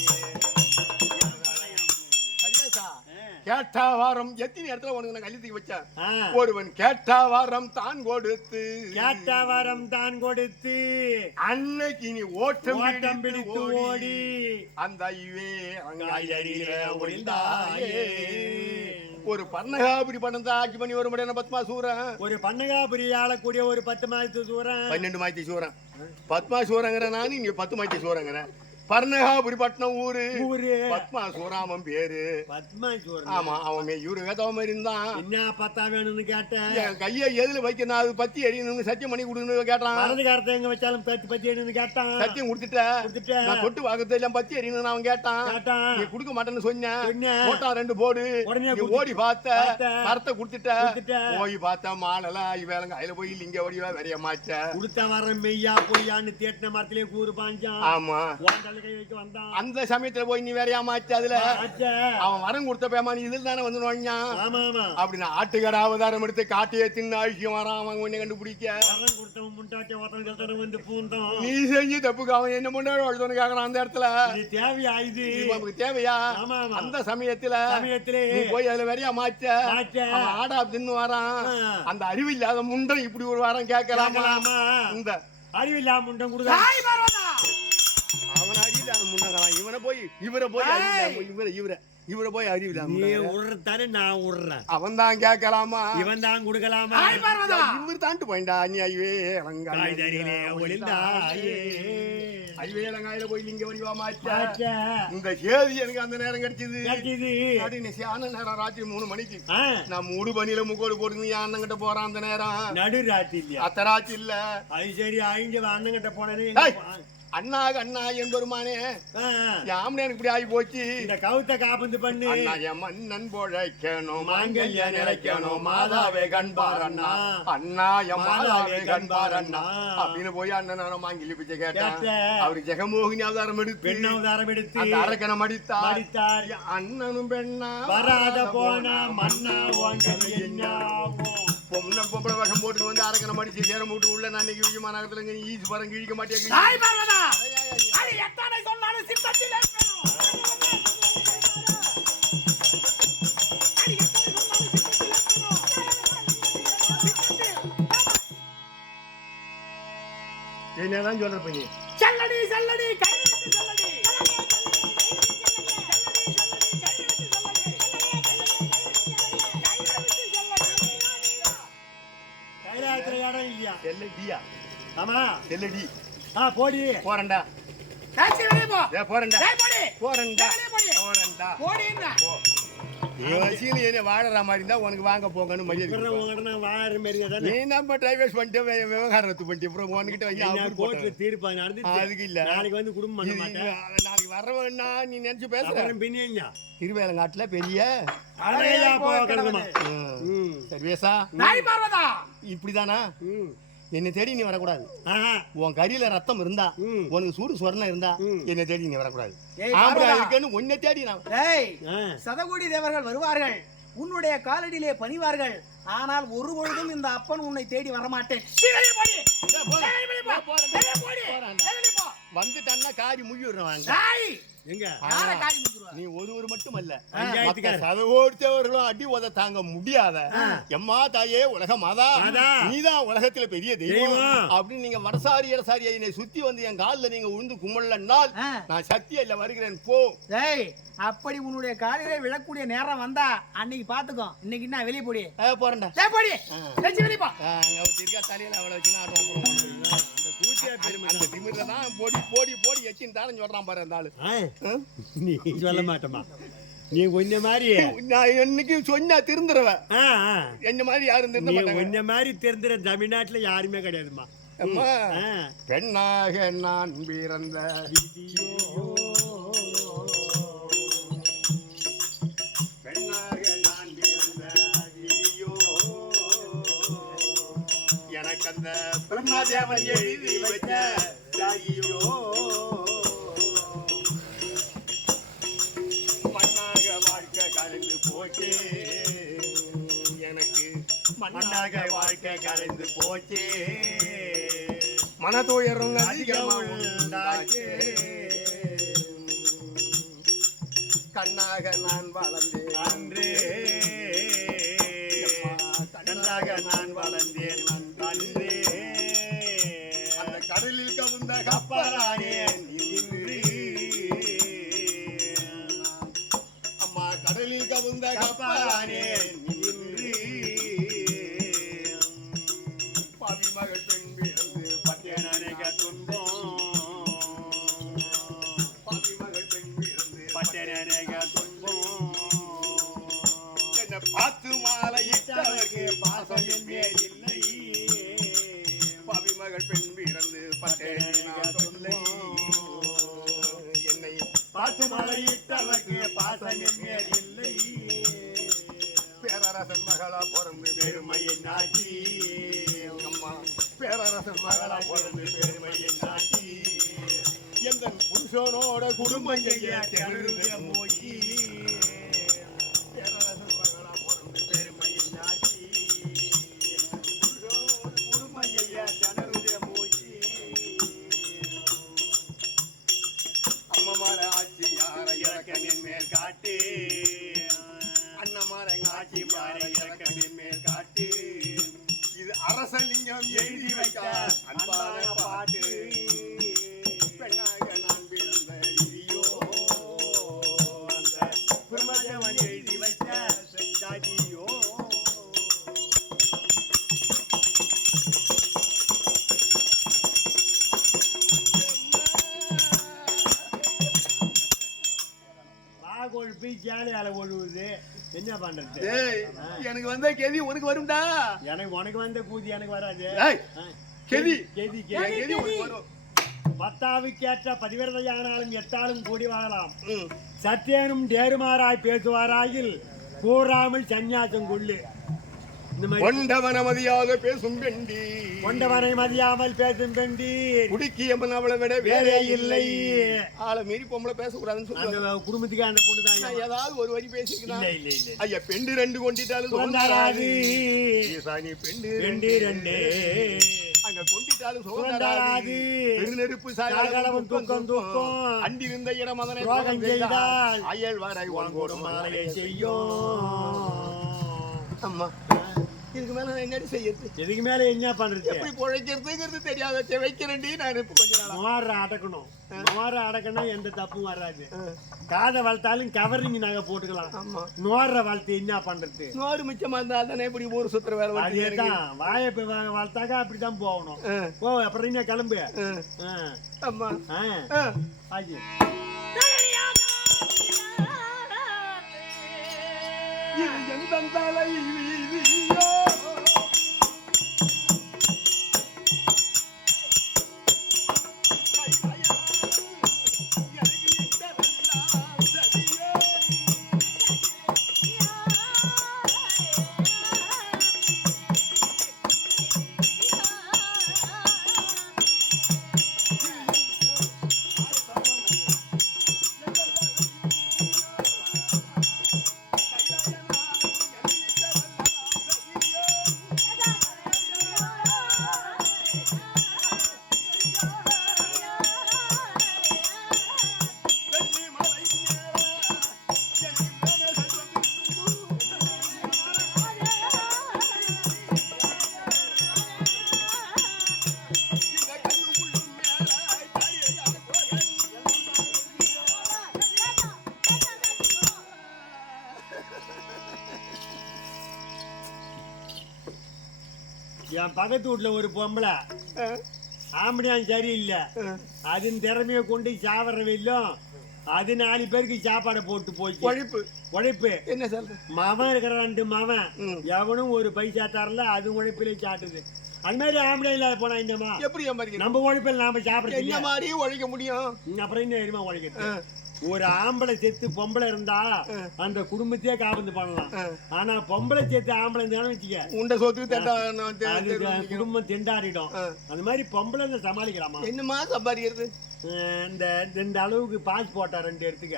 கேட்டா வாரம் எத்தனை இடத்துல உனக்கு நான் கல்யாணத்துக்கு வச்சேன் ஒருவன் கேட்டா வாரம் தான் கொடுத்து அன்னைக்கு நீ ஓட்டம் பிடித்து ஓடி அந்த ஐவே அங்காயில ஒளிந்தாயே ஒரு பன்னகாபுரி பணம் தான் ஆட்சி பண்ணி ஒரு மணி 10 மாசம் சூரன் ஒரு பன்னகாபுரி ஆளக்கூடிய ஒரு 10 மாசத்து சூரன் 12 மாசத்து சூரன் 10 மாசம் சூரங்கிற நான் நீங்க 10 மாசத்து சூரங்கிற பர்ணகாபுரி பட்டினம் ஊரு பத்மா சூராமன் பேரு ஆமா அவன் இவரு வேதவ இருந்தான் என்ன பத்தா வேணும்னு கேட்டேன் என் கையை எதுல வைக்க நான் அது பத்தி எரியணும்னு சத்தியம் பண்ணி கொடுன்னு கேட்டான் வலது காரத்தை எங்க வச்சாலும் பத்தி எரியணும்னு கேட்டான் சத்தியம் கொடுத்துட்டேன் நான் தொட்டு வாக்கத்தை எல்லாம் பத்தி எரியணும்னு அவன் கேட்டான் நீ கொடுக்க மாட்டேன்னு சொன்னேன் போட்டா 2 போடு ஓடி பார்த்த கரத்தை கொடுத்துட்ட போய் பார்த்தா மாலெல்லாம் இவங்க கையில போய் லிங்க வடிவா வெறிய மாச்ச கொடுத்த வர மெய்யா பொய்யான்னு தேட்டின மரத்திலே கூறு பாஞ்சான் ஆமா அந்த சமயத்துல போய் நீ வேறையா மாச்சு அதுல அவன் வரம் கொடுத்த பேமா நீ இதுல தானே வந்து நுழைஞ்சான் அப்படின்னு ஆட்டுக்கடை அவதாரம் எடுத்து காட்டியே தின்னு அழிக்க வரான் அவன் உன்னை கண்டுபிடிக்க நீ செஞ்சு தப்புக்கு அவன் என்ன முன்னாடி கேக்குறான் அந்த இடத்துல தேவையா இது தேவையா அந்த சமயத்துல நீ போய் அதுல வேறையா மாச்ச அவன் ஆடா தின்னு வரான் அந்த அறிவில்லாத முண்டன் இப்படி ஒரு வாரம் கேட்கலாமா இந்த அறிவில்லாத முண்டன் கொடுக்க அவன் அறிவில்லாத முன்னகலாம் இவரை போய் இவரை போய் அறிவில்லாம நான் விடுறேன் அவன் தான் கேட்கலாமா இவன் தான் கொடுக்கலாமா இவர் தாண்டு போயிண்டா நீ ஐவே ஐவேலங்காயில போய் நீங்க வடிவா மாற்ற இந்த சேதி எனக்கு அந்த நேரம் கிடைச்சது சியான நேரம் ராத்திரி 3 மணிக்கு நான் 3 பணியில முக்கோடு போட்டு அண்ணன் கிட்ட போறான் அந்த நேரம் நடு ராத்திரி அத்த ராத்திரி இல்ல அது சரி ஐந்து அண்ணன் கிட்ட போனே அண்ணா என்பருமானே யாமனே எனக்கு இப்படி ஆகி போச்சு இந்த கவுத்த காபந்து பண்ணு அண்ணா என் மன்னன் பொழைக்கணும் மாங்கல்ய நிலைக்கணும் மாதாவே கண்பார் அண்ணா அண்ணா என் மாதாவே கண்பார் அண்ணா அப்படின்னு போய் அண்ணன் நானும் மாங்கல்ய பிச்சை கேட்டேன் அவரு ஜெகமோகினி அவதாரம் எடுத்து அந்த அரக்கணம் அடித்தார் அண்ணனும் பெண்ணா வராத போனா மன்னா பொம்மை வேஷம் போட்டு வந்து அரக்கணம் அடிச்சு சேரம் போட்டு உள்ள நான் இன்னைக்கு மாநகரத்துல ஈஸ் பரம் கிழிக்க மாட்டேன் என்னதான் சொல்ற பண்ணி சல்லடி ஆமா செல்லடி போடி போறேன்டா டாக்ஸி வெளிய போ ஏ போறேன்டா டேய் போடி போறேன்டா வெளிய போடி போறேன்டா போடின்னா வயசில என்ன வாழற மாதிரி இருந்தா உனக்கு வாங்க போங்கன்னு மரியாதை உங்ககிட்ட வாழற மாதிரி தானே நீ நம்ம டிரைவர்ஸ் பண்ணிட்டு விவகாரத்து பண்ணிட்டு அப்புறம் உன்கிட்ட வந்து கோர்ட்ல தீர்ப்பா நடந்து அதுக்கு இல்ல நாளைக்கு வந்து குடும்பம் பண்ண மாட்டேன் நாளைக்கு வரவேன்னா நீ நினைச்சு பேசுற பின்னியா திருவேலங்காட்டுல பெரிய சர்வேசா நாய் பார்வதா இப்படிதானா என்னை தேடி நீ வரக்கூடாது உன் கரியில ரத்தம் இருந்தா உனக்கு சூடு சொரணம் இருந்தா என்னை தேடி நீ வரக்கூடாது இருக்குன்னு உன்னை தேடி நான் சதகோடி தேவர்கள் வருவார்கள் உன்னுடைய காலடியிலே பணிவார்கள் ஆனால் ஒரு பொழுதும் இந்த அப்பன் உன்னை தேடி வரமாட்டேன் வந்துட்டான்னா காரி முழிடுறாங்க எங்க நீ ஒரு மட்டும் அல்ல சதவோடுத்தவர்களும் அடி உத தாங்க முடியாத எம்மா தாயே உலக மாதா நீதான் உலகத்துல பெரிய தெய்வம் அப்படின்னு நீங்க வடசாரி இடசாரி என்னை சுத்தி வந்து என் காலில் நீங்க உழுந்து கும்பலனால் நான் சத்தியம் இல்ல வருகிறேன் போ. அப்படி உன்னுடைய காலிலே விழக்கூடிய நேரம் வந்தா அன்னைக்கு பாத்துக்கோ. இன்னைக்கு என்ன வெளியே போடி போறேன்டா போடி வெளியே போ. தலையில அவளை வச்சு அந்த திமிர்ல தான் போடி போடி போடி எச்சின்னு தானே சொல்றான் பாரு அந்த ஆளு. நீ சொல்ல மாட்டேமா நீ கொஞ்ச மாதிரி நான் என்னைக்கு சொன்னா திருந்துருவேன். என்ன மாதிரி யாரும் திருந்த மாட்டாங்க. கொஞ்ச மாதிரி திருந்துற தமிழ்நாட்டுல யாருமே கிடையாதுமா. அம்மா பெண்ணாக நான் பிறந்த பெண்ணாக நான் பிறந்த எனக்கு அந்த பிரம்மதேவன் எழுதி வச்ச தாயியோ மண்ணாக வாழ்க்கை கலந்து போச்சே எனக்கு மண்ணாக வாழ்க்கை கலந்து போச்சே மனதுயரும் அதிகமாச்சு கண்ணாக நான் வளர்ந்தேன் அன்றே கண்ணாக நான் வளர்ந்தேன் அன்றே அந்த கடலில் கவுந்த கப்பலானே இன்று அம்மா கடலில் கவுந்த கப்பலானே இன்று பாவி மகள் பெண் பிறந்து பட்டேனக துன்பம் பாவி மகள் பெண் பிறந்து பட்டேனக துன்பம் என்ன பார்த்து மாலையிட்டவருக்கு பாசம் என்பே இல்லை பாவி மகள் பெண் பிறந்து பட்டேனக துன்பம் என்னை பார்த்து மாலையிட்டவருக்கு பாசம் என்பே இல்லை பேரரசன் மகளா பிறந்து பெருமையை நாட்டி அம்மா பேரரசன் மகளா பிறந்து பெருமையை நாட்டி எந்த புருஷனோட குடும்பம் செய்ய திகழுத மோகி பேரரசன் மகளா பிறந்து பெருமையை நாட்டி புருஷனோட குடும்பம் செய்ய திகழுத மோகி அம்மமார ஆட்சி யார இறக்கனின் மேல் காட்டு ஆட்சி மாற இறக்கனின் மேல் காட்டு இது அரசலிங்கம் எழுதி வைக்க அன்பான பாட்டு பெண்ணாக நான் பிறந்த விதியோ அந்த பிரம்மதேவன் எழுதி வைத்த சஞ்சாதியோ கொழுப்பி சேலையால ஒழுகுது என்ன பண்றது. எனக்கு வந்த கேதி உனக்கு வரும்டா. எனக்கு உனக்கு வந்த கூதி எனக்கு வராது. கேதி கேதி கேதி உனக்கு வரும். பத்தாவுக்கேற்ற பதிவிரதையானாலும் எட்டாலும் கூடி வாழலாம். சத்தியனும் தேருமாறாய் பேசுவாராயில் கூறாமல் சந்நியாசம் கொள்ளு. கொண்டவன மதியாக பேசும் பெண்டி கொண்டவனை மதியாமல் பேசும் பெண்டி குடிக்கியம்மன் அவளை விட வேறே இல்லை. ஆளை மீறி பொம்பளை பேசக்கூடாதுன்னு சொல்லுவாங்க. குடும்பத்துக்கு அந்த பொண்ணு தான் ஏதாவது ஒரு வரி பேசிக்கலாம். ஐயா பெண்டு ரெண்டு கொண்டிட்டாலும் பெண்டு ரெண்டு ரெண்டு அங்க கொண்டிட்டாலும் சோதராது. பெருநெருப்பு சாகலவன் தூக்கம் தூக்கம் அண்டிருந்த இடம் அதனை ரோகம் செய்தால் அயல் வரை ஒன்கோடும் மாலையை செய்யும். அம்மா இதுக்கு மேல நான் என்னடி செய்யறது? இதுக்கு மேல என்ன பண்றது? எப்படி பொழைக்கிறதுங்கிறது தெரியாத வைக்கிறேன்டி நான் இப்ப கொஞ்ச நாளா. மோர அடக்கணும். மோர அடக்கனா எந்த தப்பும் வராது. காதை வளர்த்தாலும் கவரிங் நகை போட்டுக்கலாம். ஆமா. நோற வளர்த்து என்ன பண்றது? நோறு மிச்சமா இருந்தா தானே இப்படி ஊர் சுத்துற வேலை வந்து. அதேதான் வாயை வளர்த்தாக்கா அப்படிதான் போகணும். ஓ அப்புறம் என்ன கிளம்பு. அம்மா ஆஜி எந்த தலை என் பக்கத்து வீட்டுல ஒரு பொம்பளை ஆம்படியான் சரியில்லை. அதன் திறமையை கொண்டு சாவர வெல்லும். அது 4 பேருக்கு சாப்பாடை போட்டு போச்சு. உழைப்பு என்ன சொல்ற? மவன் இருக்கிற 2 மவன் எவனும் ஒரு பைசா தரல. அது உழைப்பிலே சாட்டுது. அது மாதிரி ஆம்பளை இல்லாத போனா என்னமா எப்படி நம்ம உழைப்பில் நாம சாப்பிட என்ன மாதிரி உழைக்க முடியும்? அப்புறம் என்ன தெரியுமா உழைக்கிறது? ஒரு ஆம்பளை செத்து பொம்பளை இருந்தா அந்த குடும்பத்தையே காபந்து பண்ணலாம். ஆனா பொம்பளை செத்து ஆம்பளை இருந்தாலும் வச்சுக்க உண்ட சொத்து குடும்பம் திண்டாடிடும். அந்த மாதிரி பொம்பளை சமாளிக்கலாமா? என்னமா சம்பாதிக்கிறது? இந்த அளவுக்கு பாஸ் போட்டா 2 எடுத்துக்க.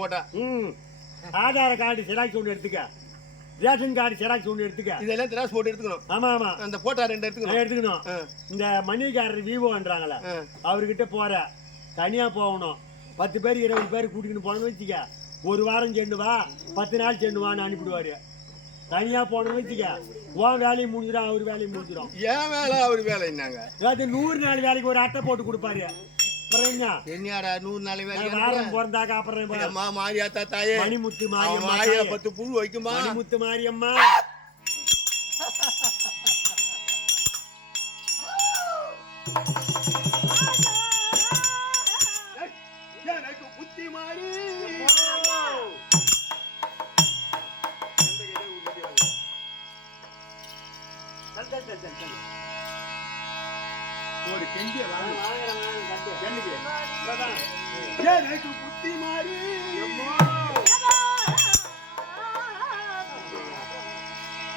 போட்டா ஆதார கார்டு செராக்ஸ் 1 எடுத்துக்க. ரேஷன் கார்டு செராக்ஸ் 1 எடுத்துக்க. இதெல்லாம் திராஸ் போட்டு எடுத்துக்கணும். ஆமா ஆமா அந்த போட்டா 2 எடுத்துக்கணும். இந்த மணிகாரர் விவோன்றாங்களே அவர்கிட்ட போற தனியா போகணும். 10 பேர் 20 பேர் கூட்டிட்டு போனோம்னு வச்சுக்க. ஒரு வாரம் சென்று வா 10 நாள் சென்று வான்னு அனுப்பிடுவாரு. தனியா போனோம்னு வச்சுக்க. உன் வேலையை முடிஞ்சிடும் அவர் வேலையை முடிஞ்சிடும். ஏன் வேலை அவர் வேலை என்னங்க? 100 நாள் வேலைக்கு ஒரு அட்டை போட்டு கொடுப்பாரு. அப்புறம் என்னடா 100 நாள் வேலை வாரம் பிறந்தாக்க அப்புறம் மாரியாத்தா தாயே மணிமுத்து மாரியம்மா 10 புழு வைக்குமா? மணிமுத்து மாரியம்மா புத்தி மாறி ஒரு கெஞ்சிய எனக்கு புத்தி மாறி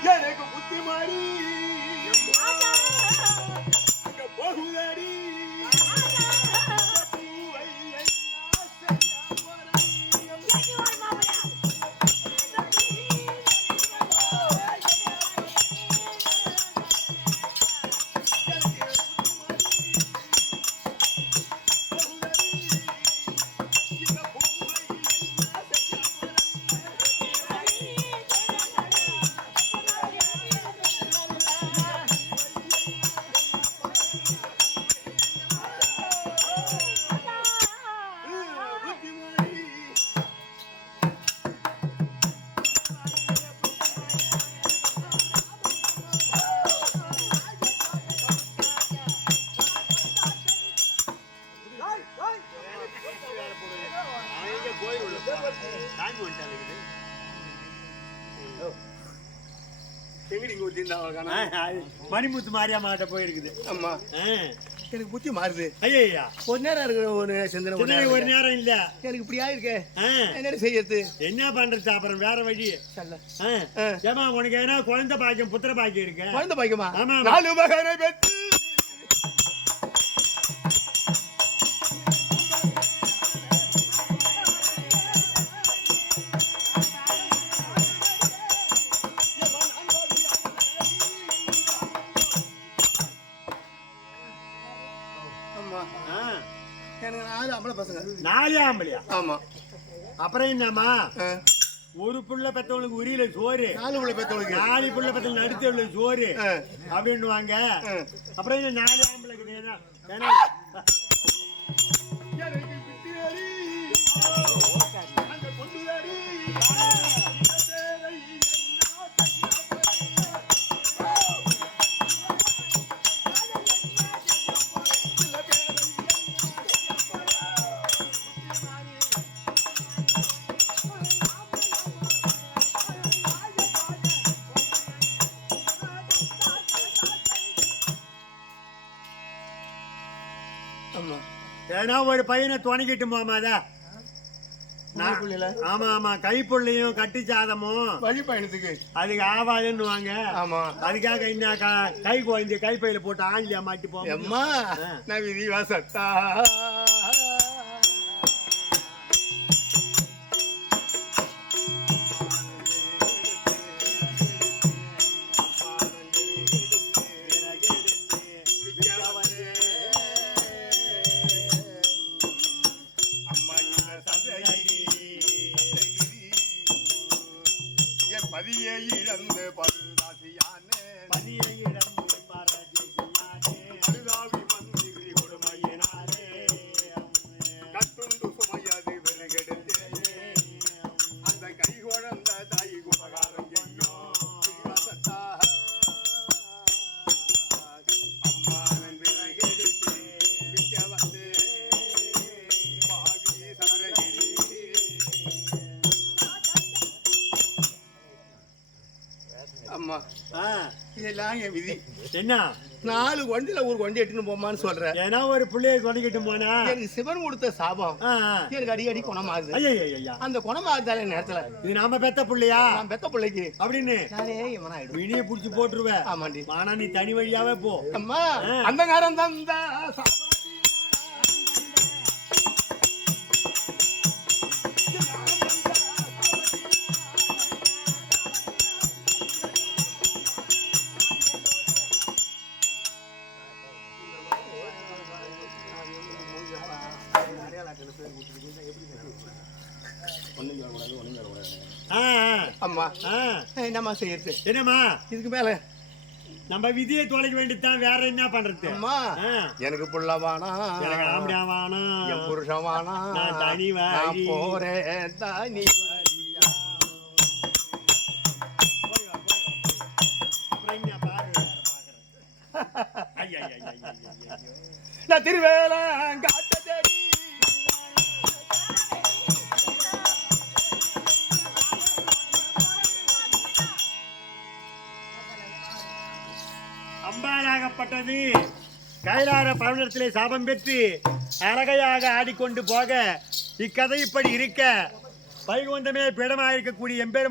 எனக்கு புத்தி மாறி போகுதாரி மணிமுத்து மாரியம்மாட்ட போயிருக்குது. ஆமா எனக்கு புத்தி மாறுது. ஐயா ஒரு நேரம் இருக்கிற ஒரு சிந்தனை ஒரு நேரம் இல்ல எனக்கு இப்படி ஆயிருக்கு. என்ன செய்யறது? என்ன பண்றது? அப்புறம் வேற வழி ஏமா உனக்கு ஏன்னா குழந்தை பாக்கியம் புத்திர பாக்கியம் இருக்கு. குழந்தை பாக்கியமா? ஆமா 4 மகனை பெற்று எனக்கு 4 ஆம்பளை பசங்க. 4 ஆம்பளையா? ஆமா. அப்புறம் என்னம்மா ஒரு புள்ள பெத்தவனுக்கு உரியில சோறு, 4 புள்ள பெத்தவனுக்கு 4 புள்ள பெத்த நடுத்தவளு சோறு அப்படின்னுவாங்க. அப்புறம் இந்த 4 ஆம்பளை கிடையாது. ஏன்னா ஒரு பையனை துணைக்கிட்டு போமாதா. ஆமா ஆமா, கைப்புள்ளையும் கட்டி சாதமும் வழி பயணத்துக்கு அதுக்கு ஆவாதுன்னுவாங்க. ஆமா, அதுக்காக என்ன கை குழந்தைய கைப்பையில போட்டு ஆஞ்சியா மாட்டி போமா. அம்மா நான் விதி வாசத்தா பதியை இழந்து பருதாசியானே, பதியை இழந்து பரதேசியானே, பருதாவி மந்திரி கொடுமையினாலே, கட்டுண்டு சுமையாது வெறுகெடுத்தே, அந்த கை குழந்த தாய் குபகாரம் செய்யும் அம்மானன் விறகெடுத்தே விற்க வந்து பாவி சந்திரகிரி. அம்மா இதெல்லாம் என் விதி. என்ன 4 கொண்டில ஒரு கொண்டி எட்டுன்னு போமான்னு சொல்றேன். ஏன்னா ஒரு பிள்ளைய துணைக்கிட்டு போனா எனக்கு சிவன் கொடுத்த சாபம் எனக்கு அடிக்கடி குணமாகுது. ஐயா அந்த குணமாகுதால நேரத்துல இது நாம பெத்த பிள்ளையா, நான் பெத்த பிள்ளைக்கு அப்படின்னு நானே இவனாயிடும் விடிய புடிச்சு போட்டுருவேன். ஆமாண்டி. ஆனா நீ தனி வழியாவே போ. அம்மா அந்த நேரம் தந்த அம்மா என்னம்மா செய்யறது? என்னம்மா இதுக்கு மேல நம்ம விதியை தொலைக்க வேண்டியதுதான், வேற என்ன பண்றது? அம்மா எனக்கு புள்ள வானா, எனக்கு ஆம்படியா வானா, என் புருஷன் வானா, நான் தனி வாரி போறேன் தனி வாரியா. நான் திருவேலங்காட்டு தேடி அம்பாலாகப்பட்டது கைலார பவனத்திலே சாபம் பெற்று அழகையாக ஆடிக்கொண்டு போக இக்கதை இப்படி இருக்க வைகுந்தமே பிடமாயிருக்கக்கூடிய எம்பெருமான்